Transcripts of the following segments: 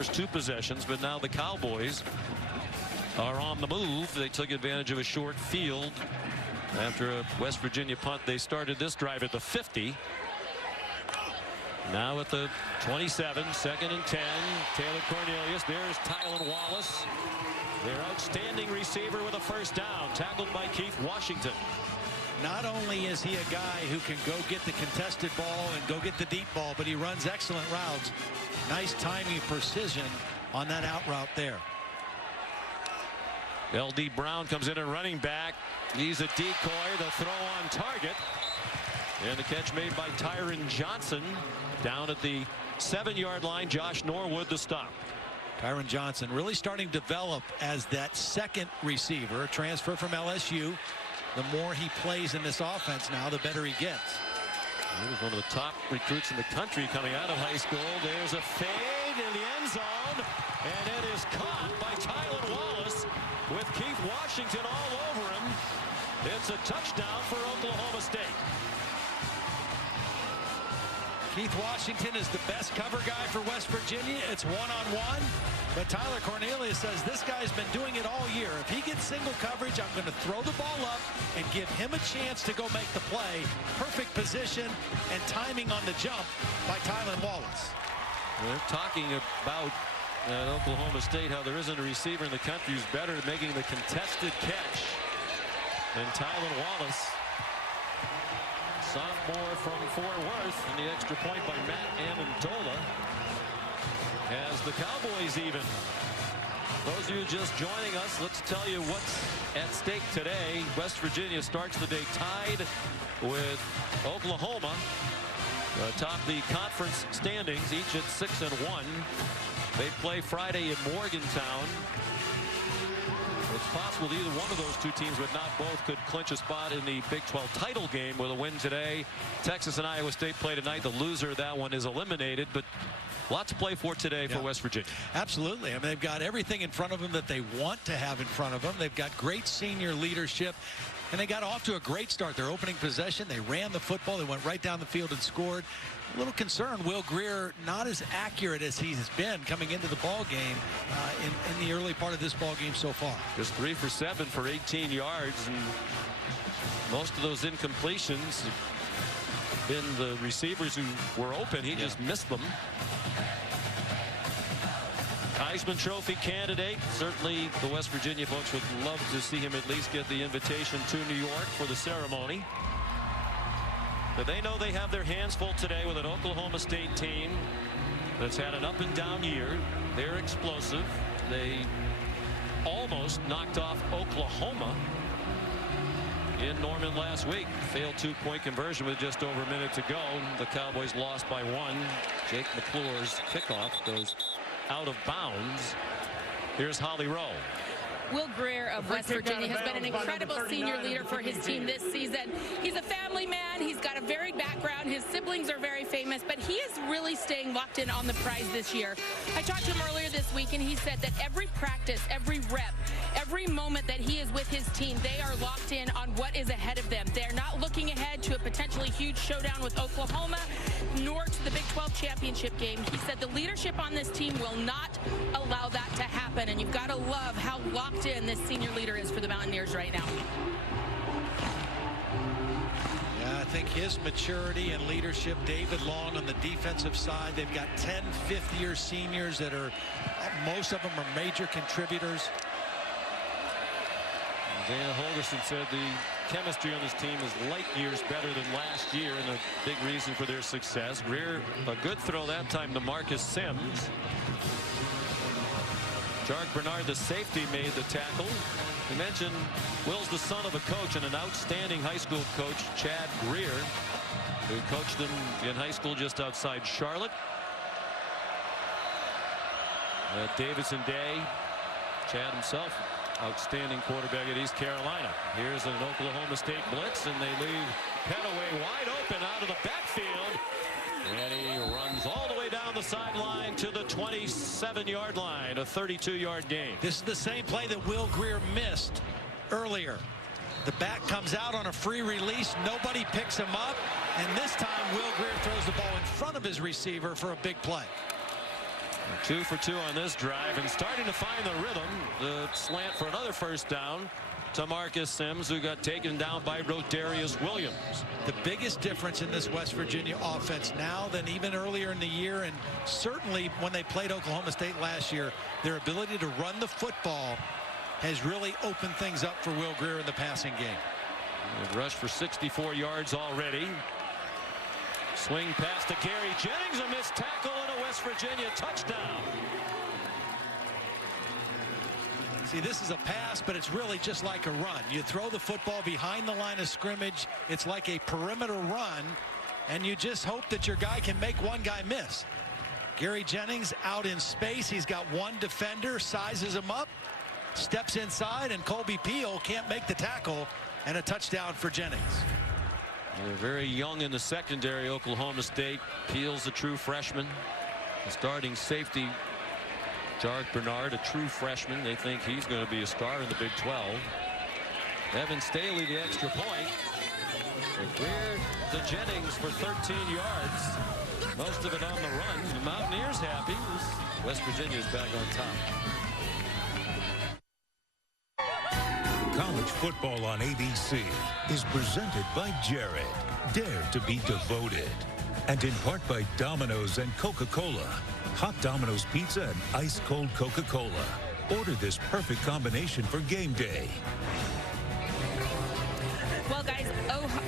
First two possessions, but now the Cowboys are on the move. They took advantage of a short field after a West Virginia punt. They started this drive at the 50. Now at the 27, 2nd and 10. Taylor Cornelius. There's Tylan Wallace, their outstanding receiver, with a first down, tackled by Keith Washington. Not only is he a guy who can go get the contested ball and go get the deep ball, but he runs excellent routes. Nice timing, precision on that out route there. L.D. Brown comes in at running back. He's a decoy. The throw on target. And the catch made by Tyron Johnson down at the 7-yard line. Josh Norwood the stop. Tyron Johnson really starting to develop as that second receiver. A transfer from LSU. The more he plays in this offense now, the better he gets. He was one of the top recruits in the country coming out of high school. There's a fade in the end zone, and it is caught by Tylan Wallace with Keith Washington all over him. It's a touchdown for Oklahoma State. Keith Washington is the best cover guy for West Virginia. It's one-on-one. But Tyler Cornelius says this guy's been doing it all year. If he gets single coverage, I'm going to throw the ball up and give him a chance to go make the play. Perfect position and timing on the jump by Tylan Wallace. They're talking about at Oklahoma State how there isn't a receiver in the country who's better at making the contested catch than Tylan Wallace. Sophomore from Fort Worth, and the extra point by Matt Amendola has the Cowboys even. Those of you just joining us, let's tell you what's at stake today. West Virginia starts the day tied with Oklahoma atop the conference standings, each at 6-1. They play Friday in Morgantown. It's possible that either one of those two teams, but not both, could clinch a spot in the Big 12 title game with a win today. Texas and Iowa State play tonight. The loser of that one is eliminated, but lots to play for today for West Virginia. Absolutely. I mean, they've got everything in front of them that they want to have in front of them. They've got great senior leadership, and they got off to a great start. Their opening possession, they ran the football. They went right down the field and scored. A little concerned, Will Greer not as accurate as he's been coming into the ball game in the early part of this ball game so far. Just 3 for 7 for 18 yards, and most of those incompletions have been the receivers who were open. He just missed them. Heisman Trophy candidate. Certainly the West Virginia folks would love to see him at least get the invitation to New York for the ceremony. But they know they have their hands full today with an Oklahoma State team that's had an up and down year. They're explosive. They almost knocked off Oklahoma in Norman last week. Failed 2-point conversion with just over a minute to go. The Cowboys lost by 1. Jake McClure's kickoff goes out of bounds. Here's Holly Rowe. Will Greer of West Virginia has been an incredible senior leader for his team this season. He's a family man. He's got a varied background. His siblings are very famous, but he is really staying locked in on the prize this year. I talked to him earlier this week, and he said that every practice, every rep, every moment that he is with his team, they are locked in on what is ahead of them. They're not looking ahead to a potentially huge showdown with Oklahoma, nor to the Big 12 championship game. He said the leadership on this team will not allow that to happen, and you've got to love how locked in this senior leader is for the Mountaineers right now. Yeah, I think his maturity and leadership. David Long on the defensive side. They've got 10 fifth-year seniors that are, most of them are major contributors. Dana Holgerson said the chemistry on this team is light years better than last year, and a big reason for their success. Greer, a good throw that time to Marcus Sims. Jark Bernard, the safety, made the tackle. We mentioned Will's the son of a coach and an outstanding high school coach, Chad Greer, who coached him in high school just outside Charlotte. At Davidson Day, Chad himself, outstanding quarterback at East Carolina. Here's an Oklahoma State blitz, and they leave Petaway wide open out of the backfield. And he runs all the way down the sideline to the 27-yard line, a 32-yard gain. This is the same play that Will Greer missed earlier. The back comes out on a free release. Nobody picks him up. And this time, Will Greer throws the ball in front of his receiver for a big play. 2 for 2 on this drive and starting to find the rhythm. The slant for another first down to Marcus Sims, who got taken down by Rodarius Williams. The biggest difference in this West Virginia offense now than even earlier in the year, and certainly when they played Oklahoma State last year, their ability to run the football has really opened things up for Will Grier in the passing game. They've rushed for 64 yards already. Swing pass to Gary Jennings, a missed tackle and a West Virginia touchdown. See, this is a pass, but it's really just like a run. You throw the football behind the line of scrimmage. It's like a perimeter run, and you just hope that your guy can make one guy miss. Gary Jennings out in space. He's got one defender, sizes him up, steps inside, and Colby Peel can't make the tackle, and a touchdown for Jennings. They're very young in the secondary, Oklahoma State. Peel's a true freshman. The starting safety, Jarek Bernard, a true freshman. They think he's going to be a star in the Big 12. Evan Staley, the extra point. Grier to Jennings for 13 yards. Most of it on the run. The Mountaineers happy. West Virginia's back on top. College football on ABC is presented by Jared. Dare to be devoted. And in part by Domino's and Coca-Cola. Hot Domino's pizza and ice-cold Coca-Cola. Order this perfect combination for game day. Well, guys,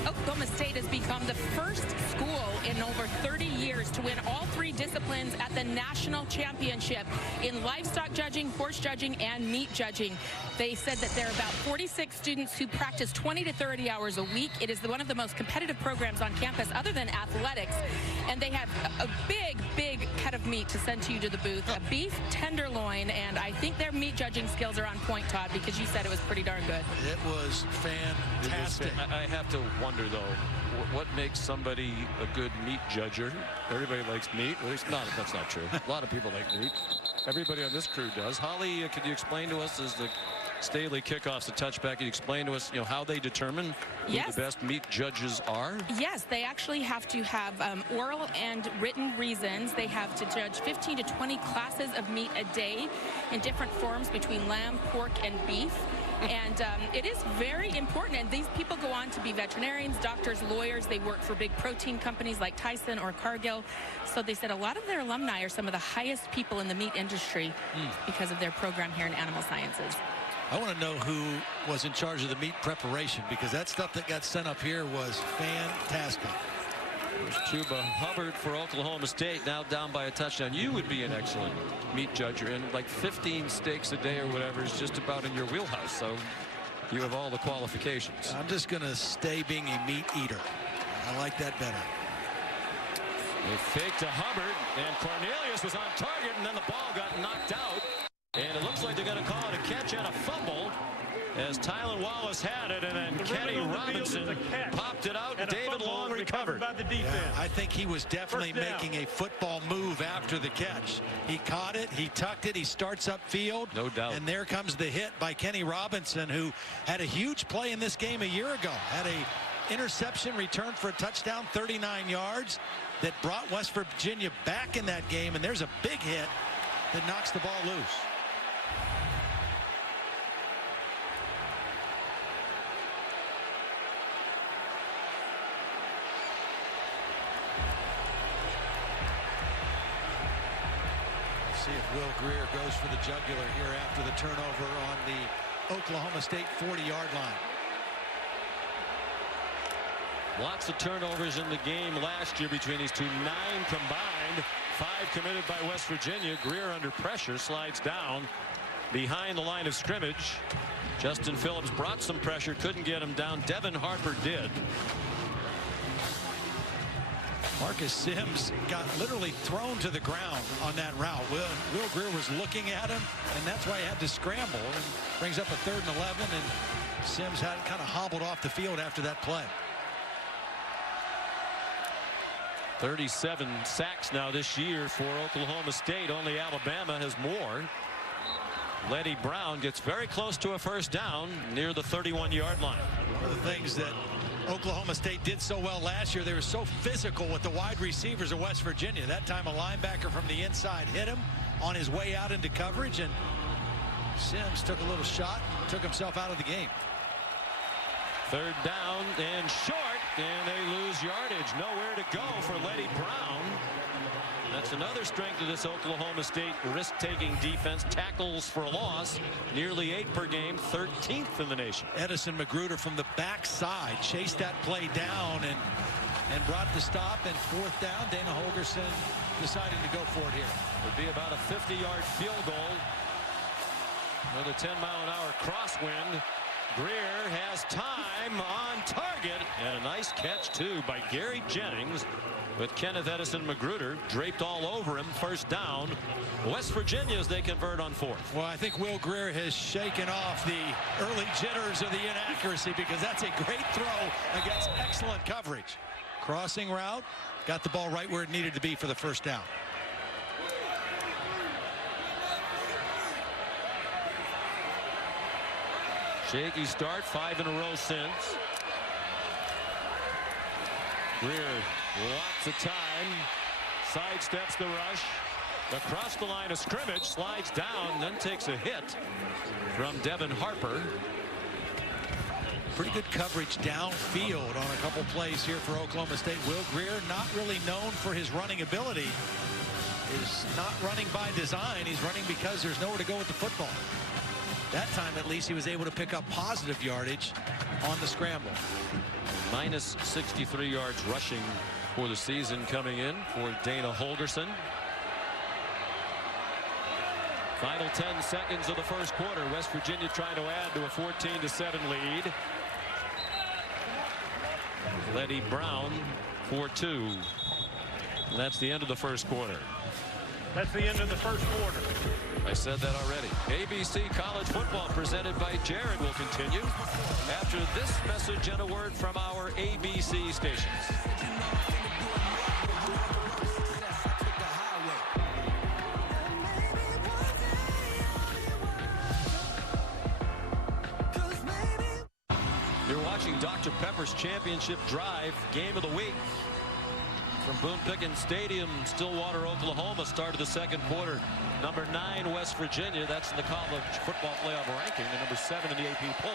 Oklahoma State has become the first school in over 30 years to win all 3 disciplines at the national championship in livestock judging, horse judging, and meat judging. They said that there are about 46 students who practice 20 to 30 hours a week. It is one of the most competitive programs on campus other than athletics. And they have a big, big cut of meat to send to you to the booth, a beef tenderloin. And I think their meat judging skills are on point, Todd, because you said it was pretty darn good. It was fantastic. I have to wonder, though, what makes somebody a good meat judger? Everybody likes meat. Well, that's not true. A lot of people like meat. Everybody on this crew does. Holly, could you explain to us, as the Staley kickoff's a touchback, can you explain to us, how they determine who the best meat judges are? Yes, they actually have to have oral and written reasons. They have to judge 15 to 20 classes of meat a day in different forms between lamb, pork, and beef. And it is very important. And these people go on to be veterinarians, doctors, lawyers. They work for big protein companies like Tyson or Cargill. So they said a lot of their alumni are some of the highest people in the meat industry because of their program here in animal sciences. I want to know who was in charge of the meat preparation, because that stuff that got sent up here was fantastic. There's Chuba Hubbard for Oklahoma State, now down by a touchdown. You would be an excellent meat judger, and like 15 steaks a day or whatever is just about in your wheelhouse, so you have all the qualifications. I'm just going to stay being a meat eater. I like that better. They fake to Hubbard, and Cornelius was on target, and then the ball got knocked out. And it looks like they're going to call it a catch and a fumble, as Tylan Wallace had it, and then Kenny Robinson popped it out, and David Long recovered. Yeah, I think he was definitely making a football move after the catch. He caught it, he tucked it, he starts upfield. No doubt. And there comes the hit by Kenny Robinson, who had a huge play in this game a year ago. Had a interception return for a touchdown, 39 yards, that brought West Virginia back in that game, and there's a big hit that knocks the ball loose. See if Will Grier goes for the jugular here after the turnover on the Oklahoma State 40-yard line. Lots of turnovers in the game last year between these two. 9 combined, 5 committed by West Virginia. Grier under pressure slides down behind the line of scrimmage. Justin Phillips brought some pressure, couldn't get him down. Devin Harper did. Marcus Sims got literally thrown to the ground on that route. Will Grier was looking at him, and that's why he had to scramble, and brings up a 3rd and 11, and Sims had kind of hobbled off the field after that play. 37 sacks now this year for Oklahoma State. Only Alabama has more. Letty Brown gets very close to a first down near the 31-yard line. One of the things that Oklahoma State did so well last year, they were so physical with the wide receivers of West Virginia. That time a linebacker from the inside hit him. on his way out into coverage, and Sims took a little shot, took himself out of the game. Third down and short, and they lose yardage. Nowhere to go for Letty Brown. That's another strength of this Oklahoma State risk-taking defense. Tackles for a loss, nearly 8 per game, 13th in the nation. Edison Magruder from the backside chased that play down and brought the stop. And fourth down, Dana Holgorsen deciding to go for it here. Would be about a 50-yard field goal with a 10-mile-an-hour crosswind. Greer has time on target, and a nice catch too by Gary Jennings, with Kenneth Edison Magruder draped all over him. First down, West Virginia as they convert on fourth. Well, I think Will Greer has shaken off the early jitters of the inaccuracy, because that's a great throw against excellent coverage. Crossing route, got the ball right where it needed to be for the first down. Shaky start, 5 in a row since. Greer, lots of time, sidesteps the rush, across the line of scrimmage, slides down, then takes a hit from Devin Harper. Pretty good coverage downfield on a couple plays here for Oklahoma State. Will Greer, not really known for his running ability, is not running by design. He's running because there's nowhere to go with the football. That time, at least, he was able to pick up positive yardage on the scramble. Minus 63 yards rushing for the season coming in for Dana Holgorsen. Final 10 seconds of the first quarter. West Virginia trying to add to a 14-7 lead. Letty Brown for 2. And that's the end of the first quarter. That's the end of the first quarter. I said that already. ABC College Football presented by Jared will continue after this message and a word from our ABC stations. You're watching Dr. Pepper's Championship Drive, game of the week. From Boone Pickens Stadium, Stillwater, Oklahoma, start of the second quarter. Number 9, West Virginia. That's in the college football playoff ranking. The number 7 in the AP poll.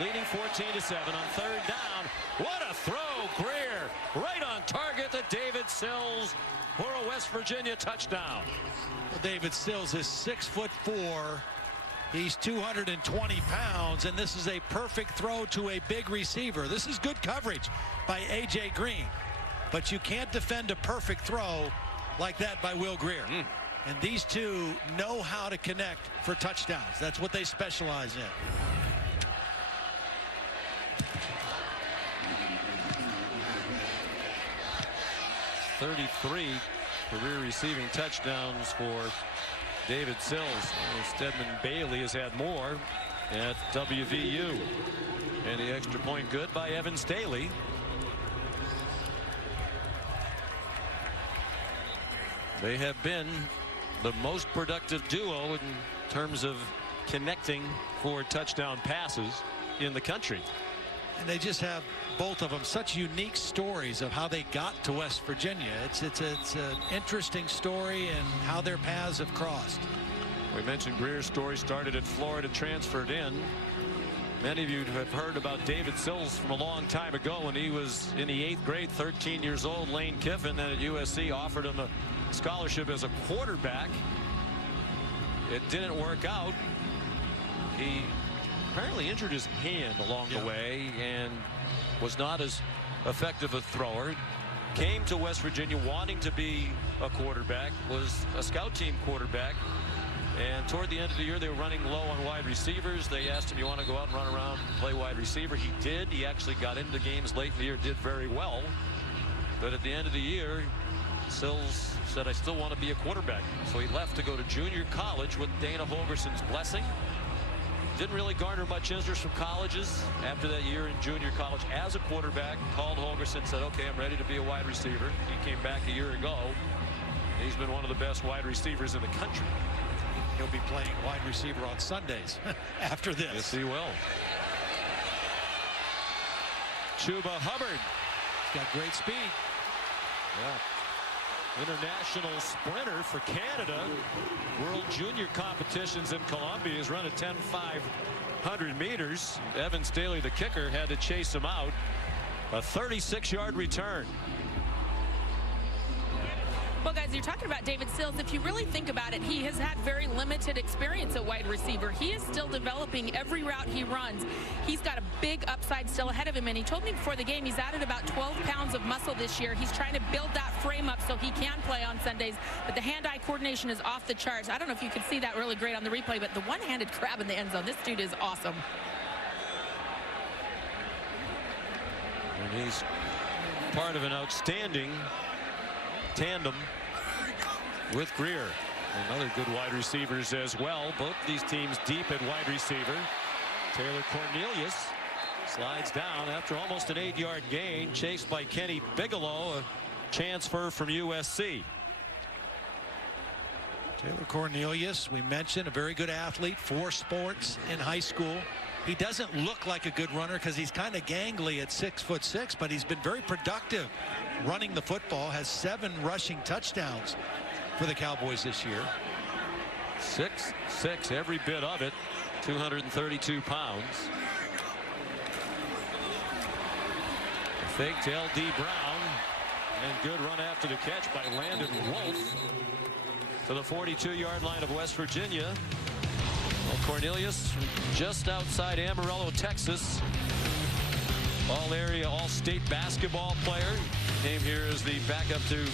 Leading 14-7 on third down. What a throw, Greer. Right on target to David Sills for a West Virginia touchdown. Well, David Sills is 6'4". He's 220 pounds, and this is a perfect throw to a big receiver. This is good coverage by A.J. Green. But you can't defend a perfect throw like that by Will Greer. And these two know how to connect for touchdowns. That's what they specialize in. .33 career receiving touchdowns for David Sills. Stedman Bailey has had more at WVU. And the extra point good by Evan Staley. They have been the most productive duo in terms of connecting for touchdown passes in the country. And they just have, both of them, such unique stories of how they got to West Virginia. It's an interesting story and how their paths have crossed. We mentioned Greer's story started at Florida, transferred in. Many of you have heard about David Sills from a long time ago when he was in the 8th grade, 13 years old. Lane Kiffin then at USC offered him a scholarship as a quarterback. It didn't work out. He apparently injured his hand along the way and was not as effective a thrower. Came to West Virginia wanting to be a quarterback, was a scout team quarterback, and toward the end of the year they were running low on wide receivers. They asked him, you want to go out and run around and play wide receiver? He did. He actually got into games late in the year, did very well. But at the end of the year, Sills said, I still want to be a quarterback. So he left to go to junior college with Dana Holgorsen's blessing. Didn't really garner much interest from colleges after that year in junior college as a quarterback. Called Holgorsen, said, okay, I'm ready to be a wide receiver. He came back a year ago. He's been one of the best wide receivers in the country. He'll be playing wide receiver on Sundays after this. Yes, he will. Chuba Hubbard. He's got great speed. Yeah. International sprinter for Canada. World Junior competitions in Colombia. He's run a 10.500 meters. Evan Staley, the kicker, had to chase him out. A 36-yard return. Well, guys, you're talking about David Sills. If you really think about it, he has had very limited experience at wide receiver. He is still developing every route he runs. He's got a big upside still ahead of him, and he told me before the game he's added about 12 pounds of muscle this year. He's trying to build that frame up so he can play on Sundays, but the hand-eye coordination is off the charts. I don't know if you could see that really great on the replay, but the one-handed grab in the end zone, this dude is awesome. And he's part of an outstanding tandem with Greer. Another good wide receivers as well. Both these teams deep at wide receiver. Taylor Cornelius slides down after almost an 8-yard gain, chased by Kenny Bigelow, a transfer from USC. Taylor Cornelius, we mentioned, a very good athlete, 4 sports in high school. He doesn't look like a good runner because he's kind of gangly at 6'6", but he's been very productive running the football, has 7 rushing touchdowns for the Cowboys this year. 6'6", every bit of it, 232 pounds. Fake to L.D. Brown, and good run after the catch by Landon Wolf to the 42-yard line of West Virginia. Well, Cornelius, just outside Amarillo, Texas. All-area, all-state basketball player. Came here as the backup to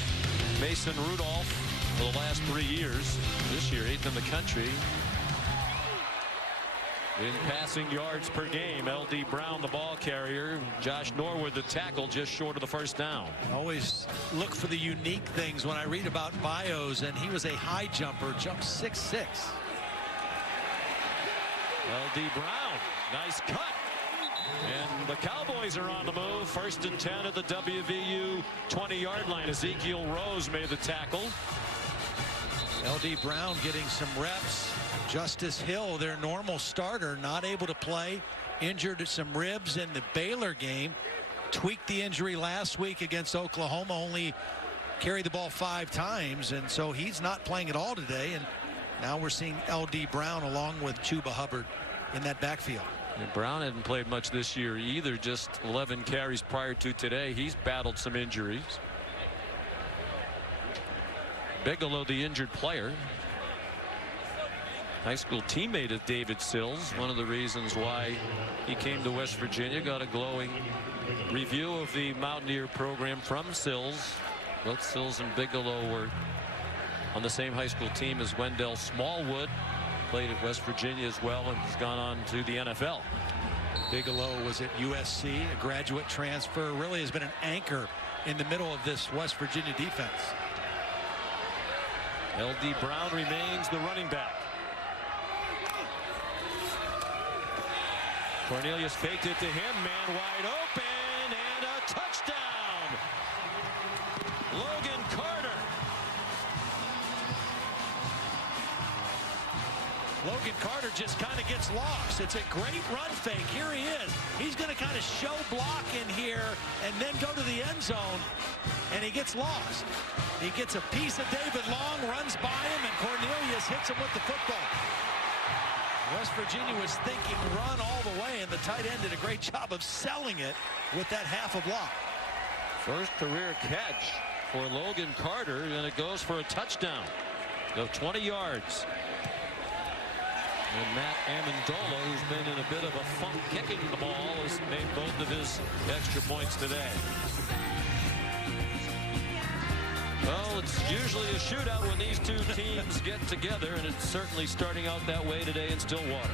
Mason Rudolph for the last 3 years. This year, 8th in the country in passing yards per game. L.D. Brown, the ball carrier. Josh Norwood, the tackle, just short of the first down. I always look for the unique things when I read about bios, and he was a high jumper, jumped 6'6". L.D. Brown, nice cut. And the Cowboys are on the move. 1st and 10 at the WVU 20-yard line. Ezekiel Rose made the tackle. L.D. Brown getting some reps. Justice Hill, their normal starter, not able to play. Injured some ribs in the Baylor game. Tweaked the injury last week against Oklahoma. Only carried the ball 5 times. And so he's not playing at all today. And now we're seeing L.D. Brown along with Chuba Hubbard in that backfield. And Brown hadn't played much this year either, just 11 carries prior to today. He's battled some injuries. Bigelow, the injured player. High school teammate of David Sills. One of the reasons why he came to West Virginia. Got a glowing review of the Mountaineer program from Sills. Both Sills and Bigelow were on the same high school team as Wendell Smallwood. Played at West Virginia as well and has gone on to the NFL. Bigelow was at USC, a graduate transfer, really has been an anchor in the middle of this West Virginia defense. L.D. Brown remains the running back. Cornelius faked it to him, man wide open, and a touchdown. Logan Carter. Logan Carter just kind of gets lost. It's a great run fake. Here he is. He's going to kind of show block in here and then go to the end zone, and he gets lost. He gets a piece of David Long, runs by him, and Cornelius hits him with the football. West Virginia was thinking run all the way, and the tight end did a great job of selling it with that half a block. First career catch for Logan Carter, and it goes for a touchdown of 20 yards. And Matt Amendola, who's been in a bit of a funk kicking the ball, has made both of his extra points today. Well, it's usually a shootout when these two teams get together, and it's certainly starting out that way today in Stillwater.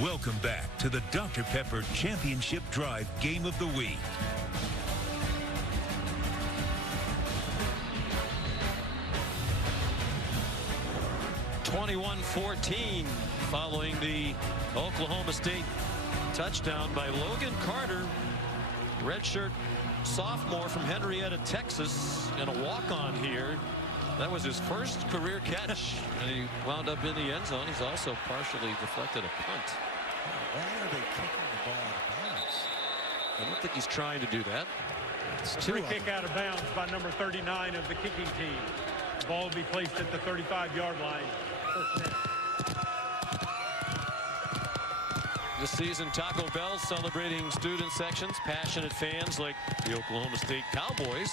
Welcome back to the Dr. Pepper Championship Drive Game of the Week. (21-14) following the Oklahoma State touchdown by Logan Carter, redshirt sophomore from Henrietta, Texas, and a walk-on here. That was his first career catch, and he wound up in the end zone. He's also partially deflected a punt. Why are they kicking the ball out of bounds? I don't think he's trying to do that. It's Free kick out of bounds by number 39 of the kicking team. The ball will be placed at the 35-yard line. First down. This season, Taco Bell celebrating student sections, passionate fans like the Oklahoma State Cowboys.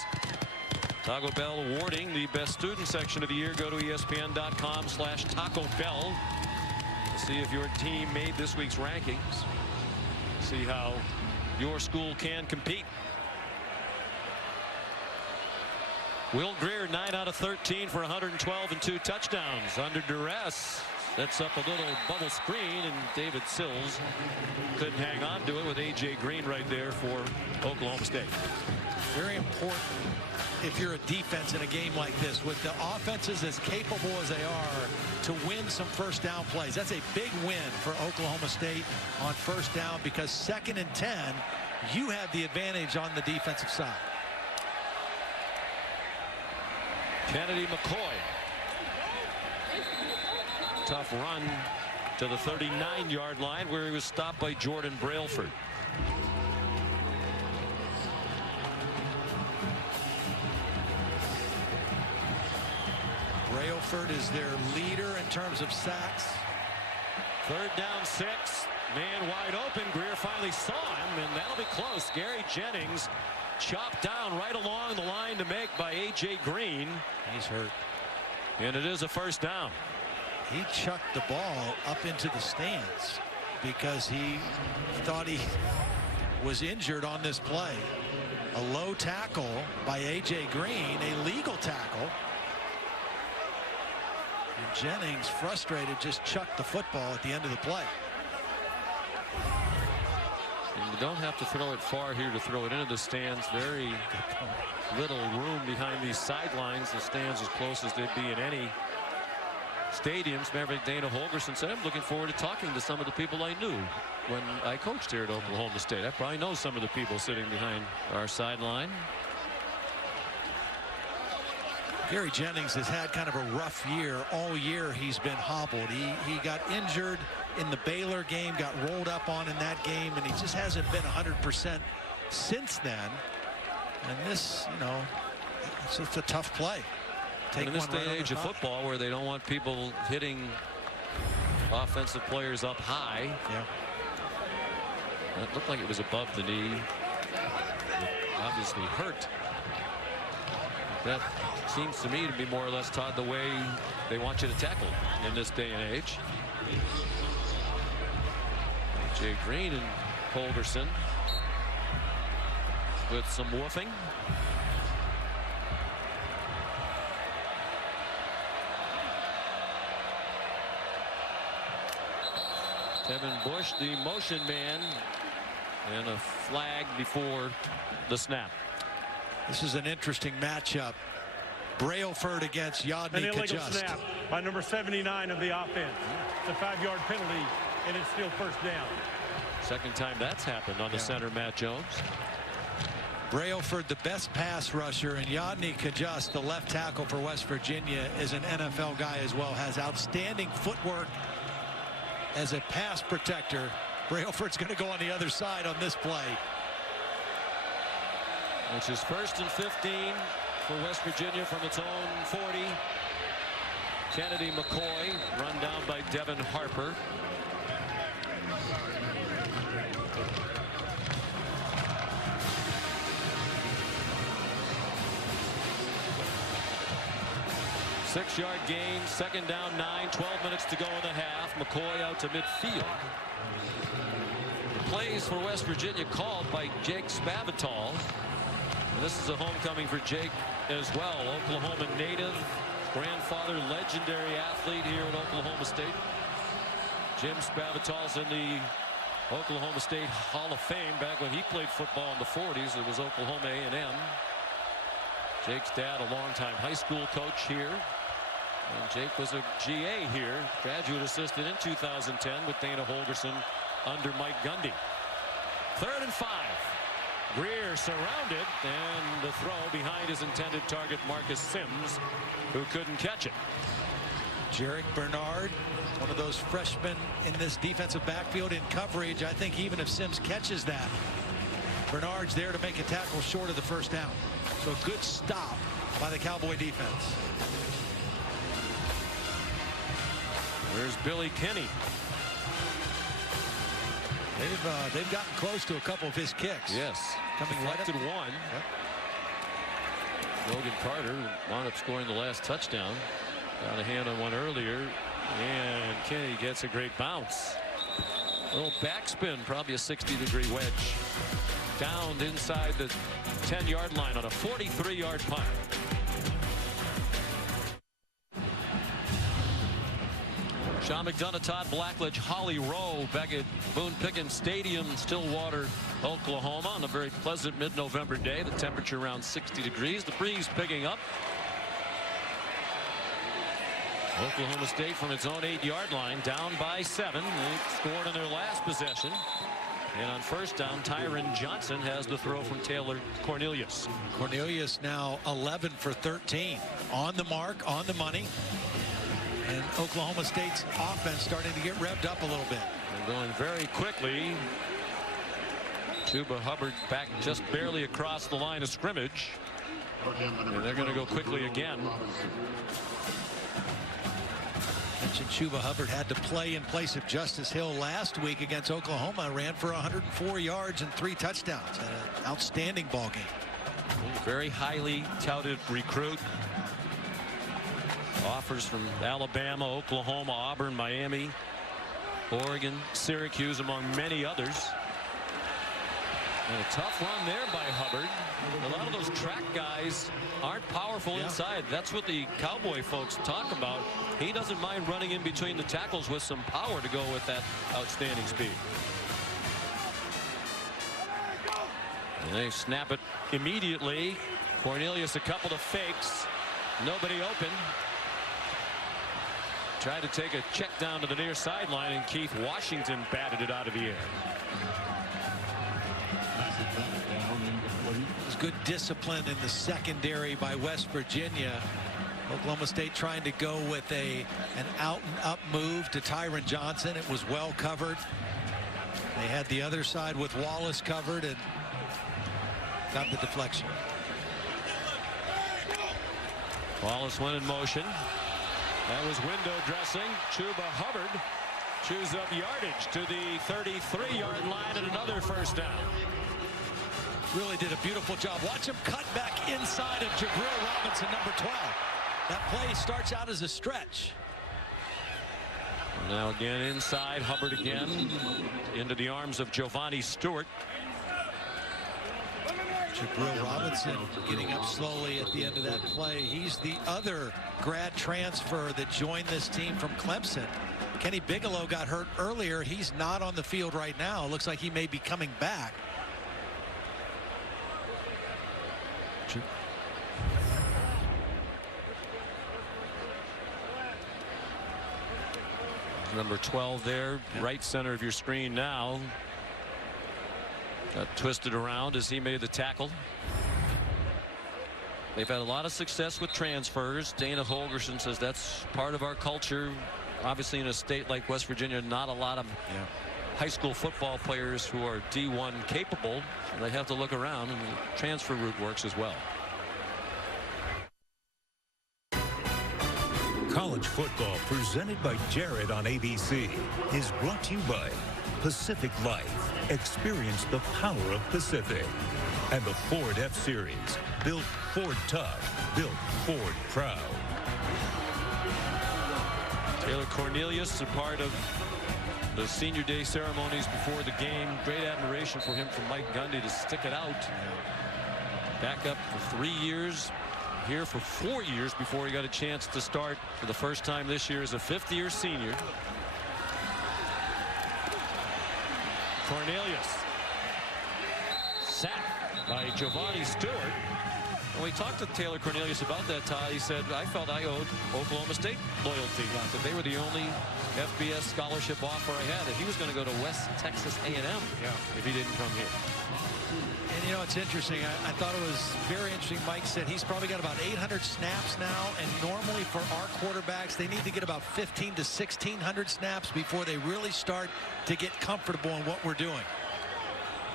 Taco Bell awarding the best student section of the year. Go to ESPN.com/Taco Bell to see if your team made this week's rankings. See how your school can compete. Will Greer, 9 out of 13 for 112 and 2 touchdowns. Under duress, sets up a little bubble screen, and David Sills couldn't hang on to it with A.J. Green right there for Oklahoma State. Very important if you're a defense in a game like this, with the offenses as capable as they are, to win some first down plays. That's a big win for Oklahoma State on first down, because 2nd and 10, you have the advantage on the defensive side. Kennedy McCoy. Tough run to the 39-yard line, where he was stopped by Jordan Brailford. Brailford is their leader in terms of sacks. 3rd down 6. Man wide open. Greer finally saw him, and that'll be close. Gary Jennings chopped down right along the line to make by A.J. Green. He's hurt. And it is a first down. He chucked the ball up into the stands because he thought he was injured on this play. A low tackle by A.J. Green, a legal tackle. And Jennings, frustrated, just chucked the football at the end of the play. And you don't have to throw it far here to throw it into the stands. Very little room behind these sidelines. The stands as close as they'd be in any stadiums. Remember, Dana Holgerson said, I'm looking forward to talking to some of the people I knew when I coached here at Oklahoma State. I probably know some of the people sitting behind our sideline. Gary Jennings has had kind of a rough year. All year he's been hobbled. He got injured in the Baylor game, got rolled up on in that game, and he just hasn't been 100% since then. And this, you know, it's just a tough play. Take in this day and age of football, where they don't want people hitting offensive players up high. Yeah. That looked like it was above the knee. It obviously hurt. That seems to me to be more or less, Todd, the way they want you to tackle in this day and age. A.J. Green and Holgerson with some woofing. Tevin Bush, the motion man, and a flag before the snap. This is an interesting matchup. Brailford against Yodny An illegal Kajust. snap by number 79 of the offense. It's a 5-yard penalty, and it's still first down. Second time that's happened on the center, Matt Jones. Brailford, the best pass rusher, and Yodny Kajust, the left tackle for West Virginia, is an NFL guy as well. Has outstanding footwork as a pass protector. Brailford's going to go on the other side on this play. Which is 1st and 15 for West Virginia from its own 40. Kennedy McCoy run down by Devin Harper. Six-yard gain, 2nd down 9, 12 minutes to go in the half. McCoy out to midfield. The plays for West Virginia called by Jake Spavital. And this is a homecoming for Jake as well. Oklahoma native, grandfather, legendary athlete here at Oklahoma State. Jim Spavital's in the Oklahoma State Hall of Fame. Back when he played football in the 40s, it was Oklahoma A&M. Jake's dad, a longtime high school coach here. And Jake was a GA here, graduate assistant in 2010 with Dana Holgerson under Mike Gundy. 3rd and 5. Greer surrounded, and the throw behind his intended target, Marcus Sims, who couldn't catch it. Jarek Bernard, one of those freshmen in this defensive backfield in coverage. I think even if Sims catches that, Bernard's there to make a tackle short of the first down. So a good stop by the Cowboy defense. Where's Billy Kinney? They've gotten close to a couple of his kicks. Yes. Coming right up. Deflected one. Yep. Logan Carter wound up scoring the last touchdown. Got a hand on one earlier. And Kinney gets a great bounce. A little backspin, probably a 60-degree wedge. Downed inside the 10-yard line on a 43-yard punt. Sean McDonough, Todd Blackledge, Holly Rowe back at Boone Pickens Stadium, Stillwater, Oklahoma, on a very pleasant mid-November day. The temperature around 60 degrees. The breeze picking up. Oklahoma State from its own 8-yard line, down by 7. They scored on their last possession. And on first down, Tyron Johnson has the throw from Taylor Cornelius. Cornelius now 11 for 13. On the mark, on the money. And Oklahoma State's offense starting to get revved up a little bit. They're going very quickly. Chuba Hubbard back just barely across the line of scrimmage. And they're going to go quickly again. Mentioned Chuba Hubbard had to play in place of Justice Hill last week against Oklahoma. Ran for 104 yards and 3 touchdowns. Had an outstanding ball game. Very highly touted recruit. Offers from Alabama, Oklahoma, Auburn, Miami, Oregon, Syracuse, among many others. And a tough run there by Hubbard. A lot of those track guys aren't powerful inside. That's what the Cowboy folks talk about. He doesn't mind running in between the tackles with some power to go with that outstanding speed. And they snap it immediately. Cornelius, a couple of fakes. Nobody open. Tried to take a check down to the near sideline, and Keith Washington batted it out of the air. There's good discipline in the secondary by West Virginia. Oklahoma State trying to go with an out and up move to Tyron Johnson. It was well covered. They had the other side with Wallace covered and got the deflection. Wallace went in motion. That was window dressing. Chuba Hubbard chews up yardage to the 33-yard line and another first down. Really did a beautiful job. Watch him cut back inside of Jabril Robinson, number 12. That play starts out as a stretch. Now again inside, Hubbard again into the arms of Giovanni Stewart. Jabril Robinson getting up slowly at the end of that play. He's the other grad transfer that joined this team from Clemson. Kenny Bigelow got hurt earlier. He's not on the field right now. Looks like he may be coming back. Number 12 there, right center of your screen now. Got twisted around as he made the tackle. They've had a lot of success with transfers. Dana Holgerson says that's part of our culture. Obviously, in a state like West Virginia, not a lot of high school football players who are D1 capable. So they have to look around, and the transfer route works as well. College football presented by Jared on ABC is brought to you by Pacific Life. Experience the power of Pacific. And the Ford F-Series. Built Ford tough. Built Ford proud. Taylor Cornelius, a part of the senior day ceremonies before the game. Great admiration for him from Mike Gundy to stick it out. Back up for 3 years. Here for 4 years before he got a chance to start for the first time this year as a fifth-year senior. Cornelius. Sacked by Giovanni Stewart. When we talked to Taylor Cornelius about that, Todd, he said, I felt I owed Oklahoma State loyalty. That they were the only FBS scholarship offer I had. That he was going to go to West Texas A&M if he didn't come here. And, you know, it's interesting. I thought it was very interesting. Mike said he's probably got about 800 snaps now. And normally for our quarterbacks, they need to get about 15 to 1,600 snaps before they really start to get comfortable in what we're doing.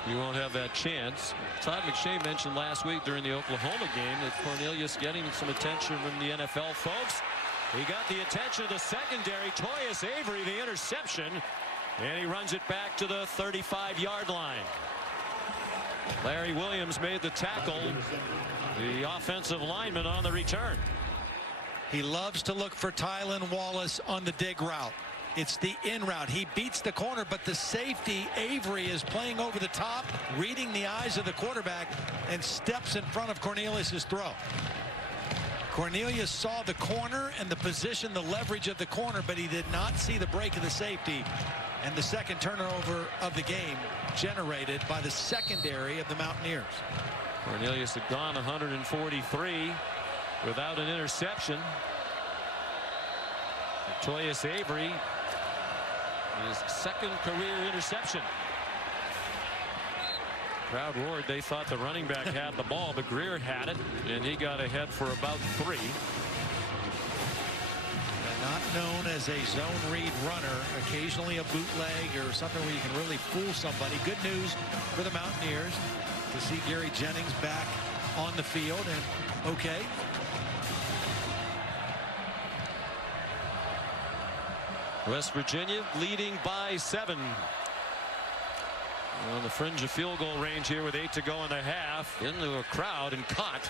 You won't have that chance. Todd McShay mentioned last week during the Oklahoma game that Cornelius getting some attention from the NFL folks. He got the attention of the secondary. Toyus Avery, the interception, and he runs it back to the 35-yard line. Larry Williams made the tackle. The offensive lineman on the return. He loves to look for Tylan Wallace on the dig route. It's the in route. He beats the corner, but the safety, Avery, is playing over the top, reading the eyes of the quarterback, and steps in front of Cornelius's throw. Cornelius saw the corner and the position, the leverage of the corner, but he did not see the break of the safety. And the second turnover of the game generated by the secondary of the Mountaineers. Cornelius had gone 143 without an interception. Toyus Avery, his second career interception. Crowd roared. They thought the running back had the ball, but Greer had it, and he got ahead for about 3. Not known as a zone read runner, occasionally a bootleg or something where you can really fool somebody. Good news for the Mountaineers to see Gary Jennings back on the field and okay. West Virginia leading by 7. On the fringe of field goal range here with 8 to go in the half. Into a crowd and caught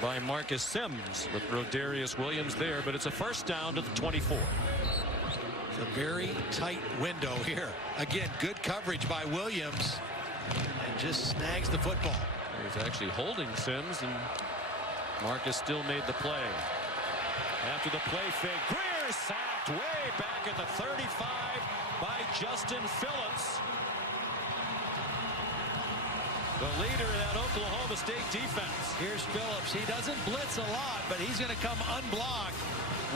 by Marcus Sims with Rodarius Williams there, but it's a first down to the 24. It's a very tight window here. Again, good coverage by Williams and just snags the football. He's actually holding Sims, and Marcus still made the play. After the play fake, Greer sacked way back at the 35 by Justin Phillips. The leader of that Oklahoma State defense. Here's Phillips. He doesn't blitz a lot, but he's going to come unblocked.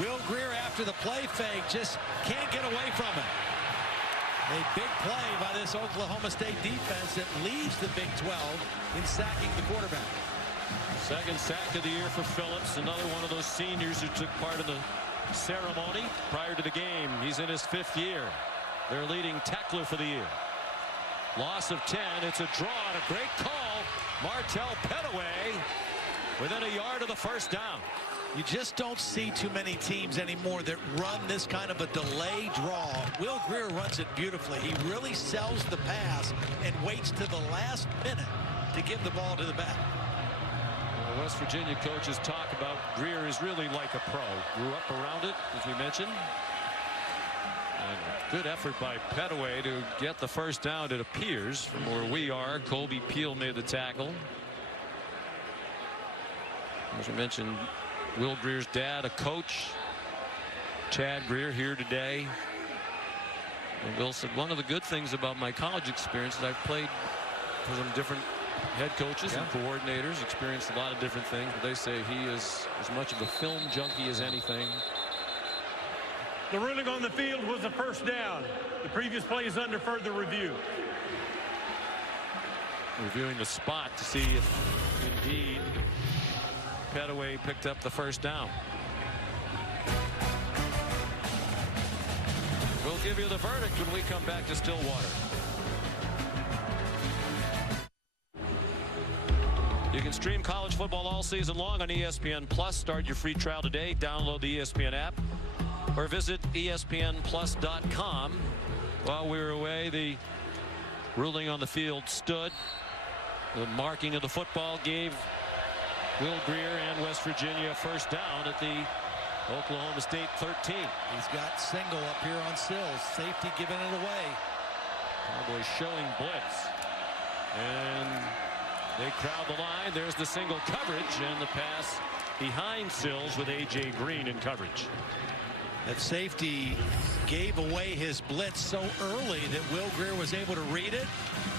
Will Greer, after the play fake, just can't get away from it. A big play by this Oklahoma State defense that leads the Big 12 in sacking the quarterback. Second sack of the year for Phillips. Another one of those seniors who took part in the ceremony prior to the game. He's in his 5th year. Their leading tackler for the year. Loss of 10. It's a draw and a great call. Martell Pettaway within a yard of the first down. You just don't see too many teams anymore that run this kind of a delay draw. Will Greer runs it beautifully. He really sells the pass and waits to the last minute to give the ball to the back. The West Virginia coaches talk about Greer is really like a pro. Grew up around it, as we mentioned. And good effort by Pettaway to get the first down, it appears, from where we are. Colby Peel made the tackle. As we mentioned, Will Greer's dad, a coach. Chad Greer here today. And Will said, one of the good things about my college experience is I've played for some different head coaches and coordinators, experienced a lot of different things. But they say he is as much of a film junkie as anything. The ruling on the field was a first down. The previous play is under further review. Reviewing the spot to see if indeed Pettaway picked up the first down. We'll give you the verdict when we come back to Stillwater. You can stream college football all season long on ESPN Plus. Start your free trial today. Download the ESPN app or visit ESPNplus.com. While we were away, the ruling on the field stood. The marking of the football gave Will Greer and West Virginia a first down at the Oklahoma State 13. He's got single up here on Sills. Safety giving it away. Cowboys showing blitz. And they crowd the line. There's the single coverage and the pass behind Sills with A.J. Green in coverage. That safety gave away his blitz so early that Will Greer was able to read it.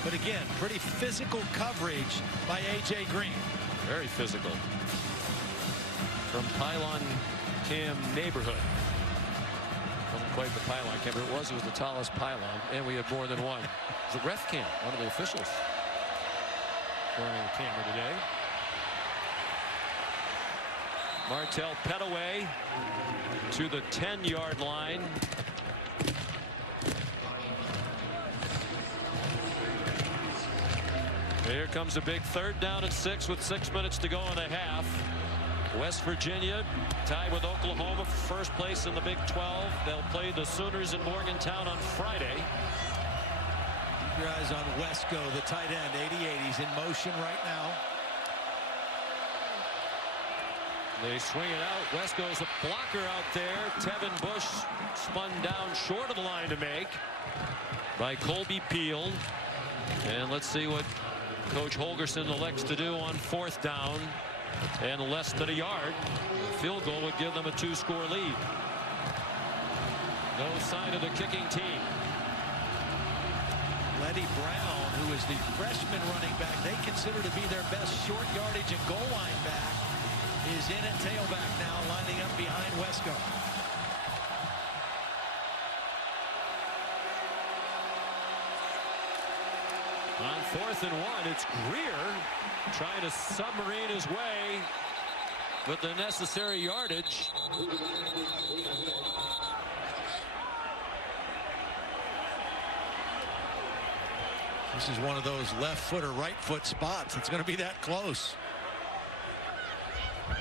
But again, pretty physical coverage by A.J. Green. Very physical. From Pylon Cam neighborhood. Wasn't quite the pylon cam, but it was the tallest pylon, and we had more than one. It was a ref cam, one of the officials wearing the camera today. Martell Pettaway to the 10-yard line. Here comes a big 3rd down and 6 with 6 minutes to go in the half. West Virginia tied with Oklahoma for first place in the Big 12. They'll play the Sooners in Morgantown on Friday. Keep your eyes on Wesco, the tight end, 88. He's in motion right now. They swing it out. Wesco's a blocker out there. Tevin Bush spun down short of the line to make by Colby Peel. And let's see what Coach Holgerson elects to do on 4th down and less than a yard. A field goal would give them a 2-score lead. No sign of the kicking team. Letty Brown, who is the freshman running back they consider to be their best short yardage and goal line back, is in at tailback now, lining up behind Wesco. On 4th and 1, it's Greer trying to submarine his way with the necessary yardage. This is one of those left foot or right foot spots. It's going to be that close. Well,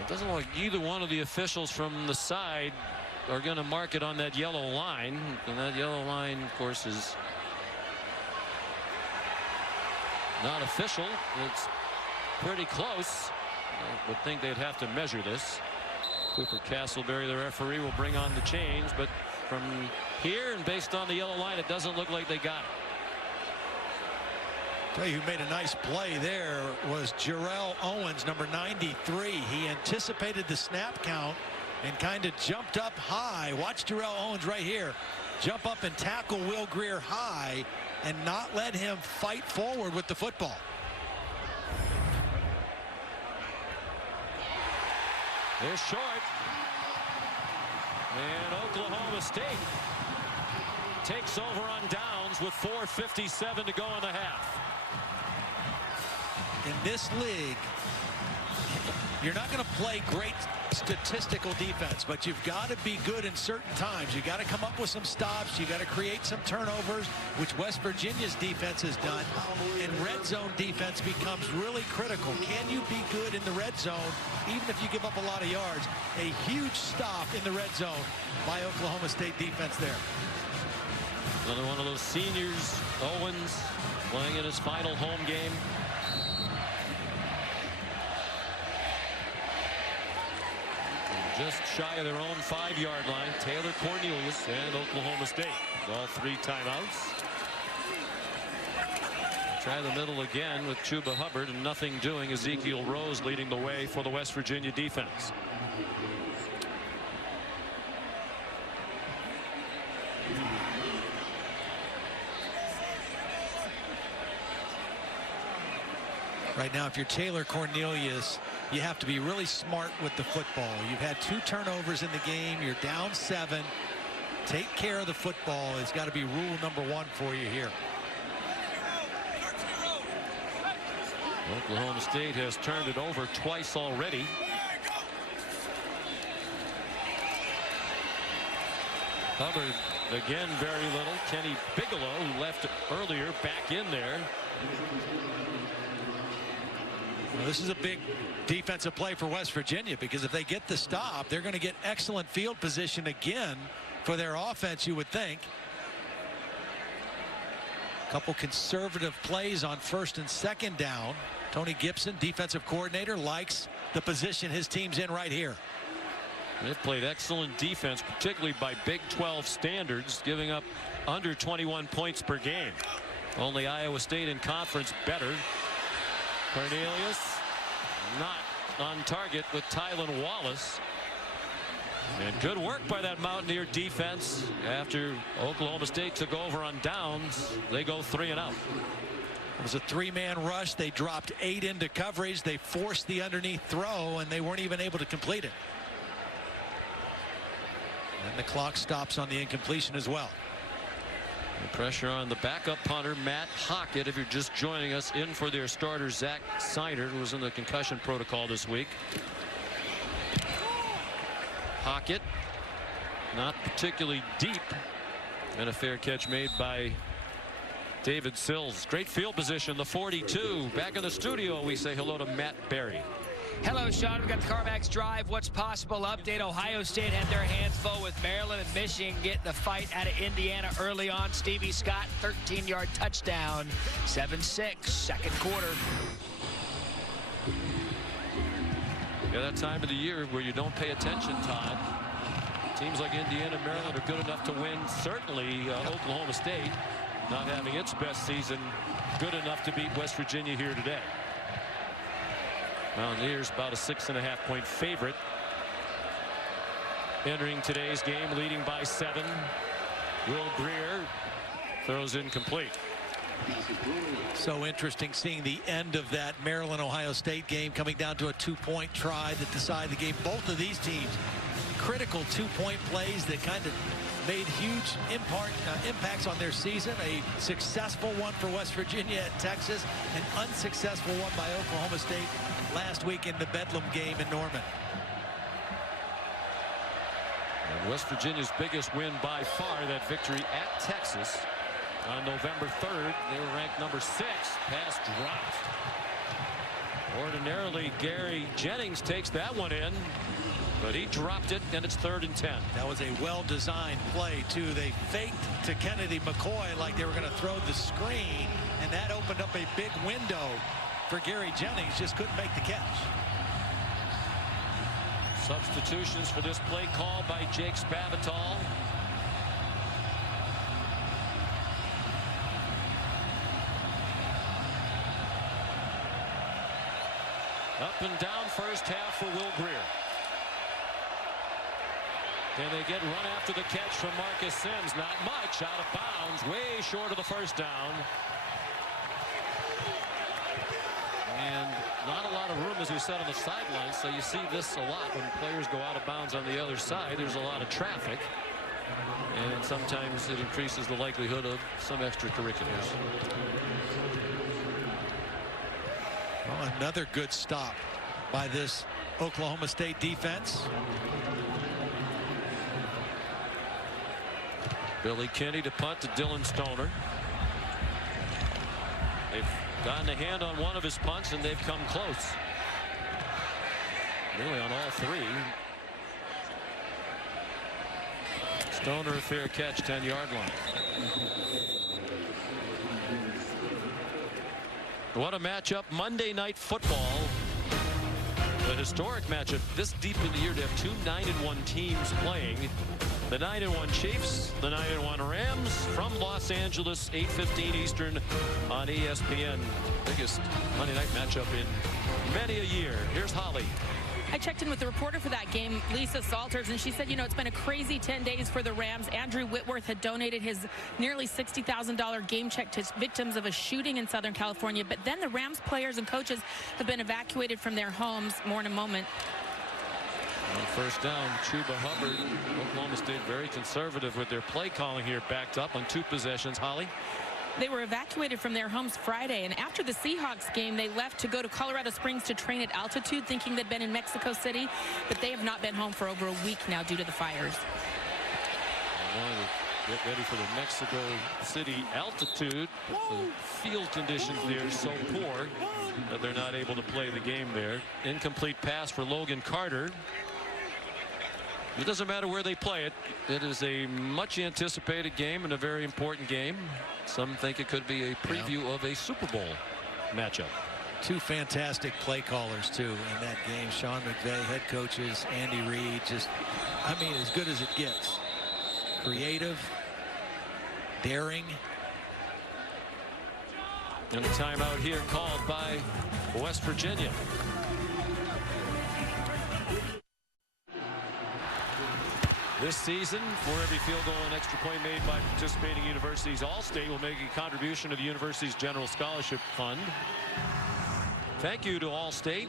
it doesn't look like either one of the officials from the side are going to mark it on that yellow line. And that yellow line, of course, is not official. It's pretty close. I would think they'd have to measure this. Cooper Castleberry, the referee, will bring on the change, but from here and based on the yellow line, it doesn't look like they got it. Tell you who made a nice play there was Jarrell Owens, number 93. He anticipated the snap count and kind of jumped up high. Watch Jarrell Owens right here jump up and tackle Will Greer high and not let him fight forward with the football. They're short. And Oklahoma State takes over on downs with 4:57 to go in the half. In this league, you're not going to play great statistical defense, but you've got to be good in certain times. You got to come up with some stops. You got to create some turnovers, which West Virginia's defense has done. And red zone defense becomes really critical. Can you be good in the red zone, even if you give up a lot of yards? A huge stop in the red zone by Oklahoma State defense there. Another one of those seniors, Owens, playing in his final home game. Just shy of their own 5-yard line, Taylor Cornelius and Oklahoma State. All 3 timeouts. Try the middle again with Chuba Hubbard and nothing doing. Ezekiel Rose leading the way for the West Virginia defense. Right now, if you're Taylor Cornelius, you have to be really smart with the football. You've had 2 turnovers in the game. You're down 7. Take care of the football. It's got to be rule number 1 for you here. Oklahoma State has turned it over twice already. Hubbard again very little. Kenny Bigelow, who left earlier, back in there. Well, this is a big defensive play for West Virginia, because if they get the stop, they're going to get excellent field position again for their offense, you would think. A couple conservative plays on 1st and 2nd down. Tony Gibson, defensive coordinator, likes the position his team's in right here. They've played excellent defense, particularly by Big 12 standards, giving up under 21 points per game. Only Iowa State in conference better. Cornelius not on target with Tylan Wallace. And good work by that Mountaineer defense. After Oklahoma State took over on downs, they go 3 and out. It was a 3-man rush. They dropped 8 into coverage. They forced the underneath throw, and they weren't even able to complete it. And the clock stops on the incompletion as well. The pressure on the backup punter, Matt Hockett, if you're just joining us, in for their starter, Zach Seiner, who was in the concussion protocol this week. Hockett, not particularly deep, and a fair catch made by David Sills, great field position, the 42. Back in the studio, we say hello to Matt Berry. Hello, Sean. We've got the CarMax Drive. What's possible update. Ohio State had their hands full with Maryland and Michigan getting the fight out of Indiana early on. Stevie Scott, 13-yard touchdown. 7-6, second quarter. Yeah, that time of the year where you don't pay attention, Todd. Teams like Indiana and Maryland are good enough to win. Certainly Oklahoma State, not having its best season, good enough to beat West Virginia here today. Mountaineers about a 6.5-point favorite. Entering today's game, leading by 7. Will Greer throws incomplete. So interesting seeing the end of that Maryland-Ohio State game coming down to a 2-point try that decided the game. Both of these teams, critical 2-point plays that kind of made huge impacts on their season. A successful one for West Virginia at Texas, an unsuccessful one by Oklahoma State last week in the Bedlam game in Norman. And West Virginia's biggest win by far, that victory at Texas on November 3rd. They were ranked number 6. Pass dropped. Ordinarily, Gary Jennings takes that one in, but he dropped it, and it's 3rd and 10. That was a well-designed play, too. They faked to Kennedy McCoy like they were going to throw the screen, and that opened up a big window for Gary Jennings. Just couldn't make the catch. Substitutions for this play call by Jake Spavital. Up and down first half for Will Greer. Can they get run after the catch from Marcus Sims? Not much. Out of bounds. Way short of the first down. And not a lot of room, as we said, on the sidelines. So you see this a lot when players go out of bounds on the other side. There's a lot of traffic. And sometimes it increases the likelihood of some extracurriculars. Well, another good stop by this Oklahoma State defense. Billy Kinney to punt to Dylan Stoner. They've gotten a hand on one of his punts, and they've come close. Really on all 3. Stoner a fair catch, 10-yard line. What a matchup. Monday Night Football. A historic matchup this deep in the year to have 2 9-1 teams playing. The 9-1 Chiefs, the 9-1 Rams from Los Angeles, 8:15 Eastern on ESPN. Biggest Monday night matchup in many a year. Here's Holly. I checked in with the reporter for that game, Lisa Salters, and she said, you know, it's been a crazy 10 days for the Rams. Andrew Whitworth had donated his nearly $60,000 game check to victims of a shooting in Southern California. But then the Rams players and coaches have been evacuated from their homes. More in a moment. On first down, Chuba Hubbard. Oklahoma State very conservative with their play calling here, backed up on 2 possessions. Holly? They were evacuated from their homes Friday, and after the Seahawks game, they left to go to Colorado Springs to train at altitude, thinking they'd been in Mexico City, but they have not been home for over a week now due to the fires. They wanted to get ready for the Mexico City altitude, but the field conditions there are so poor that they're not able to play the game there. Incomplete pass for Logan Carter. It doesn't matter where they play it. It is a much anticipated game and a very important game. Some think it could be a preview of a Super Bowl matchup. 2 fantastic play callers, too, in that game. Sean McVay, head coaches, Andy Reid, just, I mean, as good as it gets. Creative, daring. And a timeout here called by West Virginia. This season, for every field goal and extra point made by participating universities, All-State will make a contribution to the university's general scholarship fund. Thank you to All-State.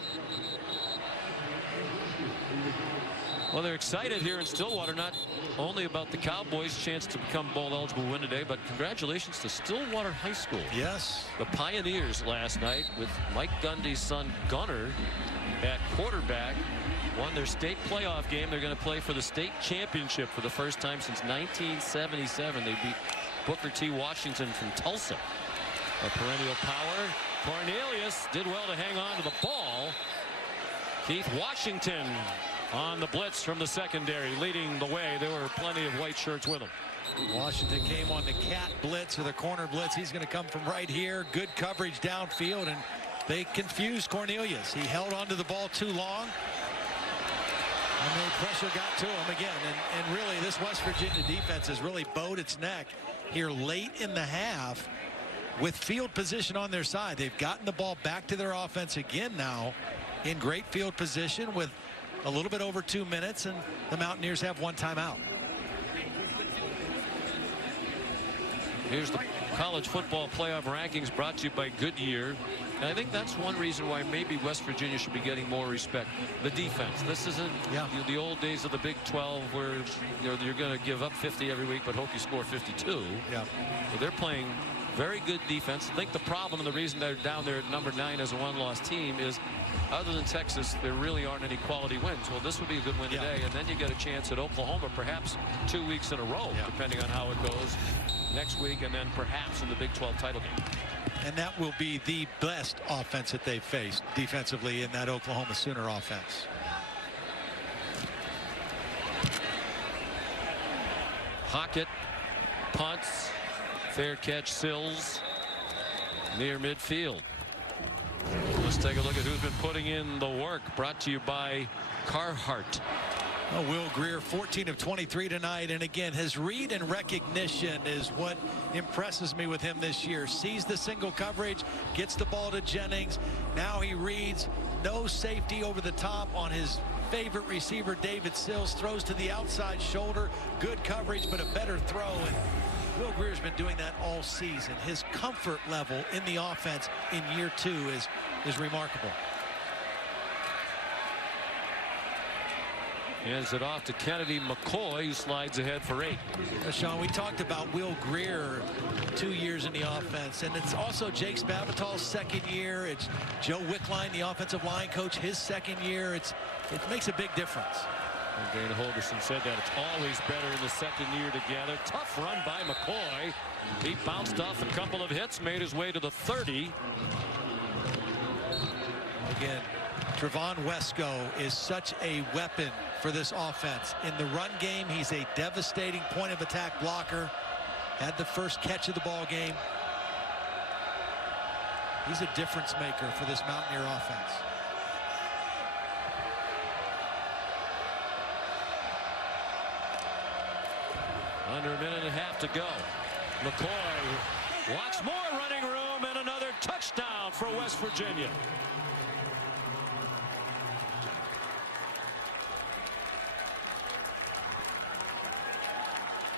Well, they're excited here in Stillwater, not only about the Cowboys' chance to become bowl-eligible win today, but congratulations to Stillwater High School. Yes. The Pioneers last night, with Mike Gundy's son Gunner at quarterback, won their state playoff game. They're going to play for the state championship for the first time since 1977. They beat Booker T. Washington from Tulsa. A perennial power. Cornelius did well to hang on to the ball. Keith Washington on the blitz from the secondary, leading the way. There were plenty of white shirts with him. Washington came on the cat blitz or the corner blitz. He's going to come from right here. Good coverage downfield, and they confused Cornelius. He held onto the ball too long, and the pressure got to him again. And really, this West Virginia defense has really bowed its neck here late in the half with field position on their side. They've gotten the ball back to their offense again now in great field position with a little bit over 2 minutes, and the Mountaineers have one timeout. Here's the college football playoff rankings brought to you by Goodyear. And I think that's one reason why maybe West Virginia should be getting more respect. The defense. This isn't the old days of the Big 12 where you're going to give up 50 every week but hope you score 52. Yeah. So they're playing very good defense. I think the problem and the reason they're down there at number 9 as a one-loss team is other than Texas, there really aren't any quality wins. Well, this would be a good win today, and then you get a chance at Oklahoma perhaps 2 weeks in a row, depending on how it goes next week, and then perhaps in the Big 12 title game. And that will be the best offense that they've faced defensively in that Oklahoma Sooner offense. Hockett punts. Fair catch, Sills near midfield. Let's take a look at who's been putting in the work. Brought to you by Carhartt. Oh, Will Greer, 14 of 23 tonight, and again, his read and recognition is what impresses me with him this year. Sees the single coverage, gets the ball to Jennings. Now he reads, no safety over the top on his favorite receiver, David Sills. Throws to the outside shoulder. Good coverage, but a better throw. And Will Greer's been doing that all season. His comfort level in the offense in year 2 is remarkable. Hands it off to Kennedy McCoy, who slides ahead for 8. Sean, we talked about Will Greer 2 years in the offense, and it's also Jake Spavital's second year. It's Joe Wickline, the offensive line coach, his second year. It makes a big difference. And Dana Holgerson said that it's always better in the second year together. Tough run by McCoy. He bounced off a couple of hits, made his way to the 30. Again, Trevon Wesco is such a weapon for this offense. In the run game, he's a devastating point of attack blocker. Had the first catch of the ball game. He's a difference maker for this Mountaineer offense. Under a minute and a half to go. McCoy wants more running room and another touchdown for West Virginia.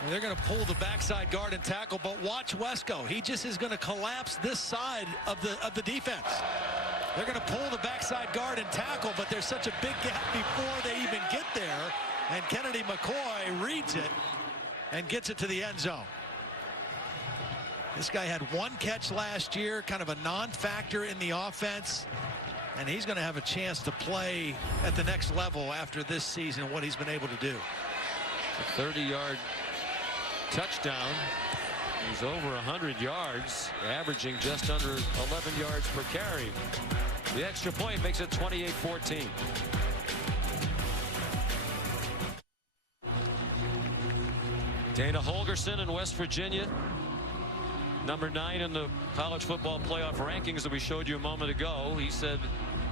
They're going to pull the backside guard and tackle, but watch Wesco. He just is going to collapse this side of the defense. They're going to pull the backside guard and tackle, but there's such a big gap before they even get there. And Kennedy McCoy reads it and gets it to the end zone. This guy had one catch last year, kind of a non-factor in the offense. And he's going to have a chance to play at the next level after this season, what he's been able to do. A 30-yard touchdown. He's over 100 yards, averaging just under 11 yards per carry. The extra point makes it 28-14. Dana Holgerson in West Virginia, number 9 in the college football playoff rankings that we showed you a moment ago. He said,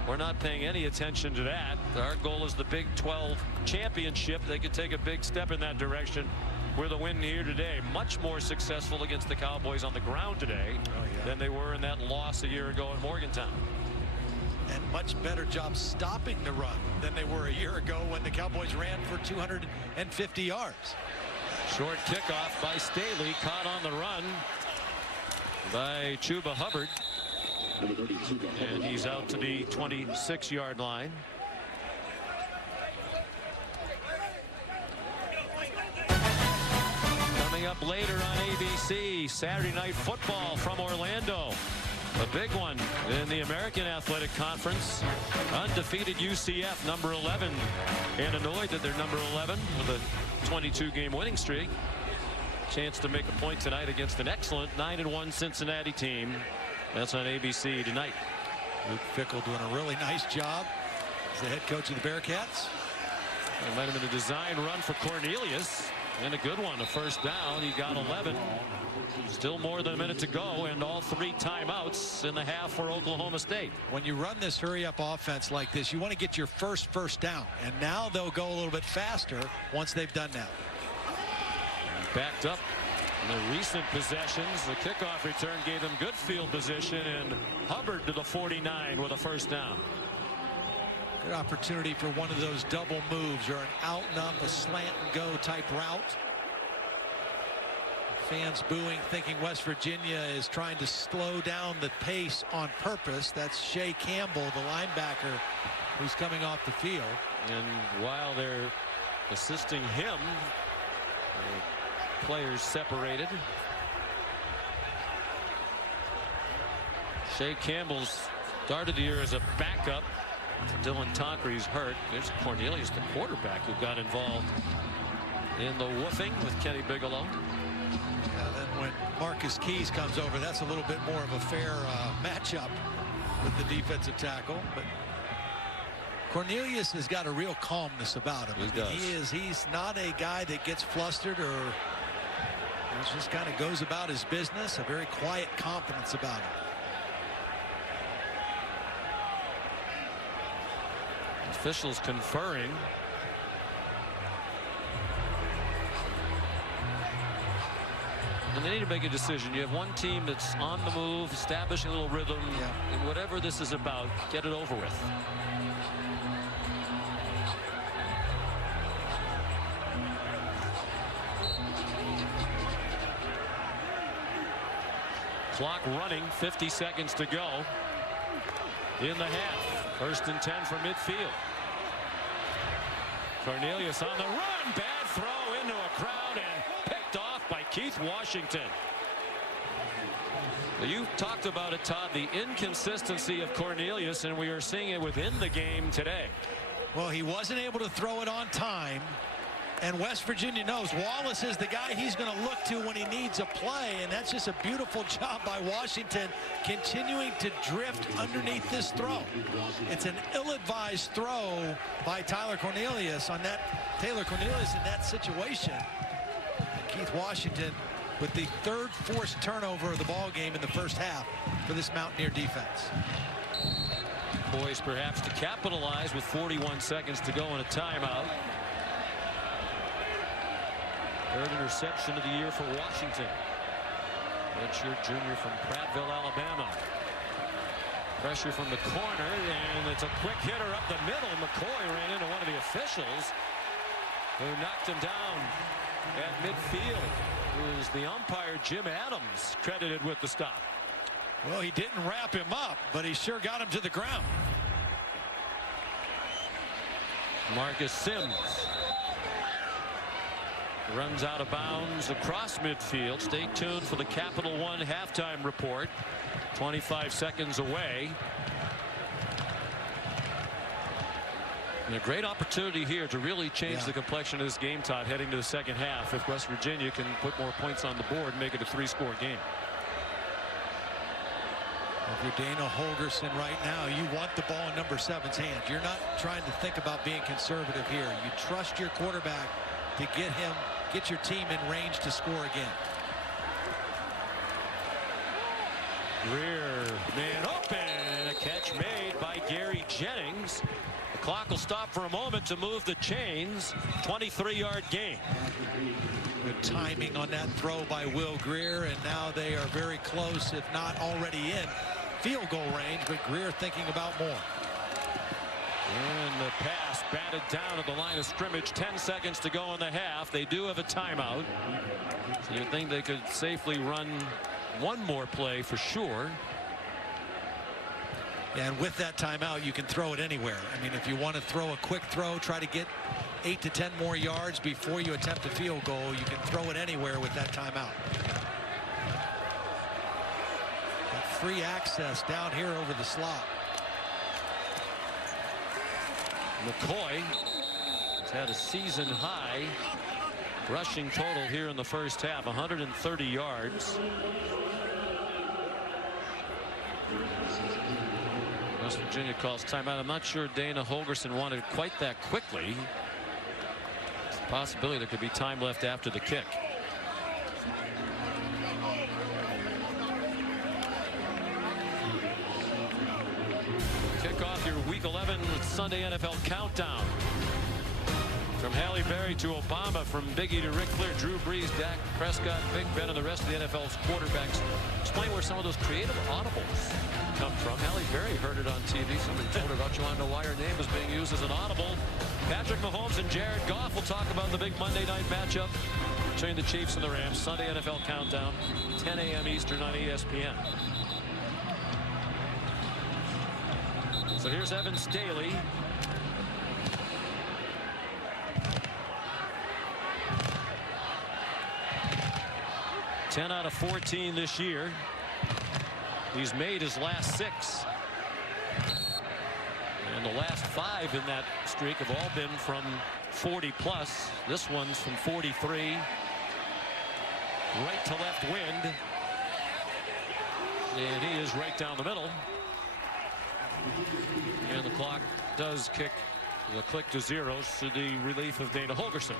we're not paying any attention to that. Our goal is the Big 12 championship. They could take a big step in that direction with a win here today. Much more successful against the Cowboys on the ground today than they were in that loss a year ago in Morgantown. And much better job stopping the run than they were a year ago when the Cowboys ran for 250 yards. Short kickoff by Staley, caught on the run by Chuba Hubbard. And he's out to the 26-yard line. Coming up later on ABC, Saturday Night Football from Orlando. A big one in the American Athletic Conference. Undefeated UCF, number 11, and annoyed that they're number 11 with a 22-game winning streak. Chance to make a point tonight against an excellent 9-1 Cincinnati team. That's on ABC tonight. Luke Fickell doing a really nice job as the head coach of the Bearcats. It might have been a design run for Cornelius, and a good one. A first down. He got 11. Still more than a minute to go, and all 3 timeouts in the half for Oklahoma State. When you run this hurry-up offense like this, you want to get your first down, and now they'll go a little bit faster once they've done that. Backed up in the recent possessions. The kickoff return gave them good field position, and Hubbard to the 49 with a first down. Good opportunity for one of those double moves or an out and up, a slant and go type route. Fans booing, thinking West Virginia is trying to slow down the pace on purpose. That's Shea Campbell, the linebacker, who's coming off the field. And while they're assisting him, the players separated. Shea Campbell's started the year as a backup. Dylan Tonkery's hurt. There's Cornelius, the quarterback, who got involved in the woofing with Kenny Bigelow. Yeah, then when Marcus Keys comes over, that's a little bit more of a fair matchup with the defensive tackle. But Cornelius has got a real calmness about him. He's not a guy that gets flustered or just kind of goes about his business. A very quiet confidence about him. Officials conferring. And they need to make a decision. You have one team that's on the move, establishing a little rhythm. Yeah. And whatever this is about, get it over with. Clock running, 50 seconds to go in the half. 1st and 10 from midfield. Cornelius on the run. Bad throw into a crowd and picked off by Keith Washington. You talked about it, Todd, the inconsistency of Cornelius, and we are seeing it within the game today. Well, he wasn't able to throw it on time. And West Virginia knows Wallace is the guy he's going to look to when he needs a play. And that's just a beautiful job by Washington, continuing to drift underneath this throw. It's an ill-advised throw by Taylor Cornelius in that situation. And Keith Washington with the 3rd forced turnover of the ball game in the first half for this Mountaineer defense. Poised perhaps to capitalize with 41 seconds to go in a timeout. 3rd interception of the year for Washington. Redshirt junior from Prattville, Alabama. Pressure from the corner, and it's a quick hitter up the middle. McCoy ran into one of the officials who knocked him down at midfield. It was the umpire, Jim Adams, credited with the stop. Well, he didn't wrap him up, but he sure got him to the ground. Marcus Sims runs out of bounds across midfield. Stay tuned for the Capital One halftime report. 25 seconds away. And a great opportunity here to really change the complexion of this game, Todd, heading to the second half. If West Virginia can put more points on the board and make it a 3-score game. If you're Dana Holgerson right now, you want the ball in number 7's hands. You're not trying to think about being conservative here. You trust your quarterback to get your team in range to score again. Rear man open, and a catch made by Gary Jennings. The clock will stop for a moment to move the chains. 23-yard gain. Good timing on that throw by Will Greer, and now they are very close, if not already in field goal range, but Greer thinking about more. And the pass batted down at the line of scrimmage. 10 seconds to go in the half. They do have a timeout. So you'd think they could safely run one more play for sure. And with that timeout, you can throw it anywhere. I mean, if you want to throw a quick throw, try to get 8 to 10 more yards before you attempt a field goal, you can throw it anywhere with that timeout. That free access down here over the slot. McCoy has had a season high rushing total here in the first half, 130 yards. West Virginia calls timeout. I'm not sure Dana Holgorsen wanted it quite that quickly. Possibility there could be time left after the kick. Kick off your Week 11 Sunday NFL Countdown. From Halle Berry to Obama, from Biggie to Ric Flair, Drew Brees, Dak Prescott, Big Ben, and the rest of the NFL's quarterbacks. Explain where some of those creative audibles come from. Halle Berry heard it on TV. Somebody told her, don't you want to know why her name is being used as an audible? Patrick Mahomes and Jared Goff will talk about the big Monday night matchup between the Chiefs and the Rams. Sunday NFL Countdown, 10 a.m. Eastern on ESPN. So here's Evan Staley. Ten out of 14 this year. He's made his last 6. And the last 5 in that streak have all been from 40 plus. This one's from 43. Right to left wind. And he is right down the middle. And the clock does click to zeros to the relief of Dana Holgorsen.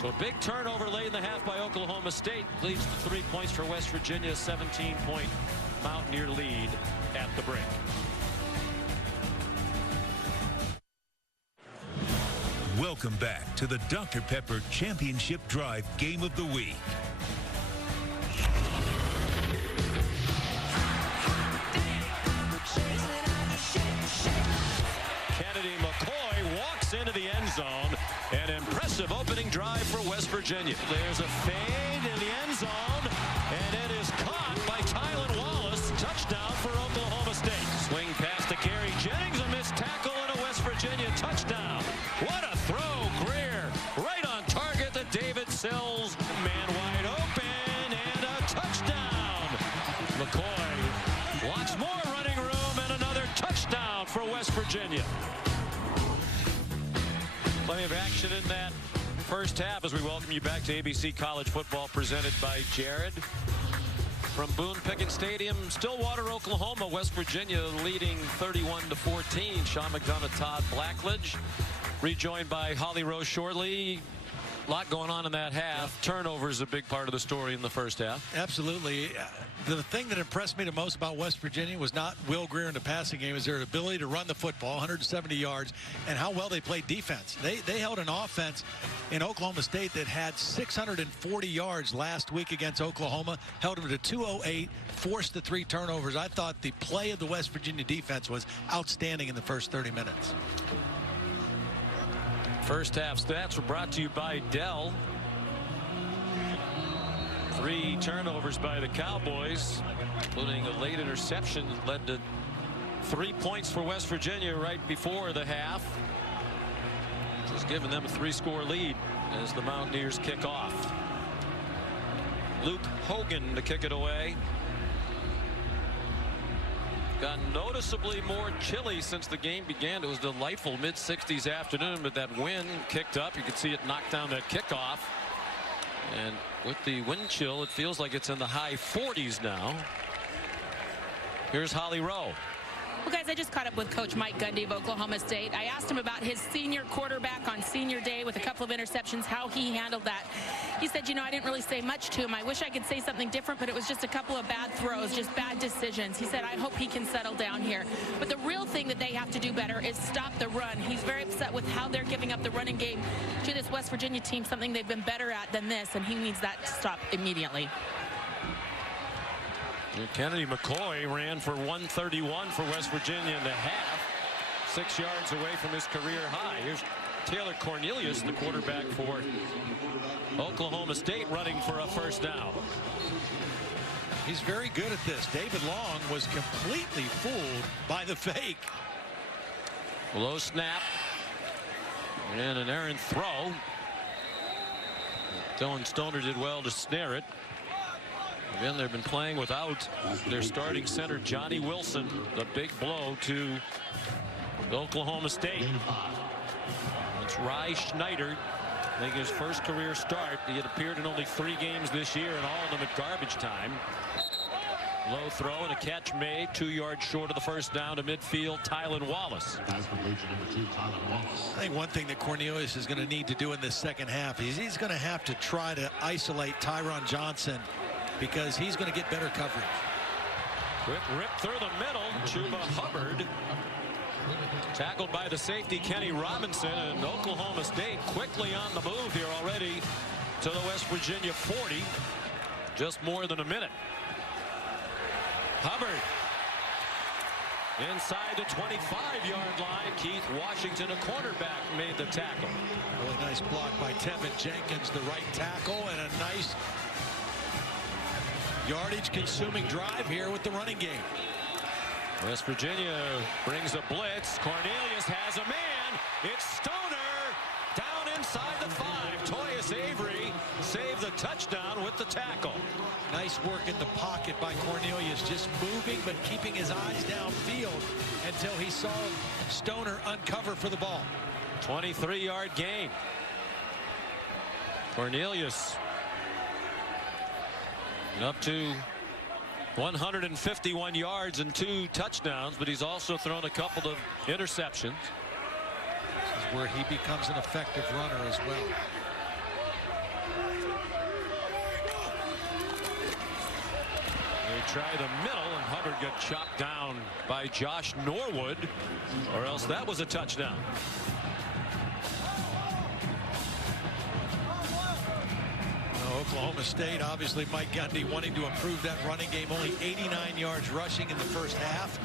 So a big turnover late in the half by Oklahoma State leads to 3 points for West Virginia. 17-point Mountaineer lead at the break. Welcome back to the Dr. Pepper Championship Drive Game of the Week. Kennedy McCoy walks into the end zone. An impressive opening drive for West Virginia. There's a fade in the end zone, and it is caught by Tylan Wallace. Touchdown for Oklahoma State. Swing pass to Gary Jennings, a missed tackle, and a West Virginia touchdown. What a throw, Greer. Right on target to David Sills. Man wide open, and a touchdown. McCoy wants more running room, and another touchdown for West Virginia. Plenty of action in that first half as we welcome you back to ABC College Football presented by Jared. From Boone Pickens Stadium, Stillwater, Oklahoma, West Virginia leading 31-14. Sean McDonough, Todd Blackledge, rejoined by Holly Rose shortly. A lot going on in that half. Turnover is a big part of the story in the first half. Absolutely. The thing that impressed me the most about West Virginia was not Will Greer in the passing game, is their ability to run the football, 170 yards, and how well they played defense. They held an offense in Oklahoma State that had 640 yards last week against Oklahoma, held them to 208, forced the 3 turnovers. I thought the play of the West Virginia defense was outstanding in the first 30 minutes. First half stats were brought to you by Dell. 3 turnovers by the Cowboys, including a late interception that led to 3 points for West Virginia right before the half. Just giving them a 3-score lead as the Mountaineers kick off. Luke Hogan to kick it away. Got noticeably more chilly since the game began. It was delightful mid-60s afternoon, but that wind kicked up. You could see it knock down that kickoff. And with the wind chill, it feels like it's in the high 40s now. Here's Holly Rowe. Well, guys, I just caught up with Coach Mike Gundy of Oklahoma State. I asked him about his senior quarterback on senior day with a couple of interceptions, how he handled that. He said, you know, I didn't really say much to him. I wish I could say something different, but it was just a couple of bad throws, just bad decisions. He said, I hope he can settle down here. But the real thing that they have to do better is stop the run. He's very upset with how they're giving up the running game to this West Virginia team, something they've been better at than this, and he needs that to stop immediately. Kennedy McCoy ran for 131 for West Virginia in the half, 6 yards away from his career high. Here's Taylor Cornelius, the quarterback for Oklahoma State, running for a first down. He's very good at this. David Long was completely fooled by the fake. Low snap and an errant throw. Dylan Stoner did well to snare it. Again, they've been playing without their starting center, Johnny Wilson. The big blow to Oklahoma State. It's Rye Schneider making his first career start. He had appeared in only 3 games this year, and all of them at garbage time. Low throw and a catch made 2 yards short of the first down to midfield. Tylan Wallace. I think one thing that Cornelius is going to need to do in this second half is he's going to have to try to isolate Tyron Johnson, because he's going to get better coverage. Quick rip through the middle. Chuba Hubbard tackled by the safety Kenny Robinson, and Oklahoma State quickly on the move here already to the West Virginia 40. Just more than a minute. Hubbard inside the 25-yard line. Keith Washington, a cornerback, made the tackle. Really nice block by Tevin Jenkins, the right tackle, and a nice yardage-consuming drive here with the running game. West Virginia brings a blitz. Cornelius has a man. It's Stoner down inside the 5. Toyus Avery saved the touchdown with the tackle. Nice work in the pocket by Cornelius, just moving but keeping his eyes downfield until he saw Stoner uncover for the ball. 23-yard gain. Cornelius up to 151 yards and 2 touchdowns, but he's also thrown a couple of interceptions. This is where he becomes an effective runner as well. They try the middle, and Hubbard got chopped down by Josh Norwood, or else that was a touchdown. Oklahoma State, obviously Mike Gundy wanting to improve that running game. Only 89 yards rushing in the first half.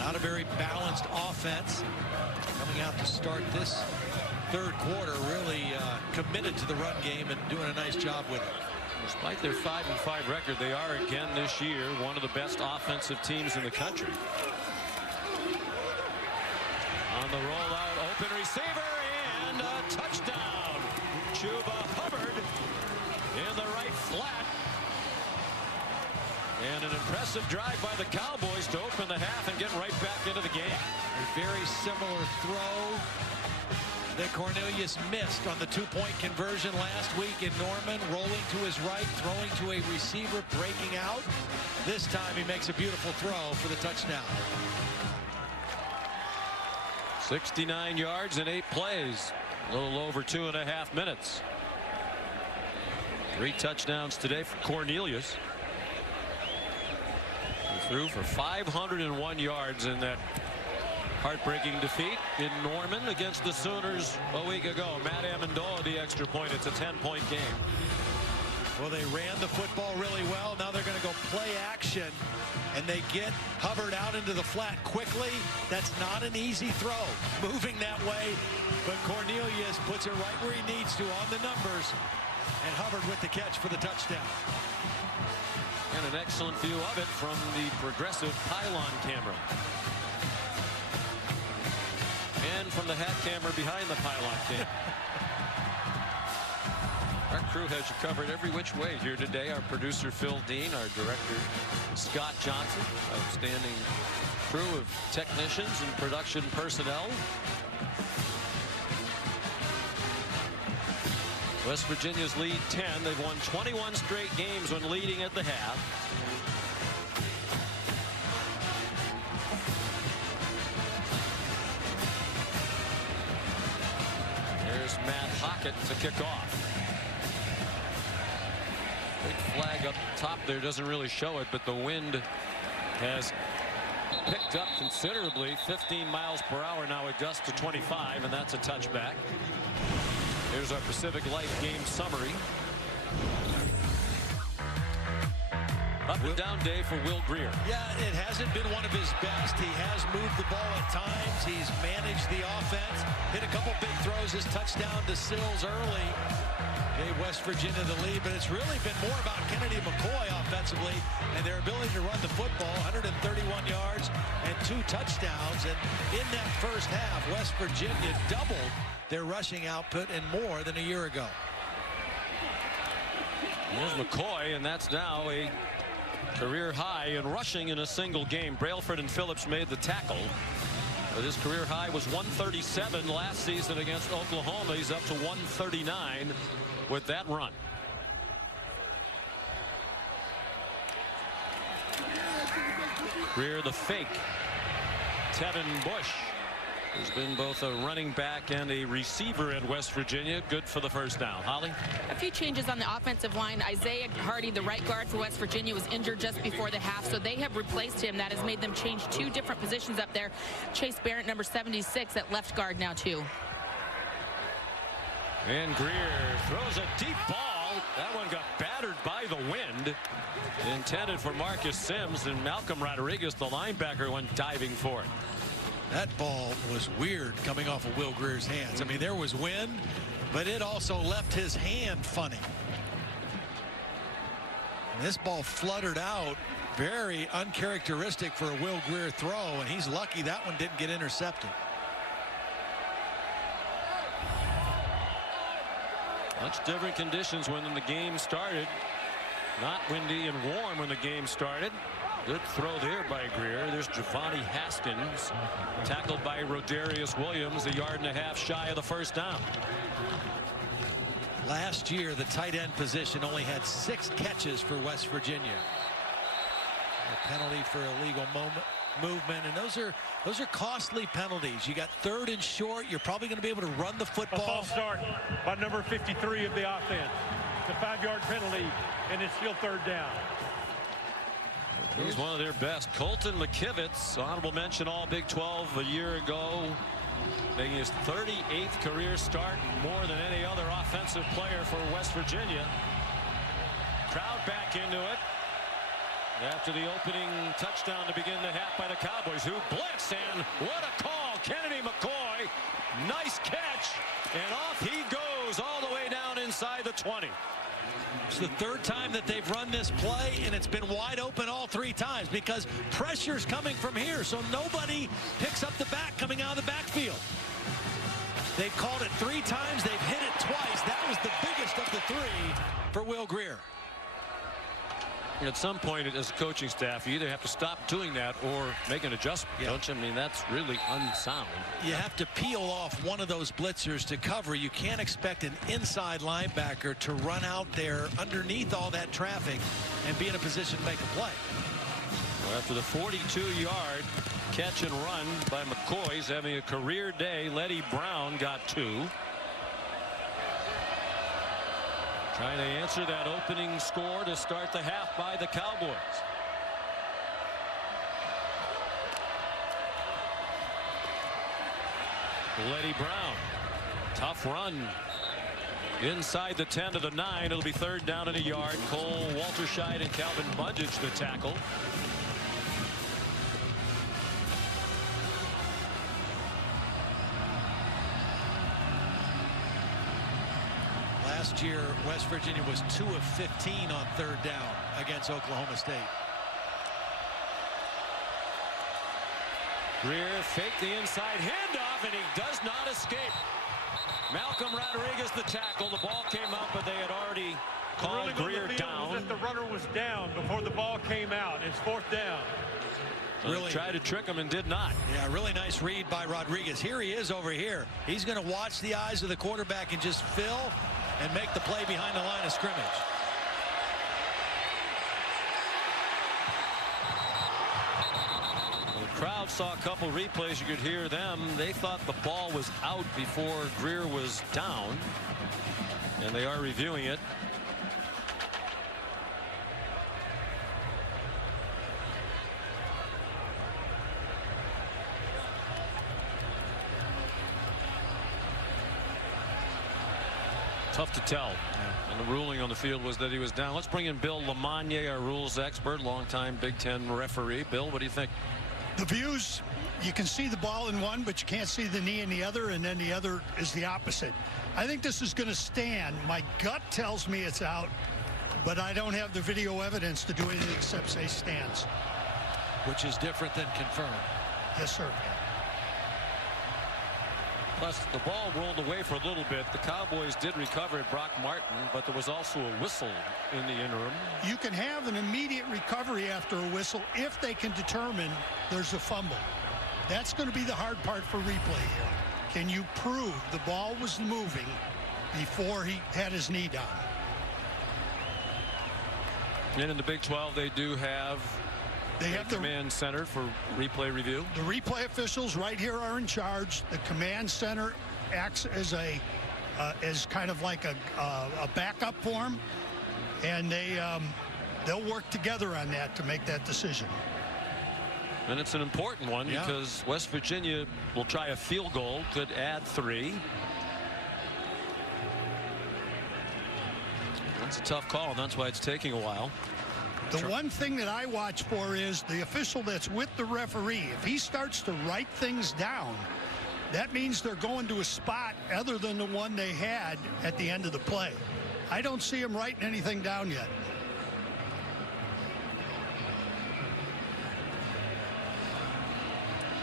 Not a very balanced offense. Coming out to start this third quarter, really committed to the run game and doing a nice job with it. Despite their 5-5 record, they are again this year one of the best offensive teams in the country. On the rollout, open receiver, and a touchdown. Chuba Hubbard in the right flat. And an impressive drive by the Cowboys to open the half and get right back into the game. A very similar throw that Cornelius missed on the 2-point conversion last week in Norman, rolling to his right, throwing to a receiver, breaking out. This time he makes a beautiful throw for the touchdown. 69 yards in 8 plays. A little over 2.5 minutes. 3 touchdowns today for Cornelius. He threw for 501 yards in that heartbreaking defeat in Norman against the Sooners a week ago. Matt Amendola, the extra point. It's a 10-point game. Well, they ran the football really well. Now they're going to go play action, and they get Hubbard out into the flat quickly. That's not an easy throw, moving that way, but Cornelius puts it right where he needs to on the numbers, and Hubbard with the catch for the touchdown. And an excellent view of it from the progressive pylon camera. And from the hat camera behind the pylon cam. Our crew has you covered every which way here today. Our producer Phil Dean, our director Scott Johnson, outstanding crew of technicians and production personnel. West Virginia's lead 10. They've won 21 straight games when leading at the half. There's Matt Hockett to kick off. Big flag up top there, doesn't really show it, but the wind has picked up considerably. 15 miles per hour now, it gusts to 25, and that's a touchback. Here's our Pacific Life game summary. Up and down day for Will Greer. Yeah, it hasn't been one of his best. He has moved the ball at times. He's managed the offense. Hit a couple big throws. His touchdown to Sills early gave West Virginia the lead, but it's really been more about Kennedy McCoy offensively and their ability to run the football. 131 yards and 2 touchdowns. And in that first half, West Virginia doubled their rushing output and more than a year ago. Here's McCoy, and that's now a career high in rushing in a single game. Brailford and Phillips made the tackle, but his career high was 137 last season against Oklahoma. He's up to 139 with that run. Greer the fake. Tevin Bush, who's been both a running back and a receiver at West Virginia. Good for the first down. Holly? A few changes on the offensive line. Isaiah Hardy, the right guard for West Virginia, was injured just before the half, so they have replaced him. That has made them change 2 different positions up there. Chase Barrett, number 76, at left guard now, too. And Greer throws a deep ball. That one got battered by the wind. Intended for Marcus Sims, and Malcolm Rodriguez, the linebacker, went diving for it. That ball was weird coming off of Will Greer's hands. I mean, there was wind, but it also left his hand funny. And this ball fluttered out, very uncharacteristic for a Will Greer throw, and he's lucky that one didn't get intercepted. Much different conditions when the game started. Not windy and warm when the game started. Good throw there by Greer. There's Giovanni Haskins, tackled by Rodarius Williams, 1.5 yards shy of the first down. Last year, the tight end position only had 6 catches for West Virginia. A penalty for illegal movement, and those are costly penalties. You got 3rd and short. You're probably going to be able to run the football. A false start by number 53 of the offense. It's a 5-yard penalty, and it's still 3rd down. He's one of their best. Colton McKivitz, honorable mention All Big 12 a year ago, making his 38th career start, more than any other offensive player for West Virginia. Crowd back into it after the opening touchdown to begin the half by the Cowboys, who blitz, and what a call. Kennedy McCoy, nice catch, and off he goes all the way down inside the 20. It's the 3rd time that they've run this play, and it's been wide open all 3 times because pressure's coming from here, so nobody picks up the back coming out of the backfield. They've called it 3 times. They've hit it twice. That was the biggest of the 3 for Will Greer. At some point, as a coaching staff, you either have to stop doing that or make an adjustment, don't you? I mean, that's really unsound. You have to peel off one of those blitzers to cover. You can't expect an inside linebacker to run out there underneath all that traffic and be in a position to make a play. Well, after the 42-yard catch and run by McCoy, he's having a career day. Letty Brown got 2. Trying to answer that opening score to start the half by the Cowboys. Letty Brown, tough run inside the 10 to the 9. It'll be 3rd down and 1 yard. Cole Walterscheid and Calvin Bundage the tackle. Last year, West Virginia was 2 of 15 on 3rd down against Oklahoma State. Greer faked the inside handoff, and he does not escape. Malcolm Rodriguez the tackle. The ball came out, but they had already called Greer down. The runner was down before the ball came out. It's 4th down. Really tried to trick him and did not. Yeah, really nice read by Rodriguez. Here he is over here. He's going to watch the eyes of the quarterback and just fill and make the play behind the line of scrimmage. Well, the crowd saw a couple replays. You could hear them. They thought the ball was out before Greer was down, and they are reviewing it. Tough to tell. And the ruling on the field was that he was down. Let's bring in Bill LeMonnier, our rules expert, longtime Big Ten referee. Bill, what do you think? The views, you can see the ball in one, but you can't see the knee in the other, and then the other is the opposite. I think this is going to stand. My gut tells me it's out, but I don't have the video evidence to do anything except say stands. Which is different than confirmed. Yes, sir. Plus, the ball rolled away for a little bit. The Cowboys did recover it, Brock Martin, but there was also a whistle in the interim. You can have an immediate recovery after a whistle if they can determine there's a fumble. That's going to be the hard part for replay here. Can you prove the ball was moving before he had his knee down? And in the Big 12, they do have They have the command center for replay review. The replay officials right here are in charge. The command center acts as a as kind of like a backup for them, and they'll work together on that to make that decision. And it's an important one because West Virginia will try a field goal, could add 3. That's a tough call, and that's why it's taking a while. The one thing that I watch for is the official that's with the referee. If he starts to write things down, that means they're going to a spot other than the one they had at the end of the play. I don't see him writing anything down yet.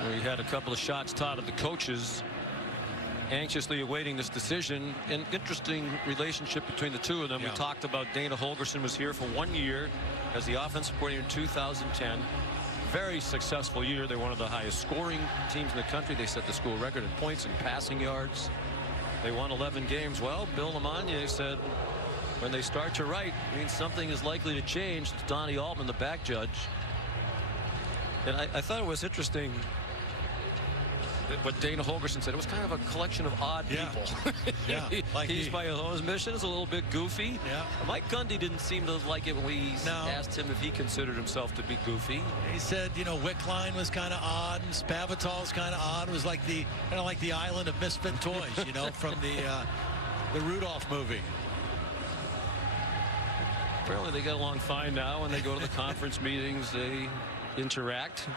We had a couple of shots taught at the coaches, anxiously awaiting this decision. An interesting relationship between the two of them. We talked about Dana Holgorsen was here for 1 year as the offensive coordinator in 2010. Very successful year. They're one of the highest scoring teams in the country. They set the school record in points and passing yards. They won 11 games. Well, Bill Lamagna said when they start to write, it means something is likely to change. It's Donnie Altman, the back judge. And I thought it was interesting what Dana Holgorsen said. It was kind of a collection of odd people. Like he's by his own mission. It's a little bit goofy. Mike Gundy didn't seem to like it when we asked him if he considered himself to be goofy. He said, you know, Wickline was kind of odd and Spavital's kind of odd. It was like the kind of like the island of misfit toys, you know, from the Rudolph movie. Apparently they get along fine now. When they go to the conference meetings, they interact.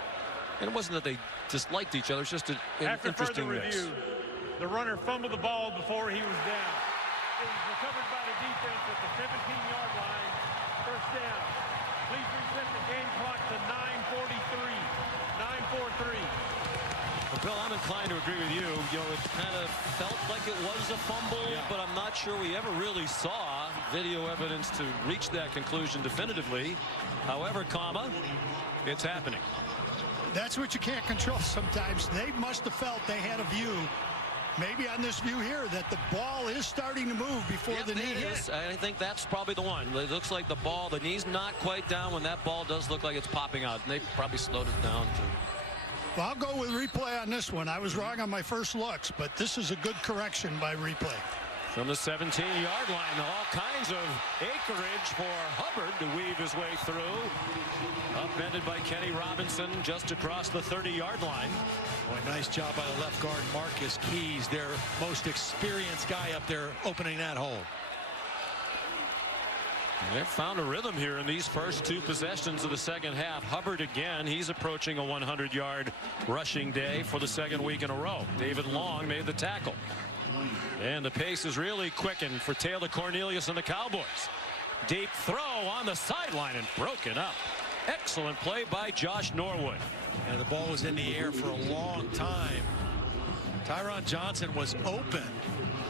And it wasn't that they disliked each other. It's just an interesting mix. Review, the runner fumbled the ball before he was down. It was recovered by the defense at the 17-yard line. First down. Please reset the game clock to 9:43. 9:43. Well, Bill, I'm inclined to agree with you. You know, it kind of felt like it was a fumble, but I'm not sure we ever really saw video evidence to reach that conclusion definitively. However, it's happening. That's what you can't control sometimes. They must have felt they had a view, maybe on this view here, that the ball is starting to move before the knee hits. I think that's probably the one. It looks like the knee's not quite down. When that ball does look like it's popping out, and they probably slowed it down. Well, I'll go with replay on this one. I was wrong on my first looks, but this is a good correction by replay. From the 17-yard line, all kinds of acreage for Hubbard to weave his way through. Upended by Kenny Robinson just across the 30-yard line. Boy, nice job by the left guard, Marcus Keys, their most experienced guy up there opening that hole. They've found a rhythm here in these first 2 possessions of the second half. Hubbard again, he's approaching a 100-yard rushing day for the 2nd week in a row. David Long made the tackle. And the pace is really quickened for Taylor Cornelius and the Cowboys. Deep throw on the sideline and broken up. Excellent play by Josh Norwood. And the ball was in the air for a long time. Tyron Johnson was open,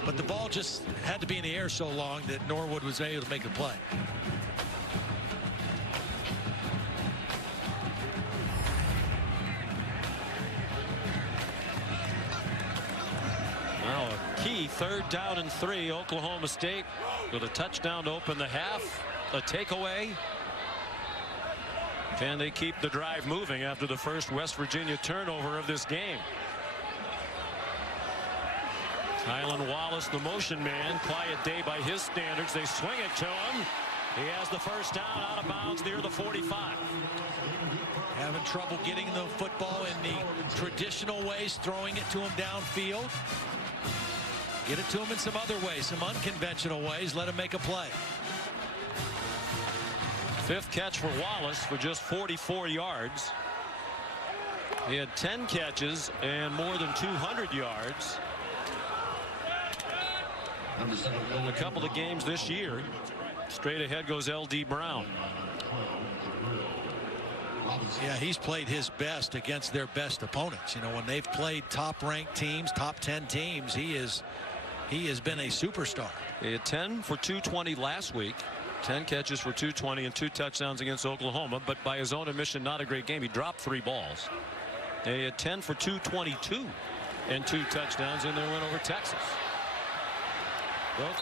but the ball just had to be in the air so long that Norwood was able to make a play. Now a key 3rd down and 3. Oklahoma State with a touchdown to open the half. A takeaway. Can they keep the drive moving after the first West Virginia turnover of this game? Tylan Wallace, the motion man. Quiet day by his standards. They swing it to him. He has the first down out of bounds near the 45. Having trouble getting the football in the traditional ways, throwing it to him downfield. Get it to him in some other ways, some unconventional ways. Let him make a play. 5th catch for Wallace for just 44 yards. He had 10 catches and more than 200 yards in a couple of games this year. Straight ahead goes L.D. Brown. Yeah, he's played his best against their best opponents. You know, when they've played top-ranked teams, top 10 teams, he has been a superstar. He had 10 for 220 last week. 10 catches for 220 and 2 touchdowns against Oklahoma, but by his own admission, not a great game. He dropped 3 balls. He had 10 for 222 and 2 touchdowns in their win over Texas.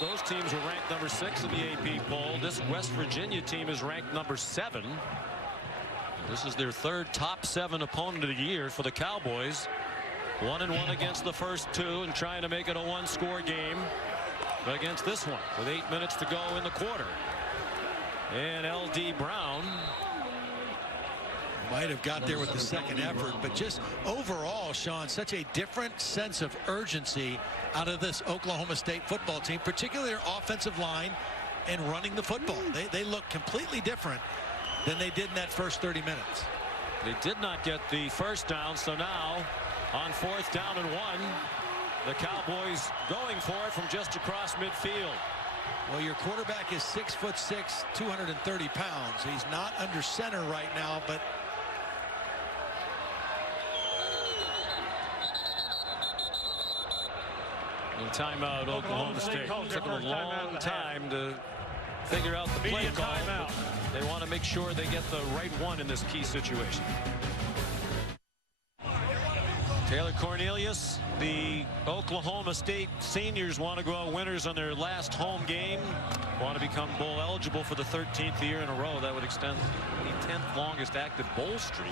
Those teams were ranked number 6 in the AP poll. This West Virginia team is ranked number 7. This is their third top 7 opponent of the year for the Cowboys. 1-1 against the first 2 and trying to make it a 1-score game against this one with 8 minutes to go in the quarter. And L.D. Brown might have got there with the second effort, but just overall, Sean, such a different sense of urgency out of this Oklahoma State football team, particularly their offensive line and running the football. They look completely different than they did in that first 30 minutes. They did not get the first down, so now on 4th down and 1, the Cowboys going for it from just across midfield. Well, your quarterback is 6'6", 230 pounds. He's not under center right now, but timeout Oklahoma State. Took them a long time to figure out the play call. They want to make sure they get the right one in this key situation. Taylor Cornelius, the Oklahoma State seniors want to go out winners on their last home game. Want to become bowl eligible for the 13th year in a row. That would extend the 10th longest active bowl streak.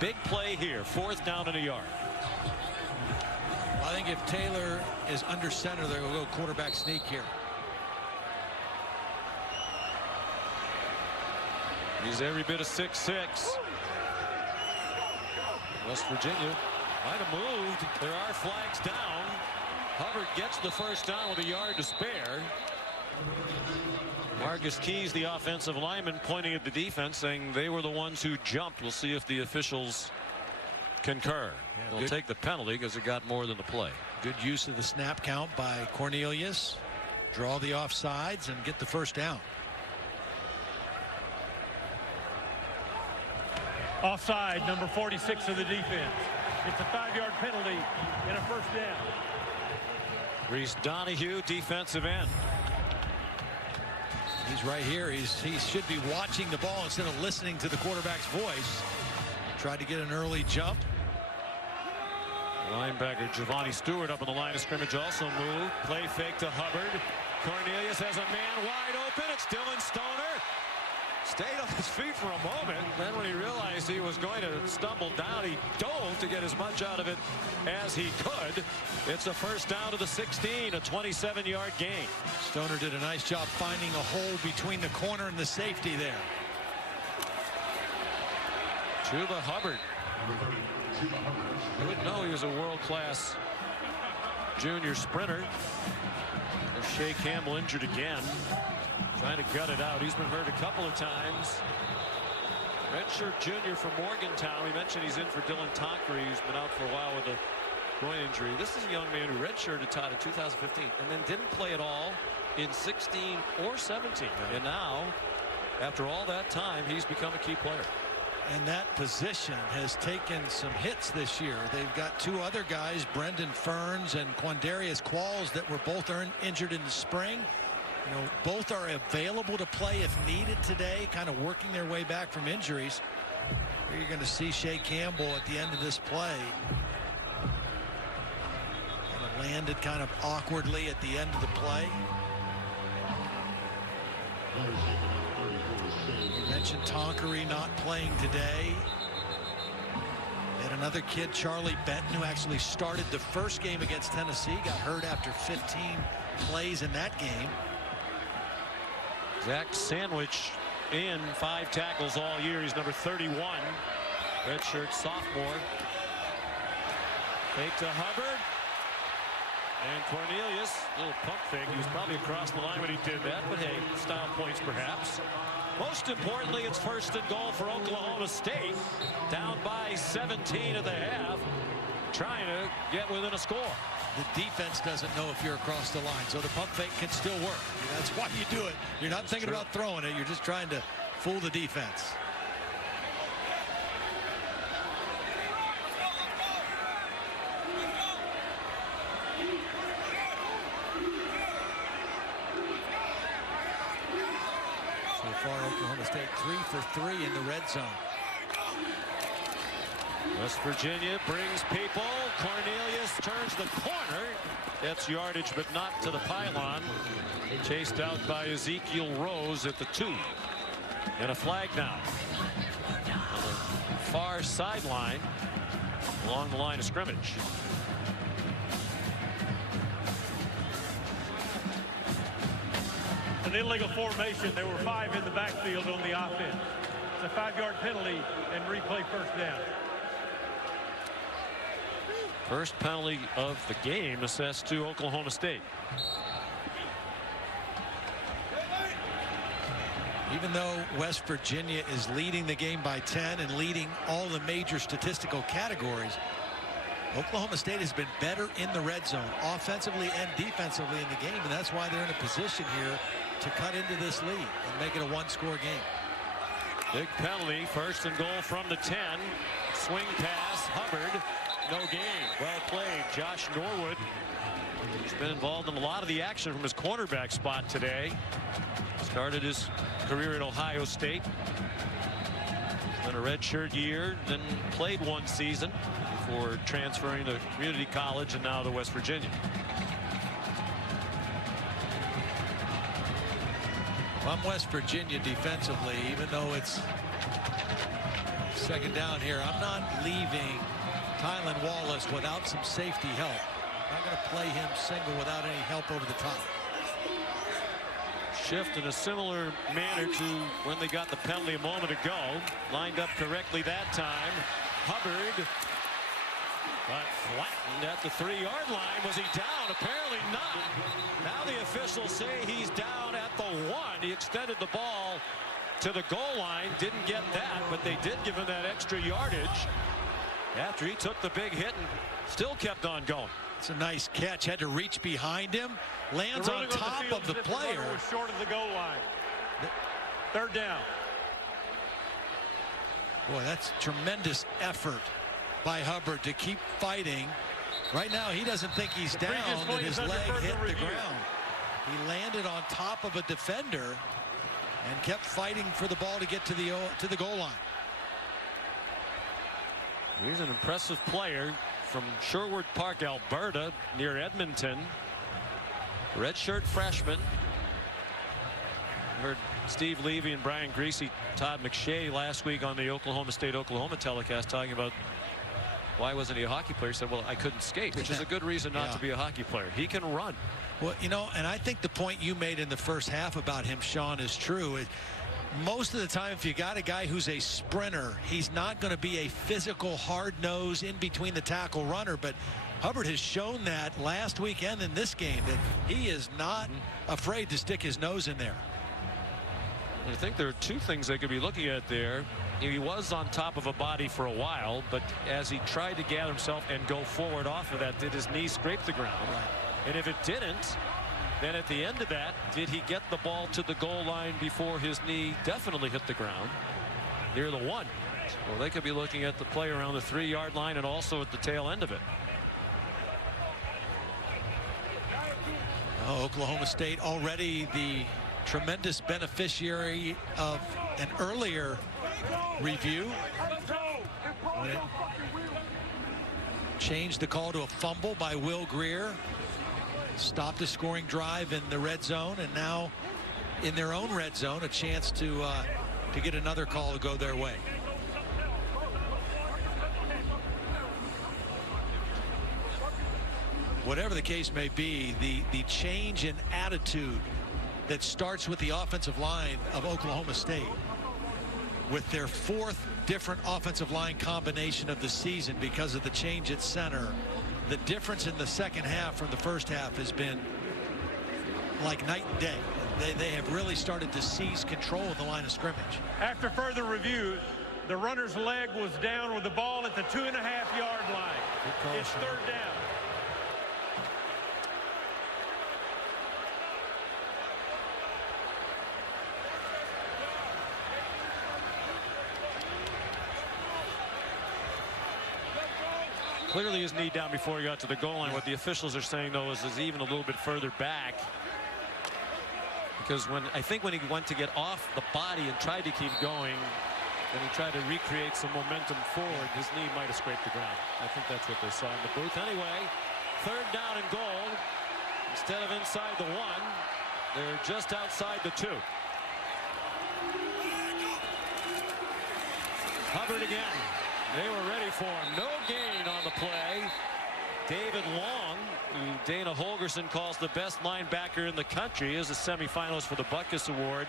Big play here. 4th down and a yard. I think if Taylor is under center, there will go quarterback sneak here. He's every bit of 6'6". West Virginia might have moved. There are flags down. Hubbard gets the first down with a yard to spare. Marcus Keys, the offensive lineman, pointing at the defense, saying they were the ones who jumped. We'll see if the officials concur. Yeah, They'll take the penalty because it got more than the play. Good use of the snap count by Cornelius. Draw the offsides and get the first down. Offside, number 46 of the defense. It's a 5-yard penalty and a first down. Reese Donahue, defensive end. He's right here. He should be watching the ball instead of listening to the quarterback's voice. Tried to get an early jump. Linebacker Giovanni Stewart up on the line of scrimmage also moved. Play fake to Hubbard. Cornelius has a man wide open. It's Dylan Stoner. Stayed on his feet for a moment. Then when he realized he was going to stumble down, he dove to get as much out of it as he could. It's a first down to the 16, a 27-yard gain. Stoner did a nice job finding a hole between the corner and the safety there. Chuba Hubbard. You would know he was a world-class junior sprinter. There's Shea Campbell injured again. Trying to gut it out. He's been hurt a couple of times. Redshirt junior from Morgantown. We mentioned he's in for Dylan Tonkery, who's been out for a while with a groin injury. This is a young man who redshirted Todd in 2015 and then didn't play at all in 16 or 17. And now, after all that time, he's become a key player. And that position has taken some hits this year. They've got 2 other guys, Brendan Ferns and Quandarius Qualls, that were both injured in the spring. You know, both are available to play if needed today, kind of working their way back from injuries. Here you're going to see Shea Campbell at the end of this play. Kind of landed kind of awkwardly at the end of the play. You mentioned Tonkery not playing today. And another kid, Charlie Benton, who actually started the first game against Tennessee, got hurt after 15 plays in that game. Zach Sandwich in 5 tackles all year. He's number 31. Redshirt sophomore. Fake to Hubbard. And Cornelius, little pump fake. He was probably across the line when he did that, but hey, style points perhaps. Most importantly, it's 1st and goal for Oklahoma State. Down by 17 at the half. Trying to get within a score. The defense doesn't know if you're across the line, so the pump fake can still work. That's why you do it. You're not thinking about throwing it. You're just trying to fool the defense. So far, Oklahoma State 3 for 3 in the red zone. West Virginia brings people. Cornelius turns the corner. That's yardage, but not to the pylon. Chased out by Ezekiel Rose at the 2. And a flag now. On far sideline along the line of scrimmage. An illegal formation. There were 5 in the backfield on the offense. It's a 5-yard penalty and replay first down. First penalty of the game assessed to Oklahoma State. Even though West Virginia is leading the game by 10 and leading all the major statistical categories, Oklahoma State has been better in the red zone, offensively and defensively in the game, and that's why they're in a position here to cut into this lead and make it a 1-score game. Big penalty, 1st and goal from the 10. Swing pass, Hubbard, no gain. Well played, Josh Norwood. He's been involved in a lot of the action from his cornerback spot today. Started his career at Ohio State. Then a redshirt year, then played 1 season before transferring to community college and now to West Virginia. If I'm West Virginia defensively, even though it's 2nd down here, I'm not leaving Tylan Wallace without some safety help. I'm not going to play him single without any help over the top. Shift in a similar manner to when they got the penalty a moment ago. Lined up correctly that time. Hubbard, but flattened at the 3-yard line. Was he down? Apparently not. Now the officials say he's down at the 1. He extended the ball to the goal line. Didn't get that, but they did give him that extra yardage after he took the big hit and still kept on going. It's a nice catch. Had to reach behind him. Lands on top of the player. Was short of the goal line. 3rd down. Boy, that's tremendous effort by Hubbard to keep fighting. Right now, he doesn't think he's down, that his leg hit the ground. He landed on top of a defender and kept fighting for the ball to get to the goal line. Here's an impressive player from Sherwood Park, Alberta, near Edmonton. Redshirt freshman. Heard Steve Levy and Brian Greasy, Todd McShay last week on the Oklahoma State-Oklahoma telecast talking about why wasn't he a hockey player. He said, well, I couldn't skate, which is a good reason not to be a hockey player. He can run. Well, you know, and I think the point you made in the first half about him, Sean, is true. Most of the time, if you got a guy who's a sprinter, he's not going to be a physical, hard-nosed, in-between the tackle runner. But Hubbard has shown that last weekend in this game, that he is not afraid to stick his nose in there. I think there are 2 things they could be looking at there. He was on top of a body for a while, but as he tried to gather himself and go forward off of that, did his knee scrape the ground? Right. And if it didn't, then at the end of that, did he get the ball to the goal line before his knee definitely hit the ground near the 1? Well, they could be looking at the play around the 3-yard line and also at the tail end of it. Oh, Oklahoma State already the tremendous beneficiary of an earlier review when it changed the call to a fumble by Will Greer. Stopped a scoring drive in the red zone, and now in their own red zone, a chance to get another call to go their way. Whatever the case may be, the change in attitude that starts with the offensive line of Oklahoma State, with their 4th different offensive line combination of the season because of the change at center. The difference in the second half from the first half has been like night and day. They have really started to seize control of the line of scrimmage. After further review, the runner's leg was down with the ball at the 2.5-yard line. It's 3rd down. Clearly his knee down before he got to the goal line. What the officials are saying, though, is even a little bit further back. Because I think when he went to get off the body and tried to keep going, and he tried to recreate some momentum forward, his knee might have scraped the ground. I think that's what they saw in the booth. Anyway, 3rd down and goal. Instead of inside the 1, they're just outside the 2. Hubbard again. They were ready for him. No gain on the play. David Long, who Dana Holgerson calls the best linebacker in the country, is a semifinalist for the Butkus Award,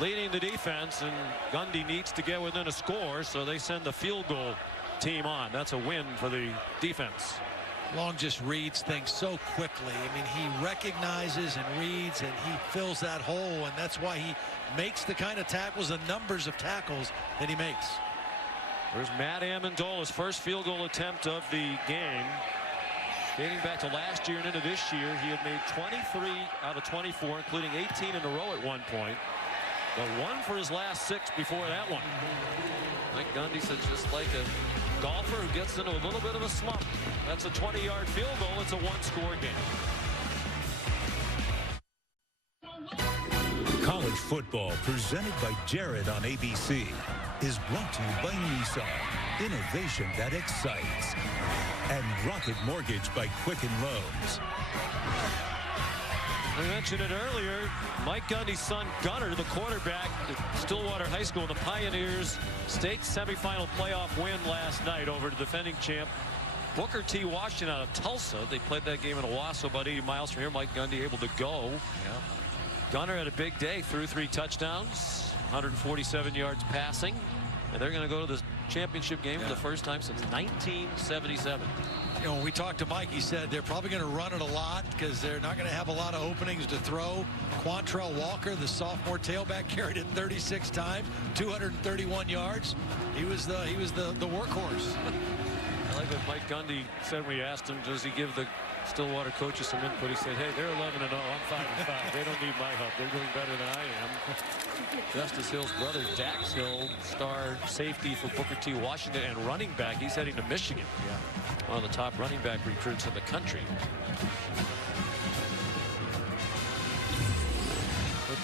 leading the defense, and Gundy needs to get within a score, so they send the field goal team on. That's a win for the defense. Long just reads things so quickly. I mean, he recognizes and reads, and he fills that hole, and that's why he makes the kind of tackles, the numbers of tackles that he makes. There's Matt Amendola's first field goal attempt of the game. Dating back to last year and into this year, he had made 23 out of 24, including 18 in a row at one point. But one for his last 6 before that one. Mike Gundy said, just like a golfer who gets into a little bit of a slump. That's a 20-yard field goal. It's a one-score game. College football presented by Jared on ABC is brought to you by Nissan. Innovation that excites. And Rocket Mortgage by Quicken Loans. We mentioned it earlier. Mike Gundy's son Gunner, the quarterback at Stillwater High School, the Pioneers state semifinal playoff win last night over the defending champ Booker T. Washington out of Tulsa. They played that game in Owasso, about 80 miles from here. Mike Gundy able to go. Yeah. Gunner had a big day, threw 3 touchdowns, 147 yards passing, and they're going to go to the championship game for the first time since 1977. You know, when we talked to Mike, he said they're probably going to run it a lot because they're not going to have a lot of openings to throw. Quantrell Walker, the sophomore tailback, carried it 36 times, 231 yards. He was the workhorse. I like what Mike Gundy said when we asked him, does he give the Stillwater coaches some input? He said, hey, they're 11-0. I'm 5-5. They don't need my help. They're doing better than I am. Justice Hill's brother, Dax Hill, star safety for Booker T. Washington and running back. He's heading to Michigan. Yeah. One of the top running back recruits in the country.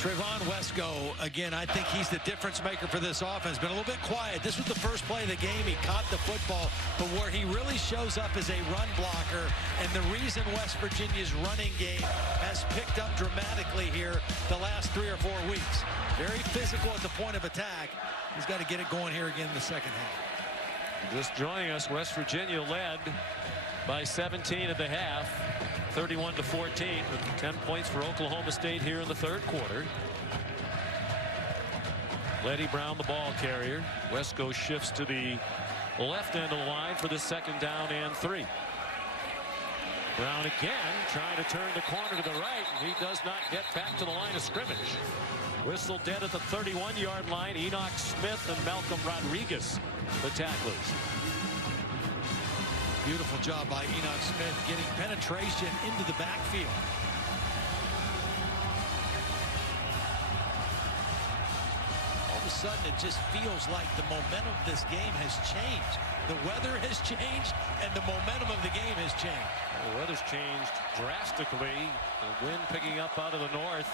Trayvon Wesco, again, I think he's the difference maker for this offense. Been a little bit quiet. This was the first play of the game. He caught the football, but where he really shows up is a run blocker, and the reason West Virginia's running game has picked up dramatically here the last 3 or 4 weeks. Very physical at the point of attack. He's got to get it going here again in the second half. Just joining us, West Virginia led by 17 at the half. 31-14, with 10 points for Oklahoma State here in the third quarter. Letty Brown, the ball carrier. Wesco shifts to the left end of the line for the second down and 3. Brown again trying to turn the corner to the right, and he does not get back to the line of scrimmage. Whistle dead at the 31-yard line. Enoch Smith and Malcolm Rodriguez, the tacklers. Beautiful job by Enoch Smith getting penetration into the backfield. All of a sudden, it just feels like the momentum of this game has changed. The weather has changed, and the momentum of the game has changed. The weather's changed drastically. The wind picking up out of the north.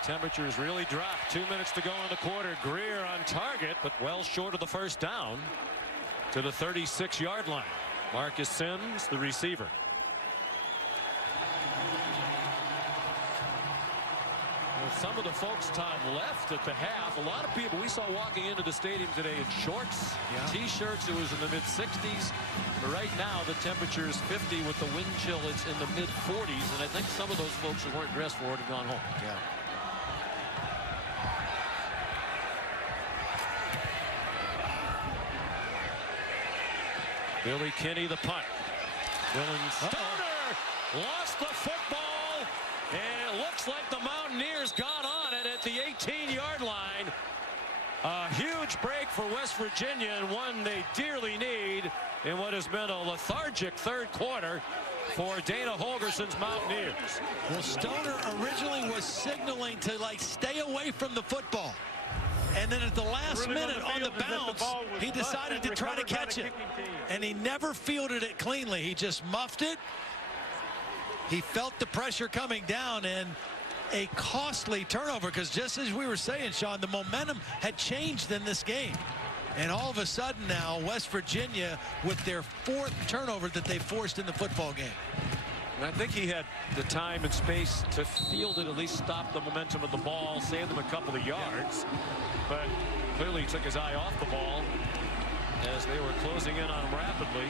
The temperatures really dropped. 2 minutes to go in the quarter. Greer on target, but well short of the first down to the 36-yard line. Marcus Sims, the receiver. Well, some of the folks, Todd, left at the half. A lot of people we saw walking into the stadium today in shorts, T-shirts. It was in the mid-60s. But right now, the temperature is 50 with the wind chill. It's in the mid-40s. And I think some of those folks who weren't dressed for it have gone home. Yeah. Billy Kinney, the punt. Dylan Stoner lost the football, and it looks like the Mountaineers got on it at the 18-yard line. A huge break for West Virginia, and one they dearly need in what has been a lethargic third quarter for Dana Holgerson's Mountaineers. Well, Stoner originally was signaling to, stay away from the football. And then at the last minute on the bounce, he decided to try to catch it. And he never fielded it cleanly. He just muffed it. He felt the pressure coming down, and a costly turnover, because just as we were saying, Sean, the momentum had changed in this game. And all of a sudden now, West Virginia with their 4th turnover that they forced in the football game. And I think he had the time and space to field it, at least stop the momentum of the ball, save them a couple of yards. But clearly he took his eye off the ball. as they were closing in on him rapidly.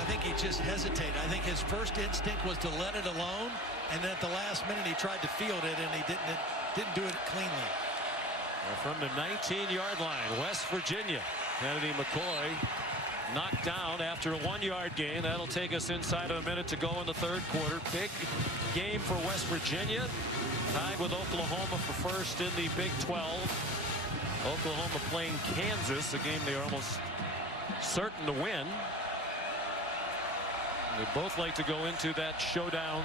I think he just hesitated. I think his first instinct was to let it alone, and then at the last minute he tried to field it, and he didn't do it cleanly. From the 19-yard line, West Virginia. Kennedy McCoy knocked down after a 1-yard gain. That'll take us inside of a minute to go in the third quarter. Big game for West Virginia. Tied with Oklahoma for first in the Big 12. Oklahoma playing Kansas, a game they are almost certain to win. They both like to go into that showdown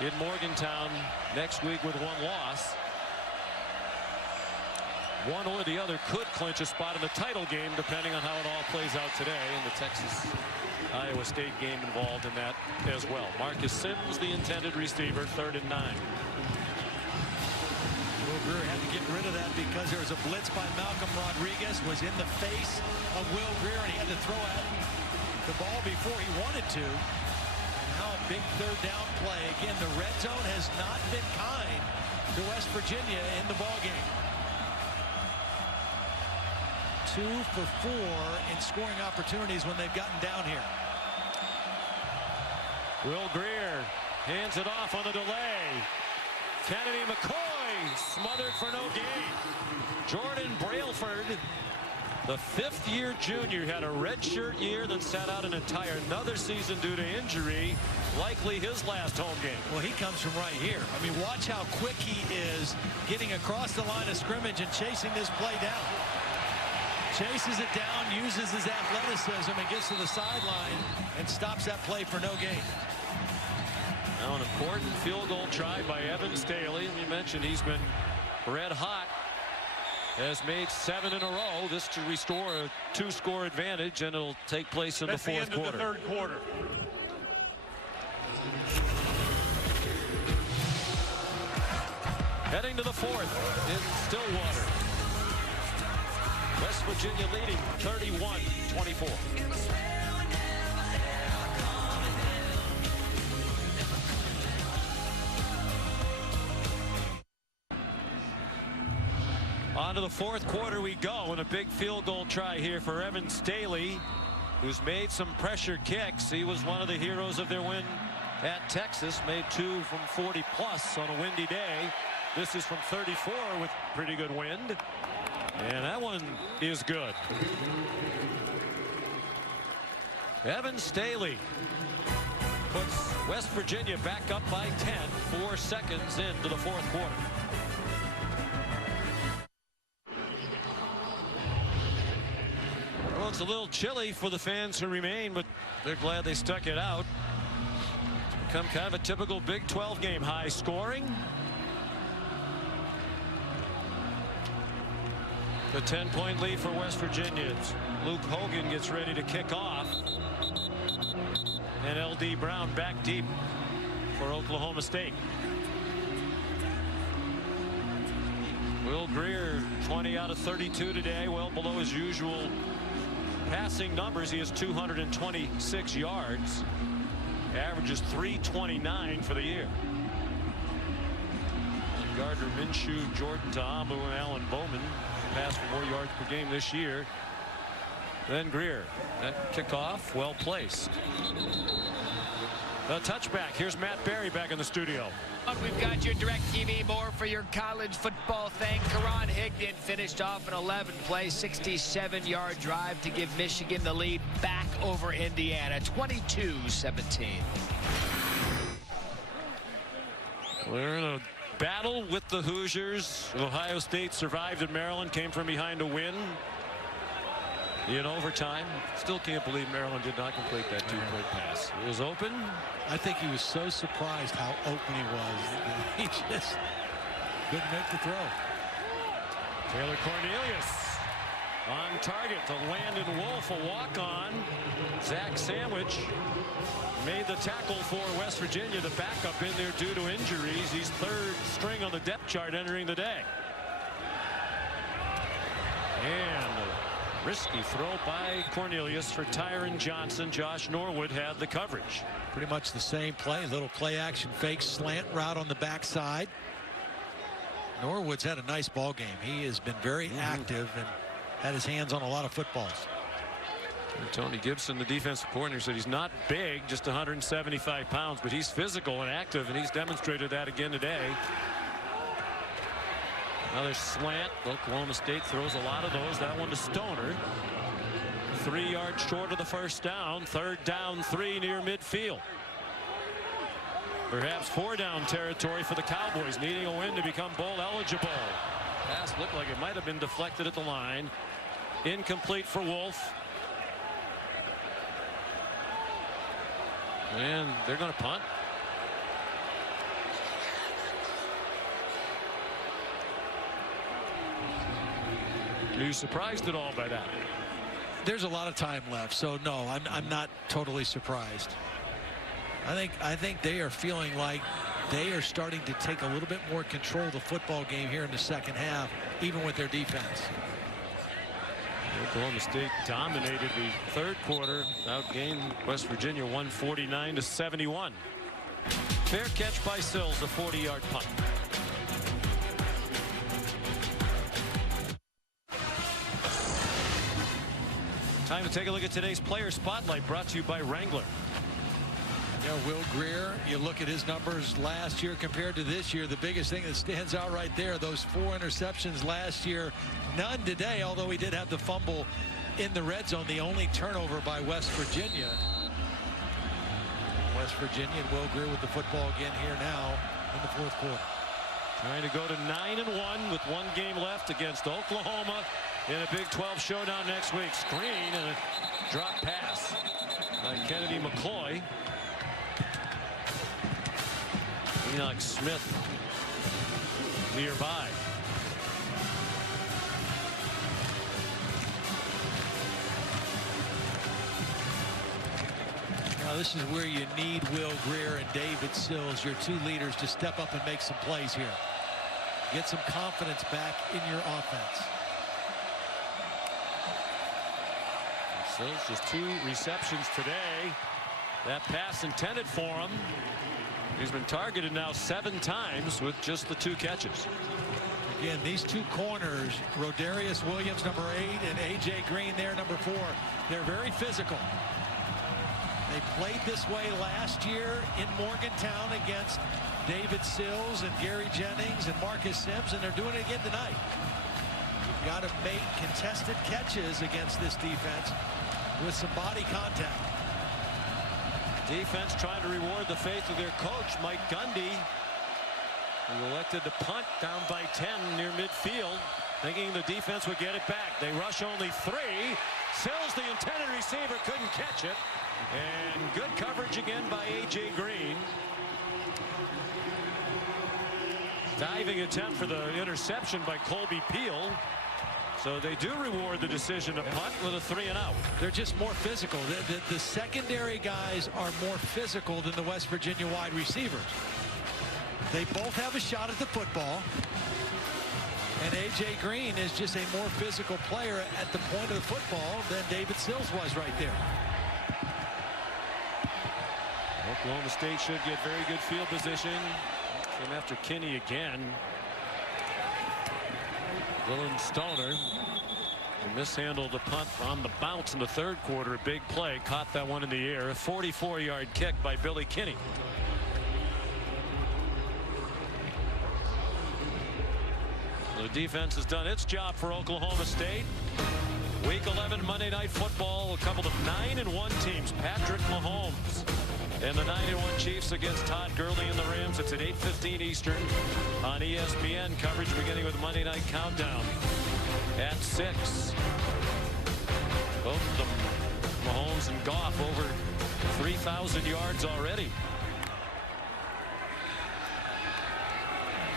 in Morgantown next week with one loss. One or the other could clinch a spot in the title game depending on how it all plays out today, and the Texas-Iowa State game involved in that as well. Marcus Sims, the intended receiver, 3rd and 9. Will Greer had to get rid of that because there was a blitz by Malcolm Rodriguez, was in the face of Will Greer, and he had to throw out the ball before he wanted to. Now a big 3rd down play. Again, the red zone has not been kind to West Virginia in the ball game. 2 for 4 in scoring opportunities when they've gotten down here. Will Greer hands it off on the delay. Kennedy McCoy smothered for no gain. Jordan Brailford, the 5th-year junior, had a redshirt year, then sat out another season due to injury. Likely his last home game. Well, he comes from right here. I mean, watch how quick he is getting across the line of scrimmage and chasing this play down. Chases it down, uses his athleticism, and gets to the sideline and stops that play for no gain. Now an important field goal try by Evan Staley. We mentioned he's been red hot. Has made 7 in a row. This to restore a 2-score advantage, and it'll take place in the 4th quarter. Of the 3rd quarter. Heading to the 4th in Stillwater. West Virginia leading 31-24. On to the 4th quarter we go, and a big field goal try here for Evan Staley, who's made some pressure kicks. He was one of the heroes of their win at Texas, made 2 from 40 plus on a windy day. This is from 34 with pretty good wind. And that one is good. Evan Staley puts West Virginia back up by 10, 4 seconds into the 4th quarter. Well, it's a little chilly for the fans who remain, but they're glad they stuck it out. Become kind of a typical Big 12 game. High scoring. A 10-point lead for West Virginia. Luke Hogan gets ready to kick off. And L.D. Brown back deep for Oklahoma State. Will Greer, 20 out of 32 today, well below his usual passing numbers. He has 226 yards. Averages 329 for the year. Gardner Minshew, Jordan Ta'amu, and Alan Bowman passed for more yards per game this year than Greer. That kickoff well placed. The touchback. Here's Matt Berry back in the studio. We've got your DirecTV more for your college football thing. Karan Higdon finished off an 11-play, 67-yard drive to give Michigan the lead back over Indiana, 22-17. We're in a battle with the Hoosiers. Ohio State survived at Maryland, came from behind to win in overtime. Still can't believe Maryland did not complete that 2-point pass. It was open. I think he was so surprised how open he was. He just couldn't make the throw. Taylor Cornelius on target to Landon Wolf, a walk-on. Zach Sandwich made the tackle for West Virginia. The backup in there due to injuries. He's 3rd string on the depth chart entering the day. And a risky throw by Cornelius for Tyron Johnson. Josh Norwood had the coverage. Pretty much the same play. Little play action fake slant route on the backside. Norwood's had a nice ball game. He has been very active and had his hands on a lot of footballs. Tony Gibson, the defensive coordinator, said he's not big, just 175 pounds, but he's physical and active, and he's demonstrated that again today. Another slant. Oklahoma State throws a lot of those. That one to Stoner. 3 yards short of the first down. 3rd down, 3 near midfield. Perhaps 4 down territory for the Cowboys, needing a win to become bowl eligible. Pass looked like it might have been deflected at the line. Incomplete for Wolf. And they're going to punt. Are you surprised at all by that? There's a lot of time left, so no, I'm not totally surprised. I think they are feeling like they are starting to take a little bit more control of the football game here in the second half, even with their defense. Oklahoma State dominated the 3rd quarter, outgained West Virginia 149-71. Fair catch by Sills, a 40-yard punt. Time to take a look at today's player spotlight, brought to you by Wrangler. Will Greer, you look at his numbers last year compared to this year, the biggest thing that stands out right there, those 4 interceptions last year, none today, although he did have the fumble in the red zone, the only turnover by West Virginia. West Virginia and Will Greer with the football again here now in the 4th quarter. Trying to go to 9-1 with 1 game left against Oklahoma in a Big 12 showdown next week. Screen and a drop pass by Kennedy McCloy. Enoch Smith nearby. Now this is where you need Will Greer and David Sills, your 2 leaders, to step up and make some plays here. Get some confidence back in your offense. Sills just 2 receptions today. That pass intended for him. He's been targeted now 7 times with just the 2 catches. Again, these 2 corners, Rodarius Williams, number 8, and A.J. Green there, number 4, they're very physical. They played this way last year in Morgantown against David Sills and Gary Jennings and Marcus Sims, and they're doing it again tonight. You've got to make contested catches against this defense with some body contact. Defense trying to reward the faith of their coach, Mike Gundy, who elected to punt down by 10 near midfield, thinking the defense would get it back. They rush only 3. Sills, the intended receiver, couldn't catch it. And good coverage again by A.J. Green. Diving attempt for the interception by Colby Peel. So they do reward the decision to punt with a 3 and out. They're just more physical. The secondary guys are more physical than the West Virginia wide receivers. They both have a shot at the football. And A.J. Green is just a more physical player at the point of the football than David Sills was right there. Oklahoma State should get very good field position. Came after Kinney again. Dylan Stoner mishandled the punt on the bounce in the 3rd quarter. A big play, caught that one in the air. A 44-yard kick by Billy Kinney. The defense has done its job for Oklahoma State. Week 11 Monday Night Football, a couple of 9-1 teams. Patrick Mahomes and the 9-1 Chiefs against Todd Gurley and the Rams. It's at 8:15 Eastern on ESPN. Coverage beginning with Monday Night Countdown at 6. Both of them, Mahomes and Goff, over 3,000 yards already.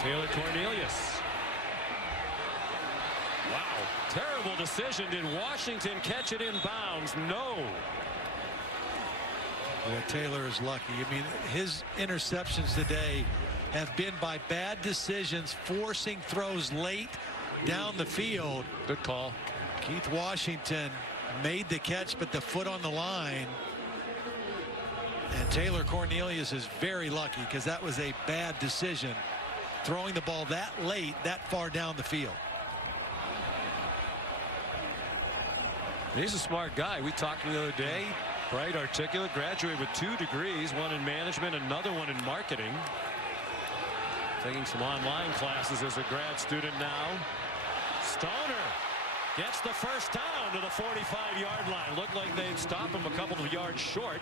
Taylor Cornelius. Wow, terrible decision. Did Washington catch it in bounds? No. Well, Taylor is lucky. I mean, his interceptions today have been by bad decisions, forcing throws late down the field. Good call. Keith Washington made the catch, but the foot on the line. And Taylor Cornelius is very lucky because that was a bad decision, throwing the ball that late, that far down the field. He's a smart guy. We talked the other day. Bright, articulate, graduated with 2 degrees, one in management, another one in marketing. Taking some online classes as a grad student now. Stoner gets the first down to the 45-yard line. Looked like they'd stop him a couple of yards short.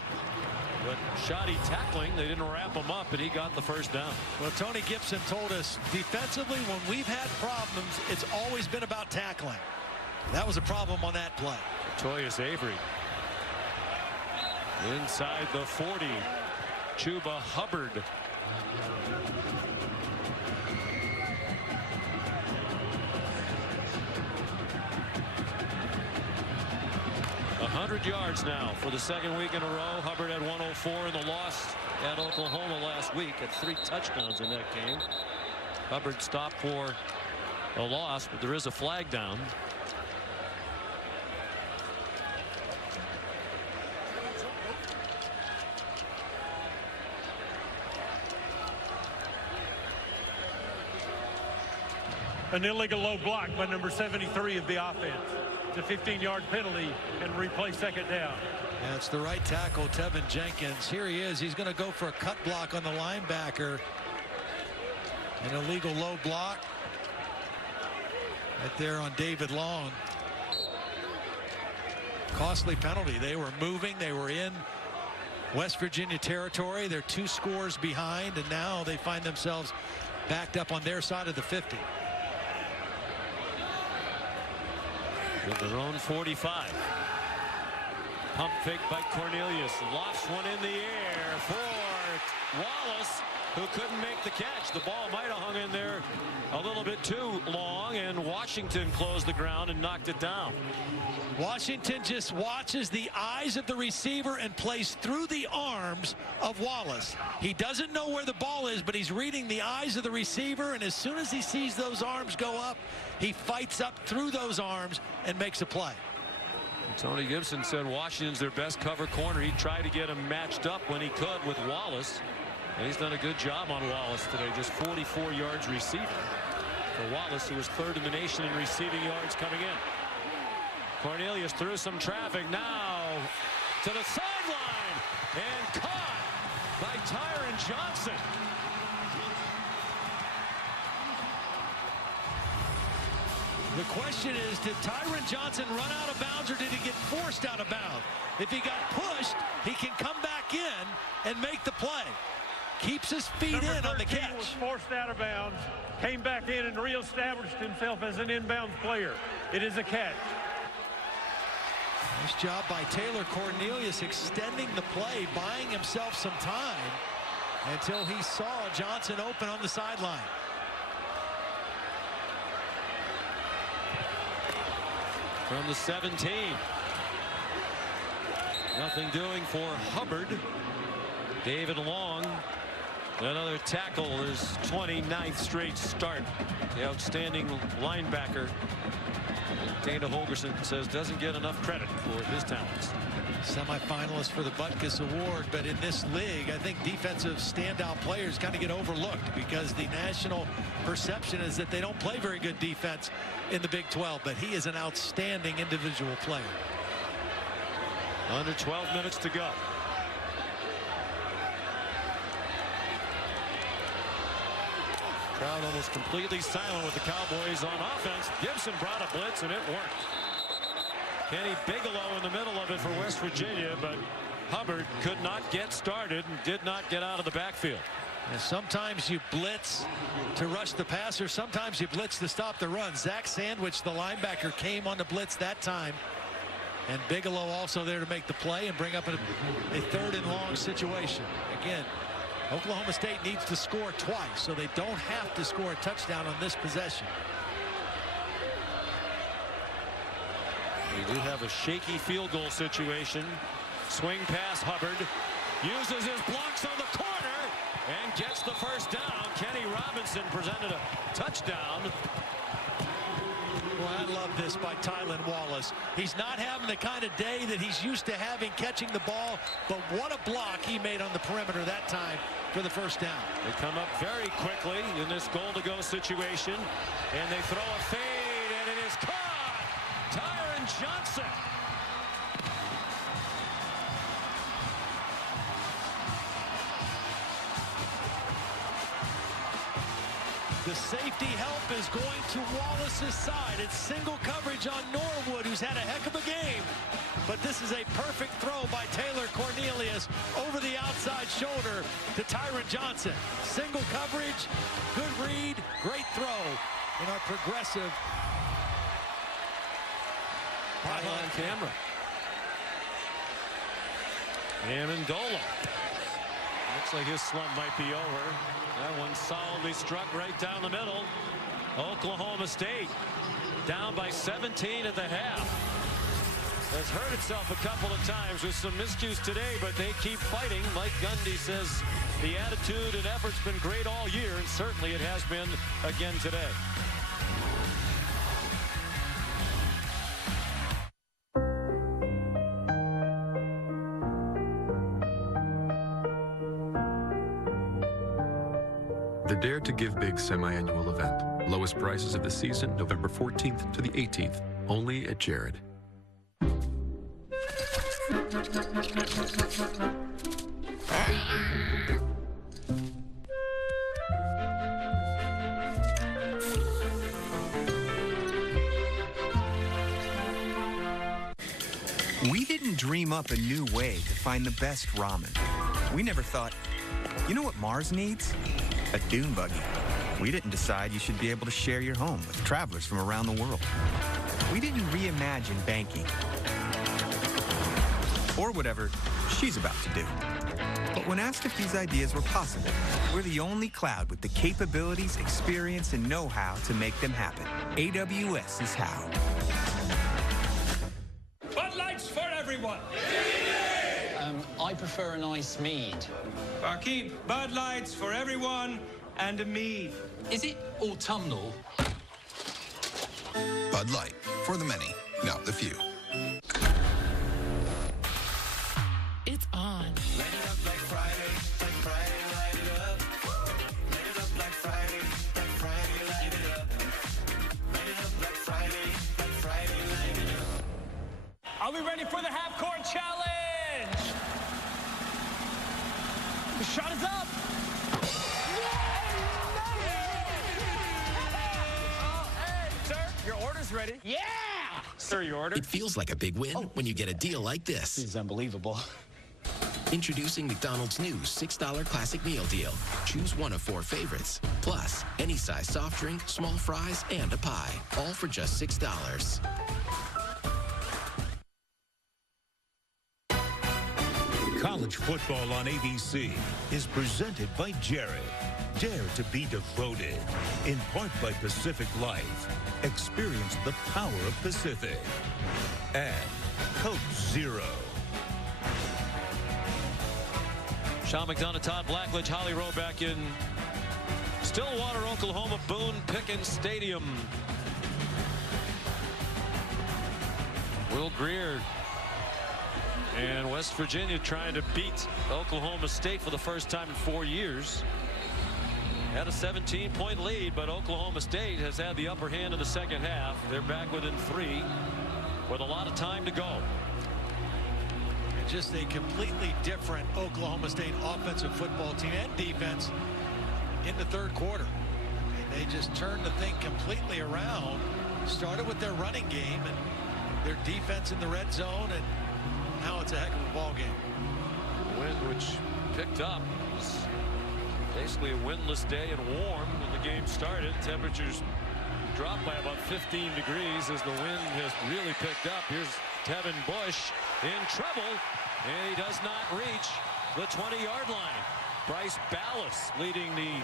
But shoddy tackling, they didn't wrap him up, and he got the first down. Well, Tony Gibson told us defensively when we've had problems, it's always been about tackling. That was a problem on that play. Toyas Avery. Inside the 40. Chuba Hubbard. $100 yards now for the second week in a row. Hubbard had 104 in the loss at Oklahoma last week, at 3 touchdowns in that game. Hubbard stopped for a loss, but there is a flag down. An illegal low block by number 73 of the offense. It's a 15-yard penalty and replay second down. That's the right tackle, Tevin Jenkins. Here he is. He's going to go for a cut block on the linebacker. An illegal low block right there on David Long. Costly penalty. They were moving. They were in West Virginia territory. They're 2 scores behind, and now they find themselves backed up on their side of the 50. With their own 45. Pump fake by Cornelius. Lofts one in the air for Wallace, who couldn't make the catch. The ball might have hung in there a little bit too long, and Washington closed the ground and knocked it down. Washington just watches the eyes of the receiver and plays through the arms of Wallace. He doesn't know where the ball is, but he's reading the eyes of the receiver, and as soon as he sees those arms go up, he fights up through those arms and makes a play. Tony Gibson said Washington's their best cover corner. He tried to get him matched up when he could with Wallace, and he's done a good job on Wallace today. Just 44 yards receiving for Wallace, who was 3rd in the nation in receiving yards coming in. Cornelius through some traffic now to the sideline and caught by Tyron Johnson. The question is, did Tyron Johnson run out of bounds, or did he get forced out of bounds? If he got pushed, he can come back in and make the play. Keeps his feet in on the catch. Was forced out of bounds, came back in and reestablished himself as an inbounds player. It is a catch. Nice job by Taylor Cornelius extending the play, buying himself some time until he saw Johnson open on the sideline. From the 17. Nothing doing for Hubbard. David Long. Another tackle, his 29th straight start. The outstanding linebacker. Dana Holgerson says doesn't get enough credit for his talents. Semi-finalist for the Butkus Award, but in this league, I think defensive standout players kind of get overlooked because the national perception is that they don't play very good defense in the Big 12, but he is an outstanding individual player. Under 12 minutes to go. Crowd almost completely silent with the Cowboys on offense. Gibson brought a blitz and it worked. Kenny Bigelow in the middle of it for West Virginia, but Hubbard could not get started and did not get out of the backfield. And sometimes you blitz to rush the passer, sometimes you blitz to stop the run. Zach Sandwich, the linebacker, came on the blitz that time, and Bigelow also there to make the play and bring up a 3rd and long situation. Again, Oklahoma State needs to score twice, so they don't have to score a touchdown on this possession. We do have a shaky field goal situation. Swing pass, Hubbard uses his blocks on the corner and gets the first down. Kenny Robinson presented a touchdown. Well, I love this by Tylan Wallace. He's not having the kind of day that he's used to having catching the ball, but what a block he made on the perimeter that time for the first down. They come up very quickly in this goal-to-go situation, and they throw a fade, and it is caught. Tyron Johnson The safety help is going to Wallace's side. It's single coverage on Norwood, who's had a heck of a game. But this is a perfect throw by Taylor Cornelius over the outside shoulder to Tyron Johnson. Single coverage, good read, great throw in our progressive on camera. Amendola. Looks like his slump might be over. That one solidly struck right down the middle. Oklahoma State down by 17 at the half. Has hurt itself a couple of times with some miscues today, but they keep fighting. Mike Gundy says the attitude and effort's been great all year, and certainly it has been again today. The Dare to Give Big semi-annual event. Lowest prices of the season, November 14th to the 18th, only at Jared. We didn't dream up a new way to find the best ramen. We never thought, you know what Mars needs? A dune buggy. We didn't decide you should be able to share your home with travelers from around the world. We didn't reimagine banking. Or whatever she's about to do. But when asked if these ideas were possible, we're the only cloud with the capabilities, experience, and know-how to make them happen. AWS is how. Bud Lights for everyone. I prefer an ice mead. Barkeep, Bud Lights for everyone and a mead. Is it autumnal? Bud Light, for the many, not the few. It's on. Light it up like Friday, light it up. Light it up like Friday, light it up. Light it up like Friday, light it up. Are we ready for the half-court challenge? The shot is up. Sir, your order's ready. Yeah! Sir, your order. It feels like a big win when you get a deal like this. This is unbelievable. Introducing McDonald's new $6 Classic Meal Deal. Choose one of 4 favorites. Plus, any size soft drink, small fries, and a pie. All for just $6. College football on ABC is presented by Jared. Dare to be devoted. In part by Pacific Life. Experience the power of Pacific. And Coke Zero. Sean McDonough, Todd Blackledge, Holly Rowe back in Stillwater, Oklahoma, Boone Pickens Stadium. Will Greer and West Virginia trying to beat Oklahoma State for the first time in 4 years. Had a 17-point lead, but Oklahoma State has had the upper hand in the second half. They're back within 3 with a lot of time to go. Just a completely different Oklahoma State offensive football team and defense in the third quarter. And they just turned the thing completely around. Started with their running game and their defense in the red zone, and now it's a heck of a ball game. Wind which picked up. It's basically a windless day and warm when the game started. Temperatures dropped by about 15 degrees as the wind has really picked up. Here's Tevin Bush in trouble, and he does not reach the 20-yard line. Bryce Ballas leading the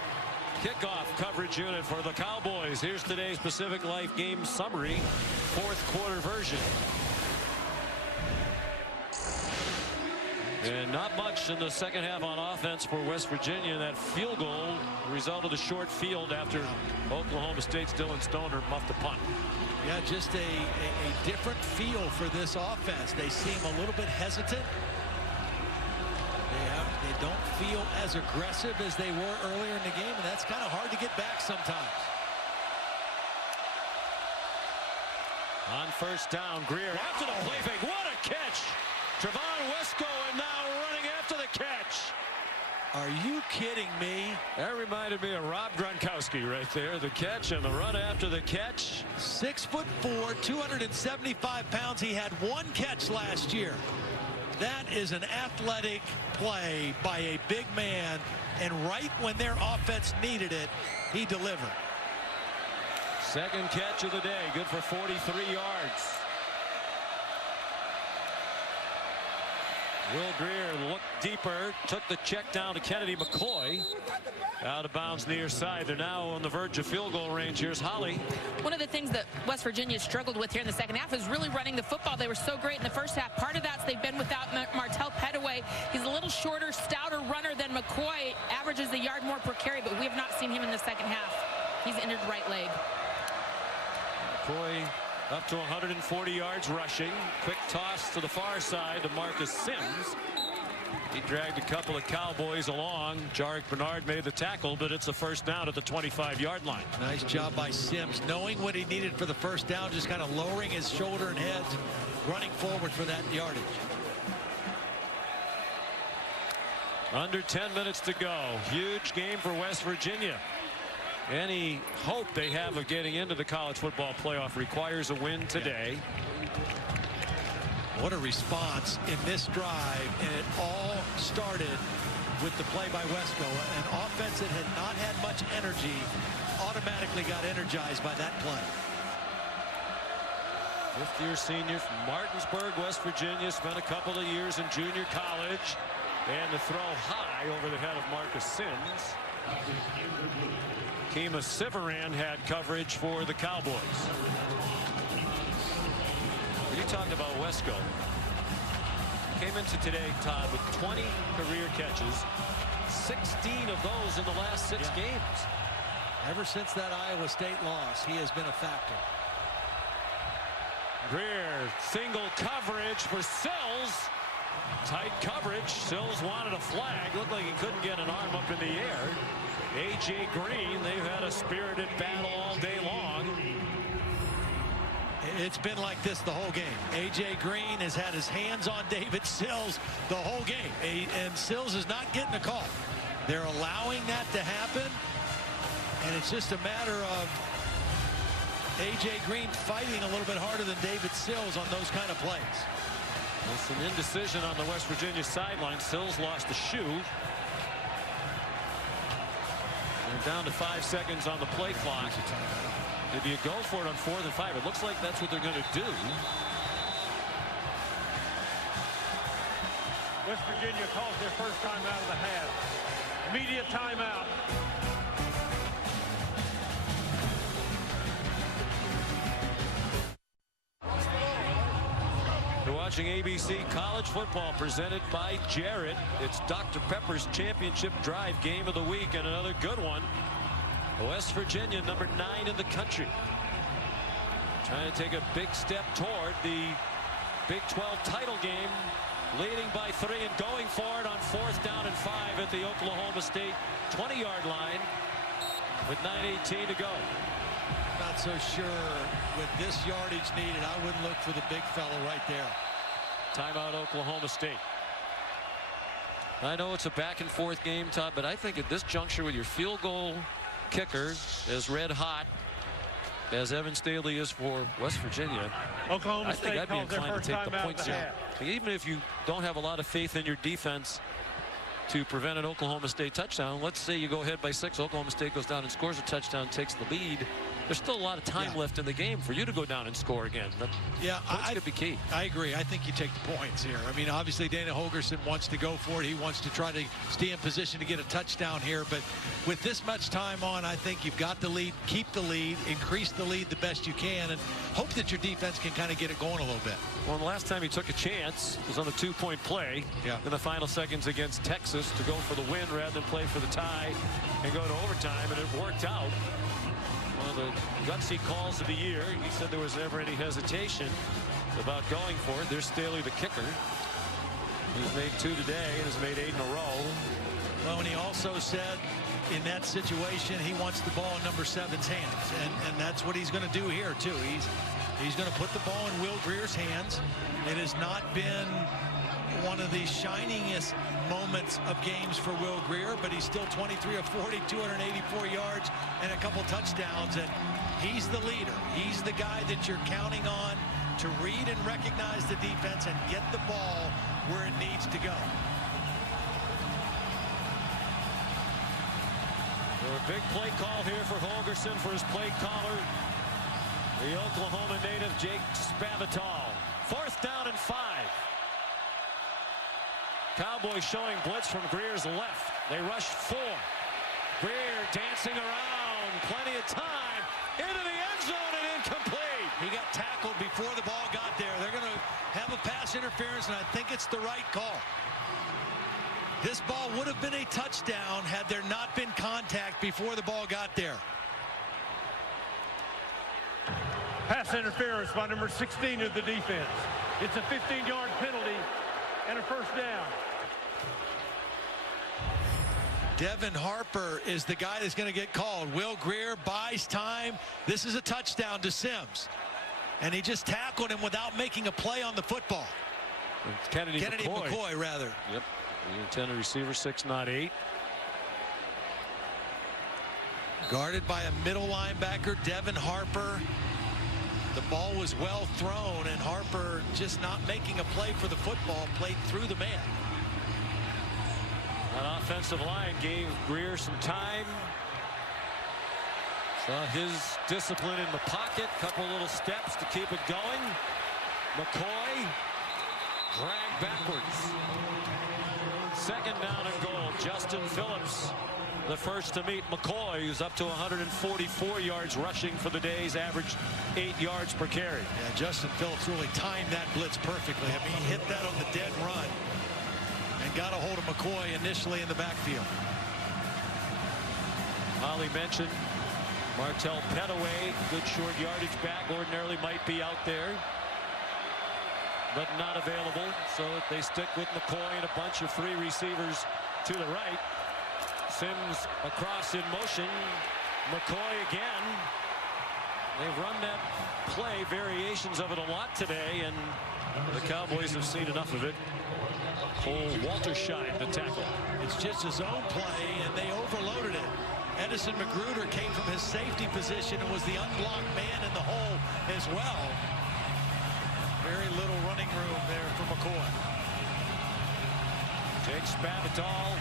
kickoff coverage unit for the Cowboys. Here's today's Pacific Life game summary, fourth quarter version. And not much in the second half on offense for West Virginia. That field goal resulted in a short field after Oklahoma State's Dylan Stoner muffed a punt. Yeah, just a different feel for this offense. They seem a little bit hesitant. They don't feel as aggressive as they were earlier in the game, and that's kind of hard to get back sometimes. On first down, Greer after the play fake. What a catch! Trevon Wesco and now running after the catch. Are you kidding me? That reminded me of Rob Gronkowski right there. The catch and the run after the catch. 6'4", 275 pounds. He had one catch last year. That is an athletic play by a big man. And right when their offense needed it, he delivered. Second catch of the day. Good for 43 yards. Will Greer looked deeper, took the check down to Kennedy McCoy. Out of bounds near side. They're now on the verge of field goal range. Here's Holly. One of the things that West Virginia struggled with here in the second half is really running the football. They were so great in the first half. Part of that's they've been without Martell Pettaway. He's a little shorter, stouter runner than McCoy. Averages a yard more per carry, but we have not seen him in the second half. He's injured right leg. McCoy up to 140 yards rushing. Quick toss to the far side to Marcus Sims. He dragged a couple of Cowboys along. Jarek Bernard made the tackle, but it's a first down at the 25-yard line. Nice job by Sims, knowing what he needed for the first down, just kind of lowering his shoulder and head, running forward for that yardage. Under 10 minutes to go. Huge game for West Virginia. Any hope they have of getting into the college football playoff requires a win today. What a response in this drive, and it all started with the play by Wesco. An offense that had not had much energy automatically got energized by that play. Fifth-year senior from Martinsburg, West Virginia, spent a couple of years in junior college, and to throw high over the head of Marcus Sims. Kima Sivaran had coverage for the Cowboys. You talked about Wesco. Came into today, Todd, with 20 career catches, 16 of those in the last 6 games. Ever since that Iowa State loss, he has been a factor. Greer, single coverage for Sills. Tight coverage. Sills wanted a flag. Looked like he couldn't get an arm up in the air. A.J. Green, they've had a spirited battle all day long. It's been like this the whole game. A.J. Green has had his hands on David Sills the whole game. And Sills is not getting a call. They're allowing that to happen. And it's just a matter of A.J. Green fighting a little bit harder than David Sills on those kind of plays. Well, some indecision on the West Virginia sideline. Sills lost a shoe. They're down to 5 seconds on the play clock. Maybe you go for it on 4th and 5. It looks like that's what they're going to do. West Virginia calls their first time out of the half. Immediate timeout. You're watching ABC College Football presented by Jarrett. It's Dr. Pepper's championship drive game of the week, and another good one. West Virginia, number 9 in the country, trying to take a big step toward the Big 12 title game, leading by 3 and going for it on 4th down and 5 at the Oklahoma State 20-yard line with 9:18 to go. Not so sure with this yardage needed. I wouldn't look for the big fella right there. Timeout, Oklahoma State. I know it's a back and forth game, Todd, but I think at this juncture with your field goal kicker as red hot as Evan Staley is for West Virginia, Oklahoma I think State I'd be calls their inclined to first take the time out points of the here. half. Even if you don't have a lot of faith in your defense to prevent an Oklahoma State touchdown, let's say you go ahead by 6, Oklahoma State goes down and scores a touchdown, takes the lead. There's still a lot of time left in the game for you to go down and score again. Points could be key. I agree. I think you take the points here. I mean, obviously Dana Holgerson wants to go for it. He wants to try to stay in position to get a touchdown here. But with this much time on, I think you've got the lead, keep the lead, increase the lead the best you can, and hope that your defense can kind of get it going a little bit. Well, the last time he took a chance was on the 2-point play in the final seconds against Texas to go for the win rather than play for the tie and go to overtime, and it worked out. One of the gutsy calls of the year. He said there was never any hesitation about going for it. There's Staley, the kicker. He's made 2 today and has made 8 in a row. Well, and he also said in that situation he wants the ball in number 7's hands, and that's what he's going to do here too. He's going to put the ball in Will Greer's hands. It has not been one of the shiningest moments of games for Will Grier, but he's still 23 of 40, 284 yards, and a couple touchdowns, and he's the leader. He's the guy that you're counting on to read and recognize the defense and get the ball where it needs to go. A big play call here for Holgerson for his play caller, the Oklahoma native Jake Spavital. 4th down and 5. Cowboys showing blitz from Grier's left. They rushed 4. Grier dancing around, plenty of time, into the end zone and incomplete. He got tackled before the ball got there. They're going to have a pass interference, and I think it's the right call. This ball would have been a touchdown had there not been contact before the ball got there. Pass interference by number 16 of the defense. It's a 15-yard penalty and a 1st down. Devin Harper is the guy that's going to get called. Will Grier buys time. This is a touchdown to Sims. And he just tackled him without making a play on the football. It's Kennedy McCoy, rather. Yep. The intended receiver, 6, not 8. Guarded by a middle linebacker, Devin Harper. The ball was well thrown, and Harper just not making a play for the football, played through the man. That offensive line gave Grier some time. Saw his discipline in the pocket, couple little steps to keep it going. McCoy dragged backwards. 2nd down and goal. Justin Phillips, the first to meet McCoy, who's up to 144 yards rushing for the day's average 8 yards per carry. Yeah, Justin Phillips really timed that blitz perfectly. I mean, he hit that on the dead run and got a hold of McCoy initially in the backfield. Holly mentioned Martell Pettaway, good short yardage back, ordinarily might be out there, but not available. So they stick with McCoy and a bunch of 3 receivers to the right. Sims across in motion. McCoy again. They've run that play, variations of it a lot today, and the Cowboys have seen enough of it. Pull Walterscheid to tackle. It's just his own play, and they overloaded it. Edison Magruder came from his safety position and was the unblocked man in the hole as well. Very little running room there for McCoy. Jake Spavital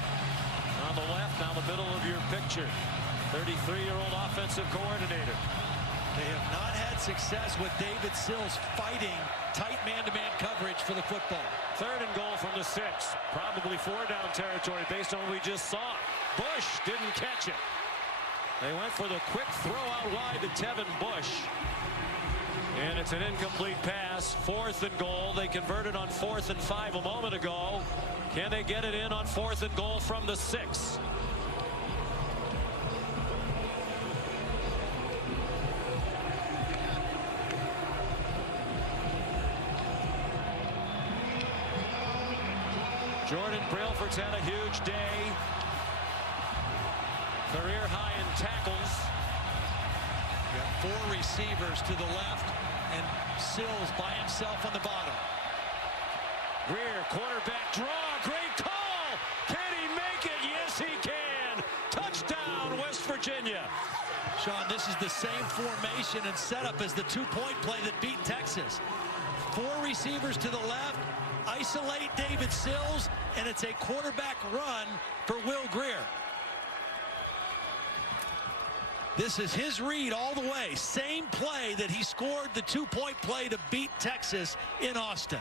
on the left, down the middle of your picture. 33-year-old offensive coordinator. They have not had success with David Sills fighting tight man-to-man coverage for the football. 3rd and goal from the 6. Probably 4-down territory based on what we just saw. Bush didn't catch it. They went for the quick throw out wide to Tevin Bush. And it's an incomplete pass. 4th and goal. They converted on 4th and 5 a moment ago. Can they get it in on 4th and goal from the 6? Jordan Brailford's had a huge day. Career high in tackles. Got 4 receivers to the left, and Sills by himself on the bottom. Grier, quarterback draw. Great call. Can he make it? Yes, he can. Touchdown, West Virginia. Sean, this is the same formation and setup as the 2-point play that beat Texas. 4 receivers to the left. Isolate David Sills, and it's a quarterback run for Will Grier. This is his read all the way. Same play that he scored the 2-point play to beat Texas in Austin.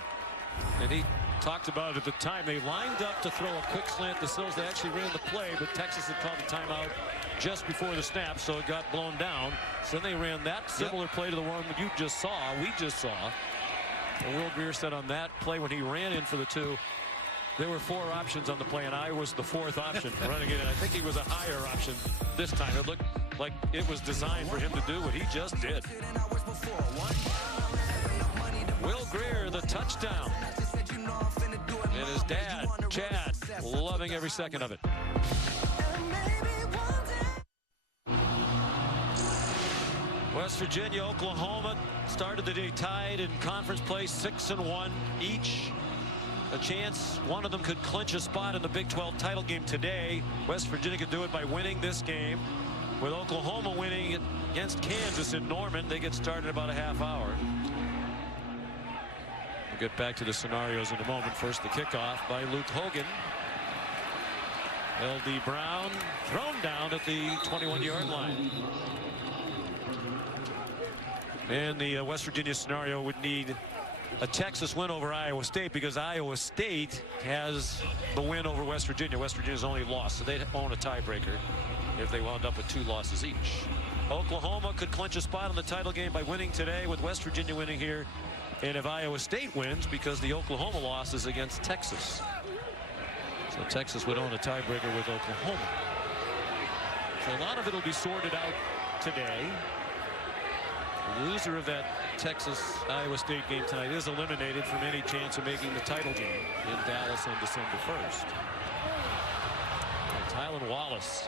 And he talked about it at the time. They lined up to throw a quick slant to Sills. They actually ran the play, but Texas had called a timeout just before the snap, so it got blown down. So then they ran that similar play to the one that you just saw, we just saw. And Will Grier said on that play when he ran in for the 2, there were 4 options on the play, and I was the 4th option running it in. I think he was a higher option this time. It looked like it was designed for him to do what he just did. Will Grier, the touchdown. And his dad, Chad, loving every second of it. West Virginia, Oklahoma started the day tied in conference play 6-1 each. a chance one of them could clinch a spot in the Big 12 title game today. West Virginia could do it by winning this game. With Oklahoma winning against Kansas in Norman, they get started in about a half hour. We'll get back to the scenarios in a moment. First, the kickoff by Luke Hogan. L.D. Brown thrown down at the 21-yard line. And the West Virginia scenario would need a Texas win over Iowa State, because Iowa State has the win over West Virginia. West Virginia's only lost, so they'd own a tiebreaker if they wound up with 2 losses each. Oklahoma could clinch a spot in the title game by winning today, with West Virginia winning here. And if Iowa State wins, because the Oklahoma loss is against Texas. So Texas would own a tiebreaker with Oklahoma. So a lot of it will be sorted out today. The loser of that Texas-Iowa State game tonight is eliminated from any chance of making the title game in Dallas on December 1st. Tylan Wallace.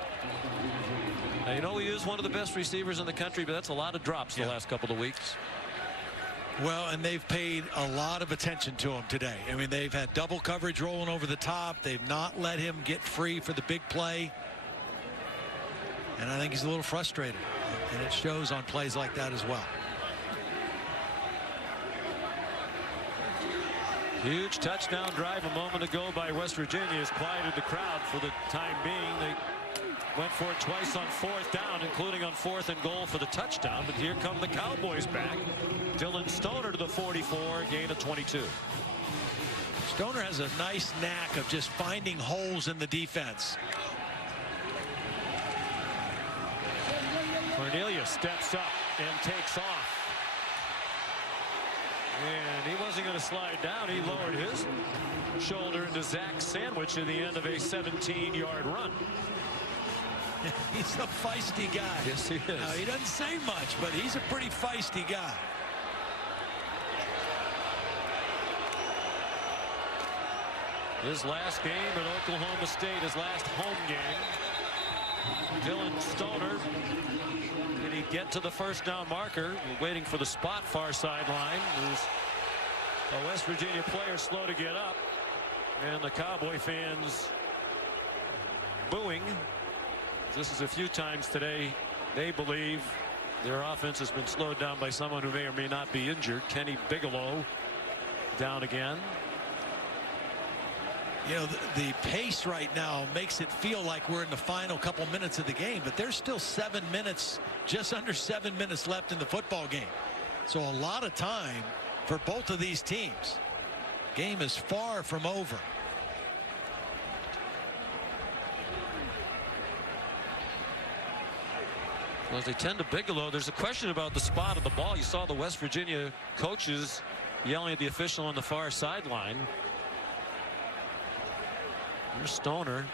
Now, you know, he is one of the best receivers in the country, but that's a lot of drops the last couple of weeks. Well, and they've paid a lot of attention to him today. I mean, they've had double coverage rolling over the top. They've not let him get free for the big play. And I think he's a little frustrated. And it shows on plays like that as well. Huge touchdown drive a moment ago by West Virginia has quieted the crowd for the time being. They went for it twice on 4th down, including on 4th and goal for the touchdown. But here come the Cowboys back. Dylan Stoner to the 44, gain of 22. Stoner has a nice knack of just finding holes in the defense. Cornelius steps up and takes off. And he wasn't going to slide down. He lowered his shoulder into Zach's sandwich at the end of a 17-yard run. He's a feisty guy. Yes, he is. Now, he doesn't say much, but he's a pretty feisty guy. His last game at Oklahoma State, his last home game. Dylan Stoner, did he get to the first down marker? We're waiting for the spot far sideline. There's a West Virginia player slow to get up, and the Cowboy fans booing. This is a few times today they believe their offense has been slowed down by someone who may or may not be injured. Kenny Bigelow down again. You know, the pace right now makes it feel like we're in the final couple minutes of the game, but there's still 7 minutes, just under 7 minutes left in the football game. So a lot of time for both of these teams. Game is far from over. Well, as they tend to Bigelow, there's a question about the spot of the ball. You saw the West Virginia coaches yelling at the official on the far sideline. Here's Stoner.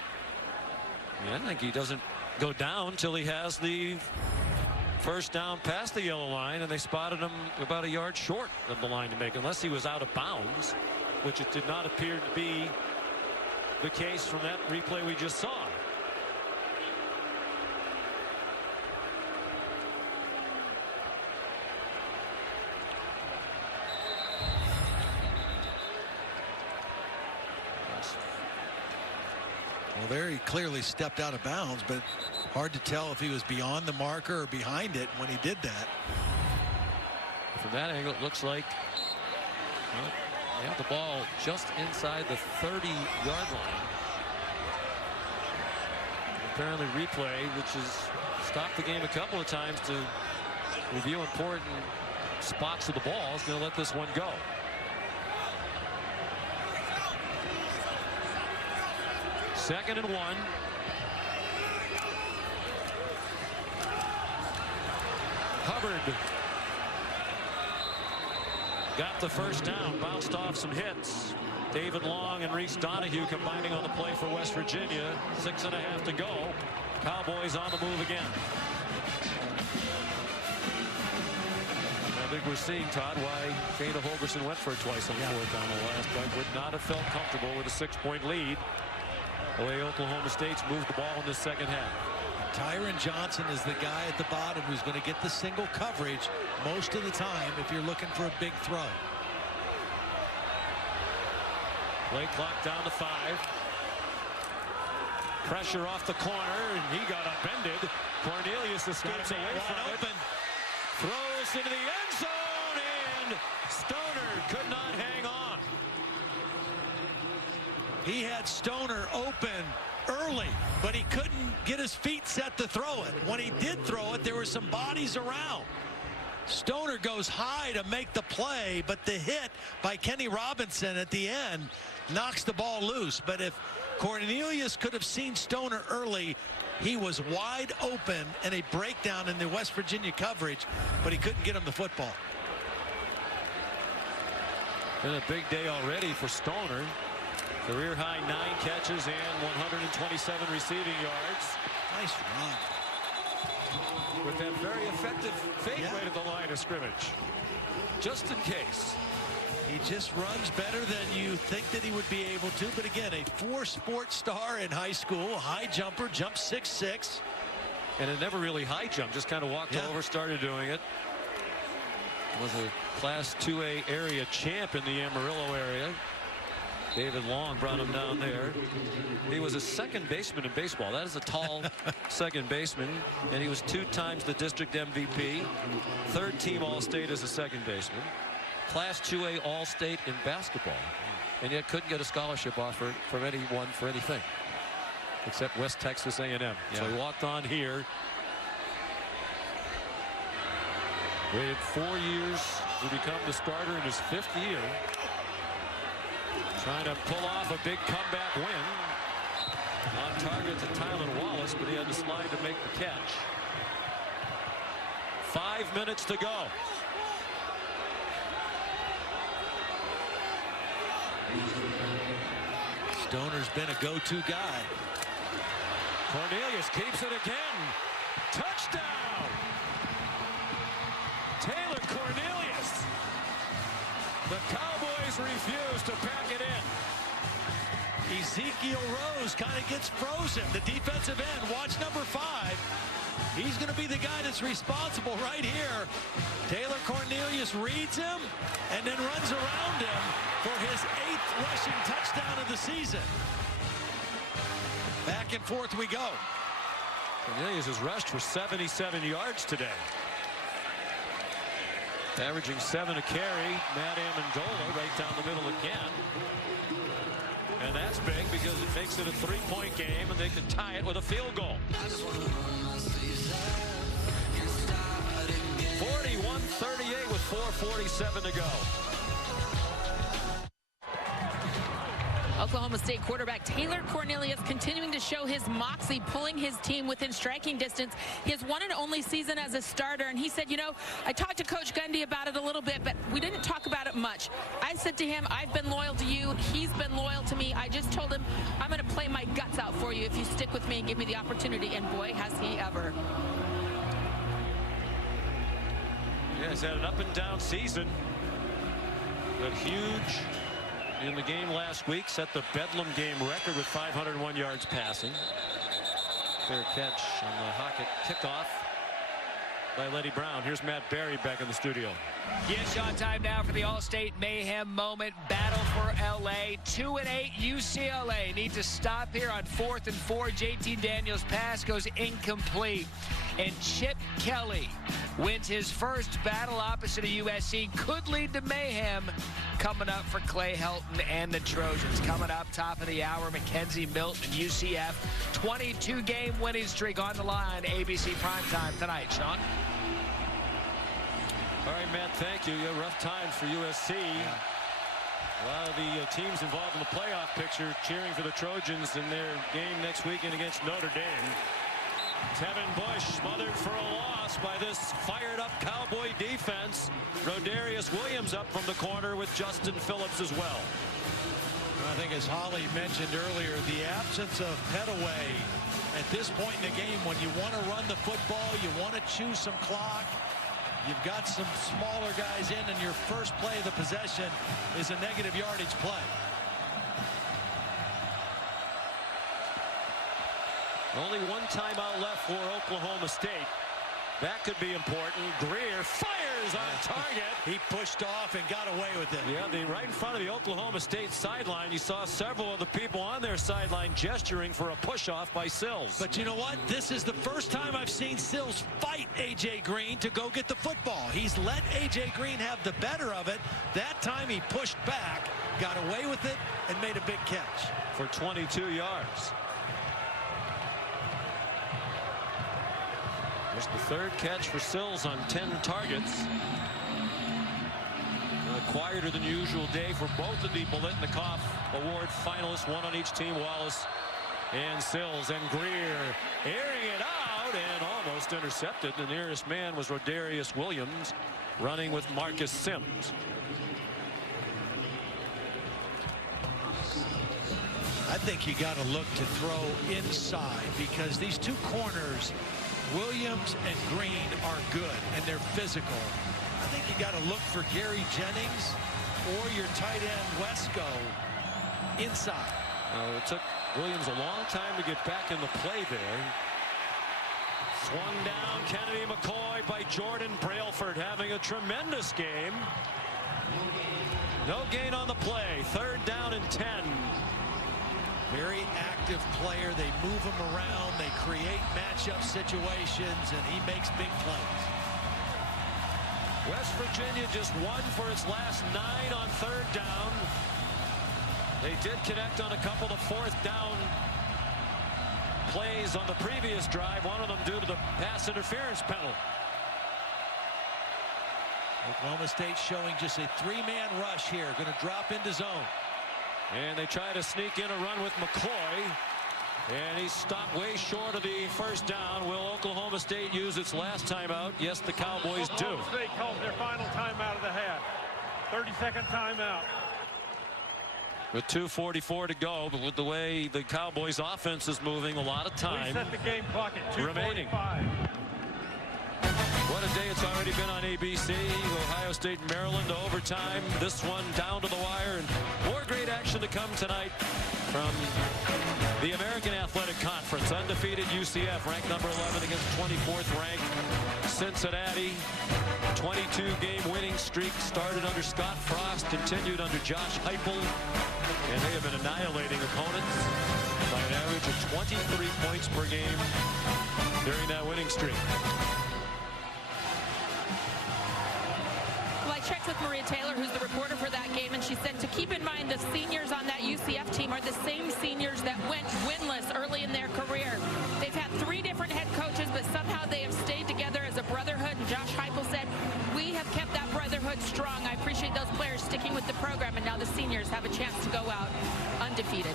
Yeah, I think he doesn't go down until he has the first down past the yellow line, and they spotted him about a yard short of the line to make, unless he was out of bounds, which it did not appear to be the case from that replay we just saw. Well, there he clearly stepped out of bounds, but hard to tell if he was beyond the marker or behind it when he did that. From that angle, it looks like they have the ball just inside the 30-yard line. Apparently replay, which has stopped the game a couple of times to review important spots of the ball, is going to let this one go. Second and 1. Hubbard got the first down, bounced off some hits. David Long and Reese Donahue combining on the play for West Virginia. 6.5 to go. Cowboys on the move again. I think we're seeing, Todd, why Dana Holgerson went for it twice on 4th down the last drive. Would not have felt comfortable with a 6-point lead. The way Oklahoma State's moved the ball in the second half. Tyron Johnson is the guy at the bottom who's going to get the single coverage most of the time if you're looking for a big throw. Play clock down to 5. Pressure off the corner, and he got upended. Cornelius escapes away from it. Throws into the end zone, and Stoner could not hang on. He had Stoner open early, but he couldn't get his feet set to throw it. When he did throw it, there were some bodies around. Stoner goes high to make the play, but the hit by Kenny Robinson at the end knocks the ball loose. But if Cornelius could have seen Stoner early, he was wide open and a breakdown in the West Virginia coverage, but he couldn't get him the football. Been a big day already for Stoner. Career high 9 catches and 127 receiving yards. Nice run. With that very effective fake right at the line of scrimmage. Just in case. He just runs better than you think that he would be able to. But again, a 4-sport star in high school, high jumper, jumped 6'6". And it never really high jumped, just kind of walked over, started doing it. Was a Class 2A area champ in the Amarillo area. David Long brought him down there. He was a second baseman in baseball. That is a tall second baseman. And he was 2 times the district MVP. 3rd team All-State as a second baseman. Class 2A All-State in basketball. And yet couldn't get a scholarship offer from anyone for anything. Except West Texas A&M. So he walked on here. Waited 4 years to become the starter in his 5th year. Trying to pull off a big comeback win. On target to Tyler Wallace, but he had to slide to make the catch. 5 minutes to go. Stoner's been a go-to guy. Cornelius keeps it again. Touchdown! Taylor Cornelius. The Cowboys refuse to pack it in. Ezekiel Rose kind of gets frozen. The defensive end, watch number 5. He's going to be the guy that's responsible right here. Taylor Cornelius reads him and then runs around him for his 8th rushing touchdown of the season. Back and forth we go. Cornelius has rushed for 77 yards today. Averaging 7 a carry. Matt Amendola right down the middle again. And that's big because it makes it a 3-point game and they can tie it with a field goal. 41-38 with 4:47 to go. Oklahoma State quarterback Taylor Cornelius continuing to show his moxie, pulling his team within striking distance. His one and only season as a starter, and he said, you know, I talked to Coach Gundy about it a little bit, but we didn't talk about it much. I said to him, I've been loyal to you. He's been loyal to me. I just told him, I'm going to play my guts out for you if you stick with me and give me the opportunity, and boy, has he ever. Yeah, he's had an up-and-down season, but huge in the game last week. Set the Bedlam game record with 501 yards passing. Fair catch on the Hockett kickoff by Letty Brown. Here's Matt Berry back in the studio. Yes, Sean, time now for the All-State Mayhem moment. Battle for L.A. 2-8 UCLA need to stop here on 4th and 4. JT Daniels' pass goes incomplete. And Chip Kelly wins his first battle opposite of USC. Could lead to mayhem coming up for Clay Helton and the Trojans. Coming up top of the hour, Mackenzie Milton and UCF. 22-game winning streak on the line. ABC primetime tonight. Sean? All right, Matt, thank you. Rough times for USC. A lot of the teams involved in the playoff picture cheering for the Trojans in their game next weekend against Notre Dame. Tevin Bush smothered for a loss by this fired-up Cowboy defense. Rodarius Williams up from the corner with Justin Phillips as well. I think, as Holly mentioned earlier, the absence of Petaway at this point in the game, when you want to run the football, you want to choose some clock, you've got some smaller guys in, and your first play of the possession is a negative yardage play. Only one timeout left for Oklahoma State. That could be important. Greer fires on target. He pushed off and got away with it. Yeah, right in front of the Oklahoma State sideline. You saw several of the people on their sideline gesturing for a push-off by Sills. But you know what? This is the first time I've seen Sills fight A.J. Green to go get the football. He's let A.J. Green have the better of it. That time he pushed back, got away with it, and made a big catch. For 22 yards. There's the third catch for Sills on 10 targets. A quieter than usual day for both of the Biletnikoff Award finalists, one on each team, Wallace and Sills. And Greer airing it out and almost intercepted. The nearest man was Rodarius Williams, running with Marcus Sims. I think you got to look to throw inside because these two corners, Williams and Green, are good and they're physical. I think you got to look for Gary Jennings or your tight end Wesco inside. It took Williams a long time to get back in the play there. Swung down, Kennedy McCoy by Jordan Brailford, having a tremendous game. No gain on the play. 3rd down and 10. Very active player. They move him around. They create matchup situations, and he makes big plays. West Virginia just won for its last 9 on 3rd down. They did connect on a couple of 4th down plays on the previous drive, one of them due to the pass interference penalty. Oklahoma State showing just a 3-man rush here. Going to drop into zone. And they try to sneak in a run with McCoy. And he stopped way short of the 1st down. Will Oklahoma State use its last timeout? Yes, the Cowboys do. Oklahoma State calls their final timeout of the half. 30-second timeout. With 2:44 to go, but with the way the Cowboys offense is moving, a lot of time Set the game clock at 2:45. remaining. What a day it's already been on ABC. Ohio State and Maryland to overtime. This one down to the wire, and more great action to come tonight from the American Athletic Conference. Undefeated UCF ranked number 11 against 24th ranked Cincinnati. 22-game winning streak started under Scott Frost, continued under Josh Heupel, and they have been annihilating opponents by an average of 23 points per game during that winning streak. Checked with Maria Taylor, who's the reporter for that game, and she said to keep in mind the seniors on that UCF team are the same seniors that went winless early in their career. They've had 3 different head coaches, but somehow they have stayed together as a brotherhood, and Josh Heupel said, we have kept that brotherhood strong. I appreciate those players sticking with the program, and now the seniors have a chance to go out undefeated.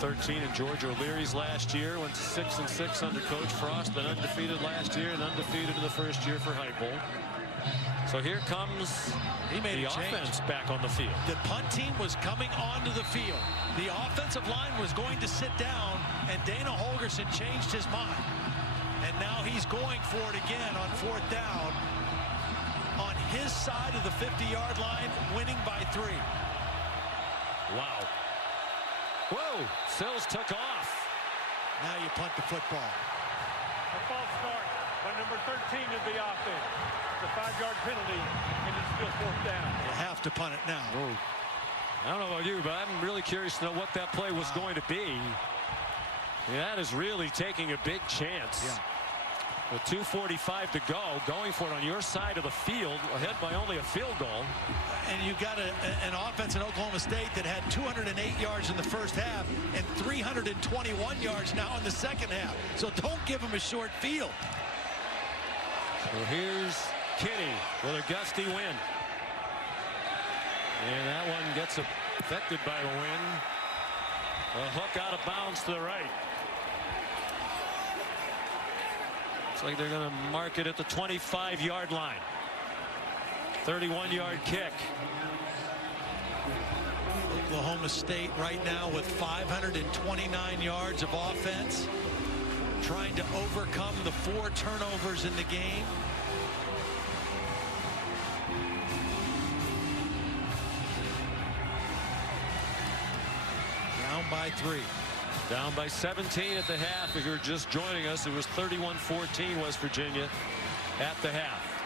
0-13 in George O'Leary's last year, went to 6-6 under Coach Frost, then undefeated last year and undefeated in the first year for Heupel. So here comes the offense back on the field. The punt team was coming onto the field. The offensive line was going to sit down, and Dana Holgorsen changed his mind. And now he's going for it again on 4th down on his side of the 50-yard line, winning by 3. Wow. Whoa, Sills took off. Now you punt the football. A false start by number 13 of the offense. The 5-yard penalty, and it's still 4th down. You have to punt it now. Oh. I don't know about you, but I'm really curious to know what that play was going to be. That is really taking a big chance. Yeah. With 2:45 to go, going for it on your side of the field, ahead by only a field goal. And you got an offense in Oklahoma State that had 208 yards in the first half and 321 yards now in the second half. So don't give them a short field. Well, here's Kinney with a gusty wind. And that one gets affected by the wind. A hook out of bounds to the right. Looks like they're going to mark it at the 25-yard line. 31-yard kick. Oklahoma State right now with 529 yards of offense, trying to overcome the 4 turnovers in the game. Down by 3. Down by 17 at the half. If you're just joining us, it was 31-14 West Virginia at the half.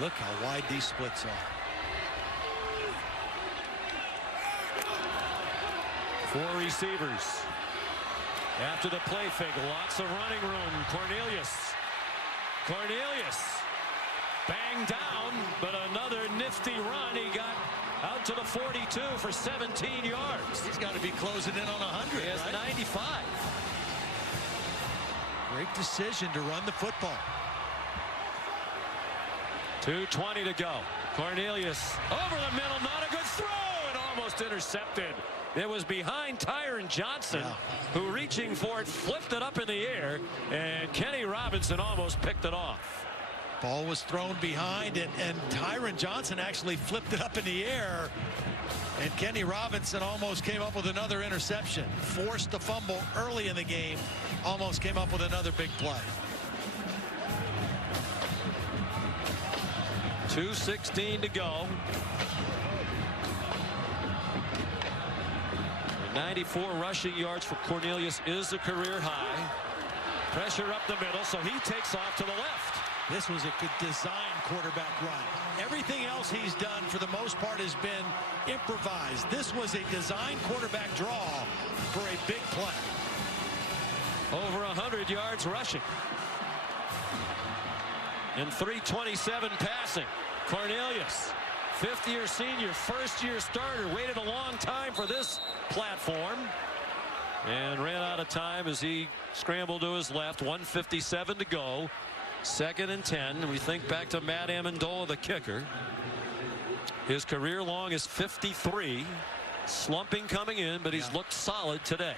Look how wide these splits are. 4 receivers. After the play fake, lots of running room. Cornelius banged down, but another nifty run. He got out to the 42 for 17 yards. He's got to be closing in on 100. He has right? 95. Great decision to run the football. 2:20 to go. Cornelius over the middle, not a good throw, and almost intercepted. It was behind Tyron Johnson, who reaching for it flipped it up in the air, and Kenny Robinson almost picked it off. Ball was thrown behind, and Tyron Johnson actually flipped it up in the air, and Kenny Robinson almost came up with another interception. Forced the fumble early in the game, almost came up with another big play. 2:16 to go. 94 rushing yards for Cornelius is a career high. Pressure up the middle, so he takes off to the left. This was a good design quarterback run. Everything else he's done for the most part has been improvised. This was a design quarterback draw for a big play. Over 100 yards rushing. And 327 passing. Cornelius, fifth-year senior, first-year starter, waited a long time for this platform and ran out of time as he scrambled to his left. 1:57 to go. 2nd and 10. We think back to Matt Amendola, the kicker. His career long is 53. Slumping coming in, but he's looked solid today.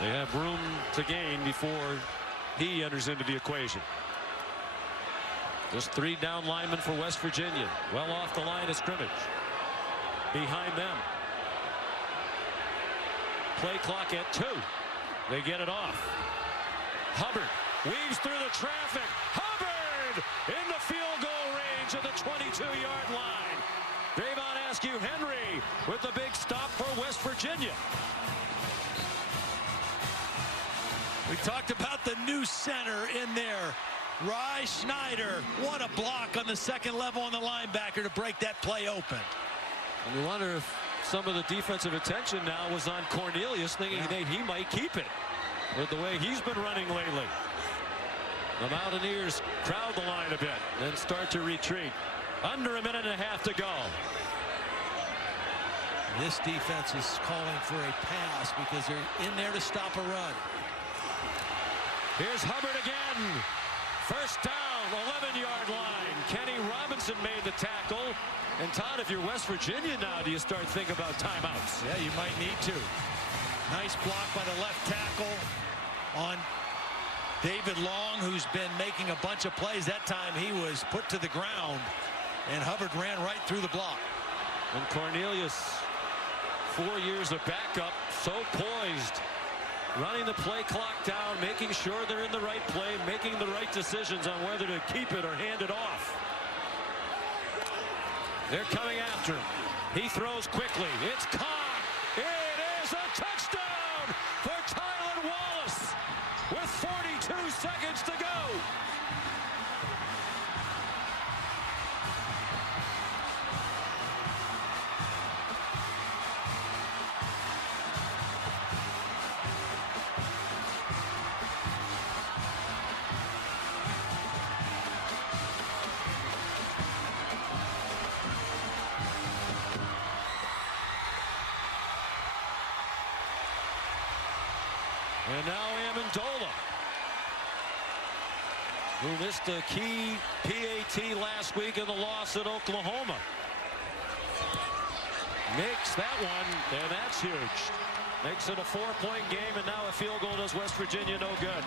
They have room to gain before he enters into the equation. Just 3 down linemen for West Virginia. Well off the line of scrimmage. Behind them. Play clock at 2. They get it off. Hubbard weaves through the traffic. Hubbard in the field goal range at the 22-yard line. Davon Askew Henry with the big stop for West Virginia. We talked about the new center in there. Rye Schneider. What a block on the second level on the linebacker to break that play open. And we wonder if some of the defensive attention now was on Cornelius, thinking that he might keep it with the way he's been running lately. The Mountaineers crowd the line a bit, then start to retreat. Under a minute and a half to go. This defense is calling for a pass because they're in there to stop a run. Here's Hubbard again. First down, 11-yard line. Kenny Robinson made the tackle. And Todd, if you're West Virginia now, do you start thinking about timeouts? Yeah, you might need to. Nice block by the left tackle on David Long, who's been making a bunch of plays. That time he was put to the ground, and Hubbard ran right through the block. And Cornelius, 4 years of backup, so poised. Running the play clock down, making sure they're in the right play, making the right decisions on whether to keep it or hand it off. They're coming after him. He throws quickly. It's caught. It is a touchdown for Tylan Wallace with 42 seconds to go. And now Amendola, who missed a key PAT last week in the loss at Oklahoma. Makes that one, and that's huge. Makes it a 4-point game, and now a field goal does West Virginia no good.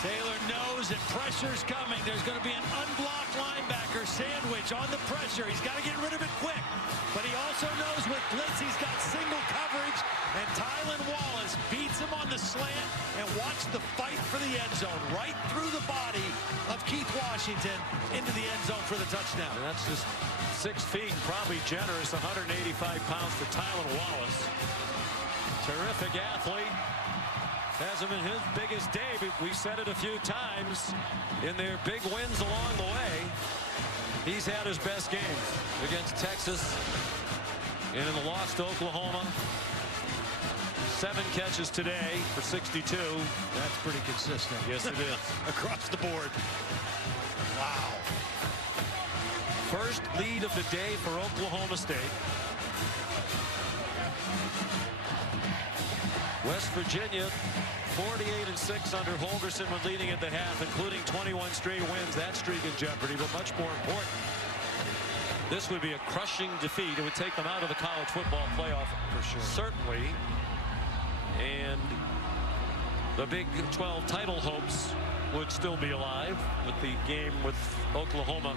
Taylor knows that pressure's coming. There's going to be an unblocked linebacker sandwich on the pressure. He's got to get rid of it quick. But he also knows with blitz, he's got single coverage. And Tylan Wallace beats him on the slant. And watch the fight for the end zone. Right through the body of Keith Washington into the end zone for the touchdown. And that's just 6 feet, probably generous, 185 pounds for Tylan Wallace. Terrific athlete. Hasn't been his biggest day, but we've said it a few times. In their big wins along the way, he's had his best games against Texas and in the loss to Oklahoma. 7 catches today for 62. That's pretty consistent. Yes, it is. Across the board. Wow. First lead of the day for Oklahoma State. West Virginia 48-6 under Holgorsen when leading at the half, including 21 straight wins. That streak in jeopardy, but much more important, this would be a crushing defeat. It would take them out of the college football playoff for sure. Certainly. And the Big 12 title hopes would still be alive with the game with Oklahoma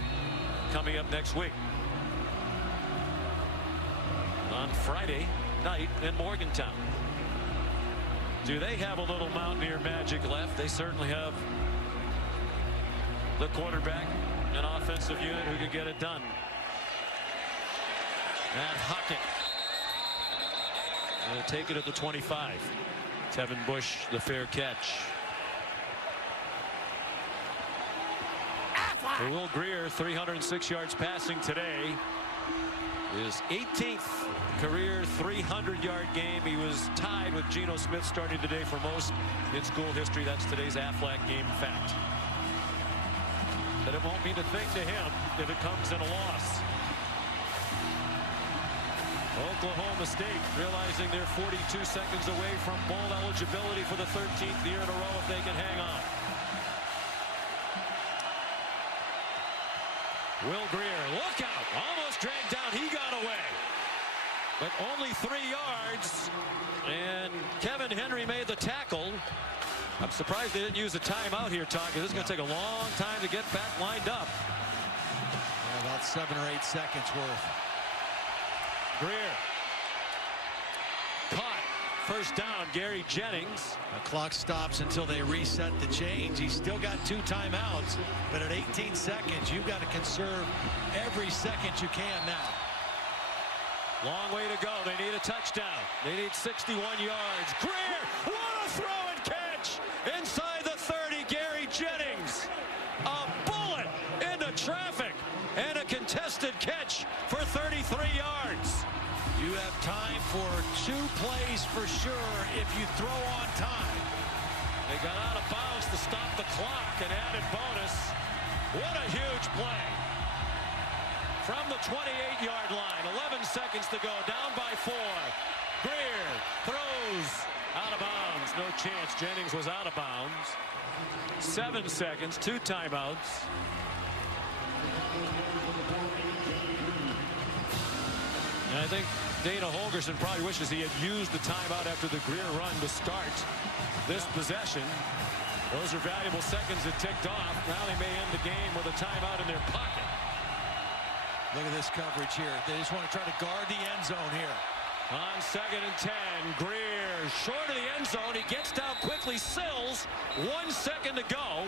coming up next week on Friday night in Morgantown. Do they have a little Mountaineer magic left? They certainly have the quarterback, an offensive unit who could get it done. And Hockett going to take it at the 25. Tevin Bush, the fair catch. For Will Grier, 306 yards passing today. His 18th career 300-yard game. He was tied with Geno Smith starting today for most in school history. That's today's Aflac game fact. But it won't mean a thing to him if it comes in a loss. Oklahoma State realizing they're 42 seconds away from bowl eligibility for the 13th year in a row if they can hang on. Will Grier, look out, almost dragged down. He got away, but only 3 yards, and Kevin Henry made the tackle. I'm surprised they didn't use a timeout here, Todd, because this is going to take a long time to get back lined up. Yeah, about 7 or 8 seconds worth. Grier caught. First down, Gary Jennings. The clock stops until they reset the change. He's still got 2 timeouts, but at 18 seconds, you've got to conserve every second you can now. Long way to go. They need a touchdown. They need 61 yards. Grier, what a throw and catch inside the 30. Gary Jennings, a bullet into traffic and a contested catch for 33 yards. You have time for 2 plays for sure if you throw on time. They got out of bounds to stop the clock and added bonus. What a huge play. From the 28-yard line, 11 seconds to go, down by 4. Grier throws out of bounds. No chance. Jennings was out of bounds. 7 seconds, 2 timeouts. And I think Dana Holgorsen probably wishes he had used the timeout after the Grier run to start this possession. Those are valuable seconds that ticked off. Now they may end the game with a timeout in their pocket. Look at this coverage here. They just want to try to guard the end zone here. On 2nd and 10, Grier short of the end zone. He gets down quickly. Sills, 1 second to go.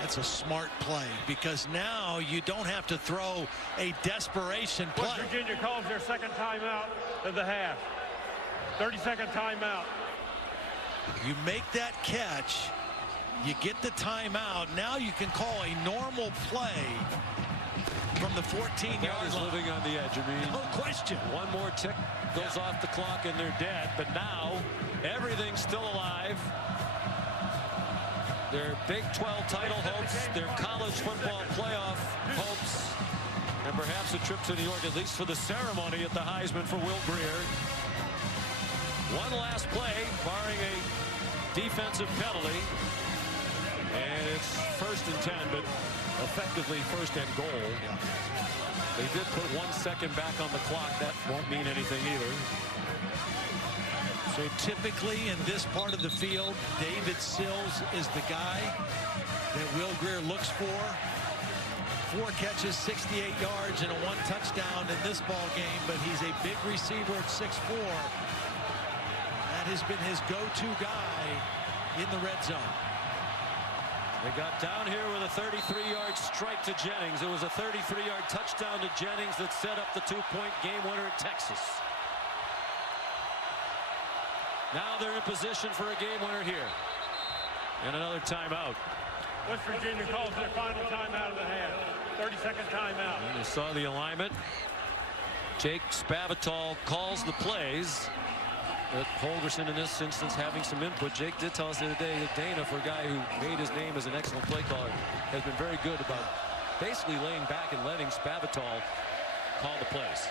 That's a smart play because now you don't have to throw a desperation play. West Virginia calls their second timeout of the half. 30-second timeout. You make that catch, you get the timeout. Now you can call a normal play from the 14-yard line. Living on the edge. I mean, no question. One more tick goes off the clock and they're dead. But now everything's still alive. Their Big 12 title hopes, their college football playoff hopes, and perhaps a trip to New York, at least for the ceremony at the Heisman for Will Grier. One last play, barring a defensive penalty. And it's 1st and 10, but effectively 1st and goal. They did put 1 second back on the clock. That won't mean anything either. So typically in this part of the field, David Sills is the guy that Will Grier looks for. 4 catches, 68 yards, and a 1 touchdown in this ball game, but he's a big receiver at 6'4". That has been his go-to guy in the red zone. They got down here with a 33-yard strike to Jennings. It was a 33-yard touchdown to Jennings that set up the 2-point game winner at Texas. Now they're in position for a game winner here. And another timeout. West Virginia calls their final timeout of the half. 30-second timeout. And you saw the alignment. Jake Spavital calls the plays. But Holgorsen in this instance having some input. Jake did tell us the other day that Dana, for a guy who made his name as an excellent play caller, has been very good about basically laying back and letting Spavital call the plays.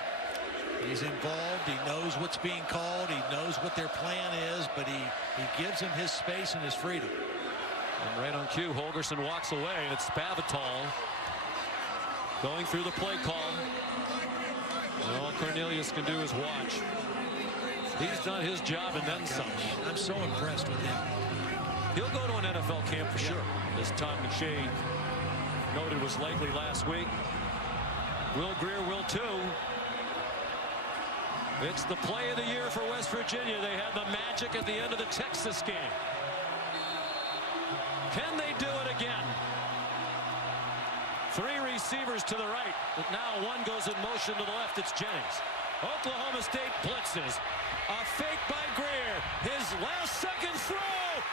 He's involved. He knows what's being called. He knows what their plan is, but he gives him his space and his freedom. And right on cue, Holgorsen walks away, and it's Spavital going through the play call. And all Cornelius can do is watch. He's done his job and then some. I'm so impressed with him. He'll go to an NFL camp for sure, as Todd McShay noted was likely last week. Will Grier will too. It's the play of the year for West Virginia. They had the magic at the end of the Texas game. Can they do it again? 3 receivers to the right, but now 1 goes in motion to the left. It's Jennings. Oklahoma State blitzes. A fake by Grier. His last second throw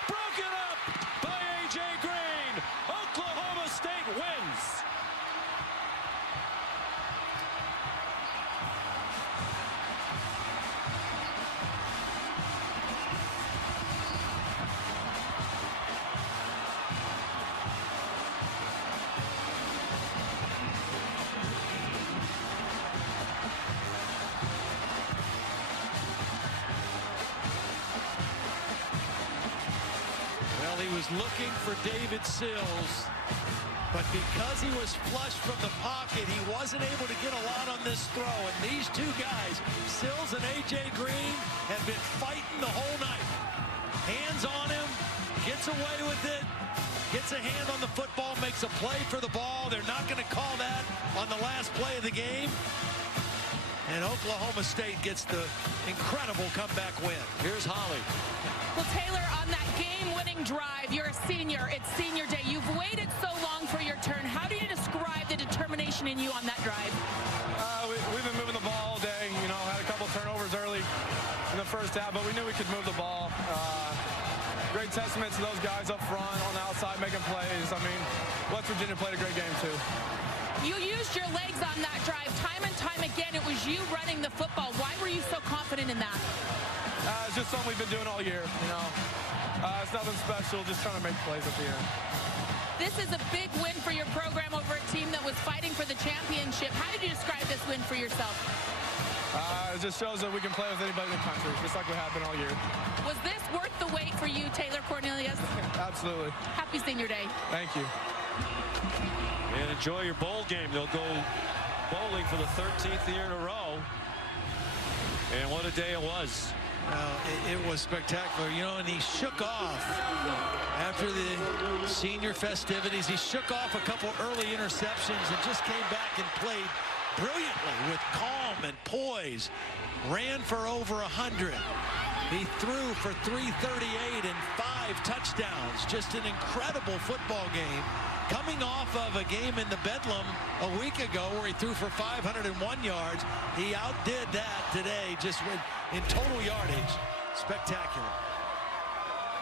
broken up by A.J. Green. Oklahoma State wins. He was looking for David Sills, but because he was flush from the pocket, he wasn't able to get a lot on this throw. And these 2 guys, Sills and A.J. Green, have been fighting the whole night. Hands on him, gets away with it, gets a hand on the football, makes a play for the ball. They're not going to call that on the last play of the game. And Oklahoma State gets the incredible comeback win. Here's Holly. Well, Taylor, on that game-winning drive, you're a senior. It's senior day. You've waited so long for your turn. How do you describe the determination in you on that drive? We've been moving the ball all day. You know, had a couple turnovers early in the first half, but we knew we could move the ball. Great testament to those guys up front on the outside making plays. I mean, West Virginia played a great game, too. You used your legs on that drive time and time again. It was you running the football. Why were you so confident in that? It's just something we've been doing all year, you know. It's nothing special, just trying to make plays at the end. This is a big win for your program over a team that was fighting for the championship. How did you describe this win for yourself? It just shows that we can play with anybody in the country, just like we have been all year. Was this worth the wait for you, Taylor Cornelius? Absolutely. Happy senior day. Thank you. And enjoy your bowl game. They'll go bowling for the 13th year in a row. And what a day it was. It was spectacular, you know, and he shook off after the senior festivities. He shook off a couple early interceptions and just came back and played brilliantly with calm and poise. Ran for over 100. He threw for 338 and 5 touchdowns. Just an incredible football game. Coming off of a game in the Bedlam a week ago where he threw for 501 yards, he outdid that today just in total yardage. Spectacular.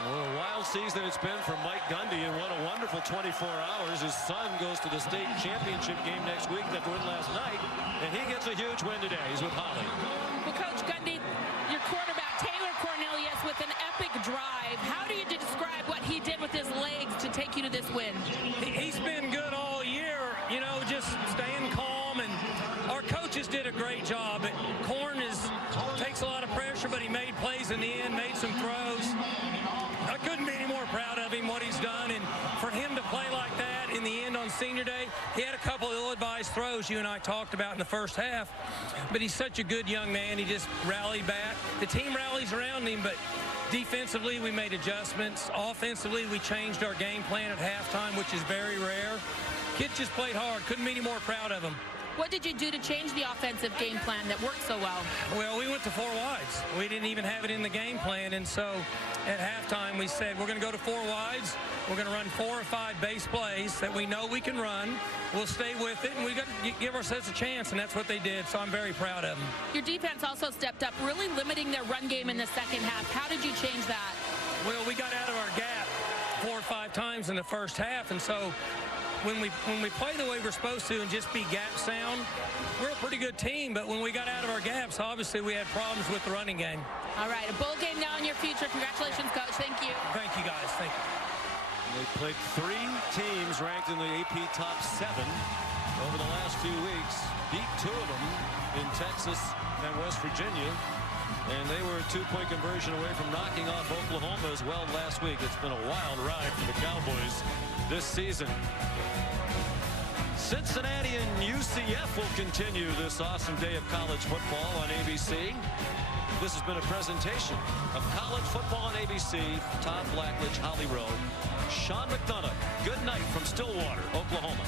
Well, a wild season it's been for Mike Gundy, and what a wonderful 24 hours. His son goes to the state championship game next week after win last night, and he gets a huge win today. He's with Holly. Well, Coach Gundy, your quarterback, Taylor Cornelius, with an epic drive. How do you describe what he did with his legs to take you to this win? He's been good all year, you know, just staying calm, and our coaches did a great job. Corn takes a lot of pressure, but he made plays in the end, made some throws. I couldn't be any more proud of him, what he's done, and for him to play like that in the end on senior day, he had a couple ill-advised throws you and I talked about in the first half, but he's such a good young man. He just rallied back. The team rallies around him, but defensively we made adjustments. Offensively we changed our game plan at halftime, which is very rare. Kid just played hard. Couldn't be any more proud of him. What did you do to change the offensive game plan that worked so well? Well, we went to 4 wides. We didn't even have it in the game plan, and so at halftime we said we're going to go to 4 wides. We're going to run 4 or 5 base plays that we know we can run. We'll stay with it, and we got to give ourselves a chance, and that's what they did, so I'm very proud of them. Your defense also stepped up, really limiting their run game in the second half. How did you change that? Well, we got out of our gap 4 or 5 times in the first half, and so when we play the way we're supposed to and just be gap sound, we're a pretty good team. But when we got out of our gaps, obviously we had problems with the running game. All right, a bowl game now in your future. Congratulations, Coach. Thank you. Thank you, guys. Thank you. They played 3 teams ranked in the AP top 7 over the last few weeks. Beat 2 of them in Texas and West Virginia. And they were a 2-point conversion away from knocking off Oklahoma as well last week. It's been a wild ride for the Cowboys this season. Cincinnati and UCF will continue this awesome day of college football on ABC. This has been a presentation of college football on ABC. Todd Blackledge, Holly Rowe, Sean McDonough. Good night from Stillwater, Oklahoma.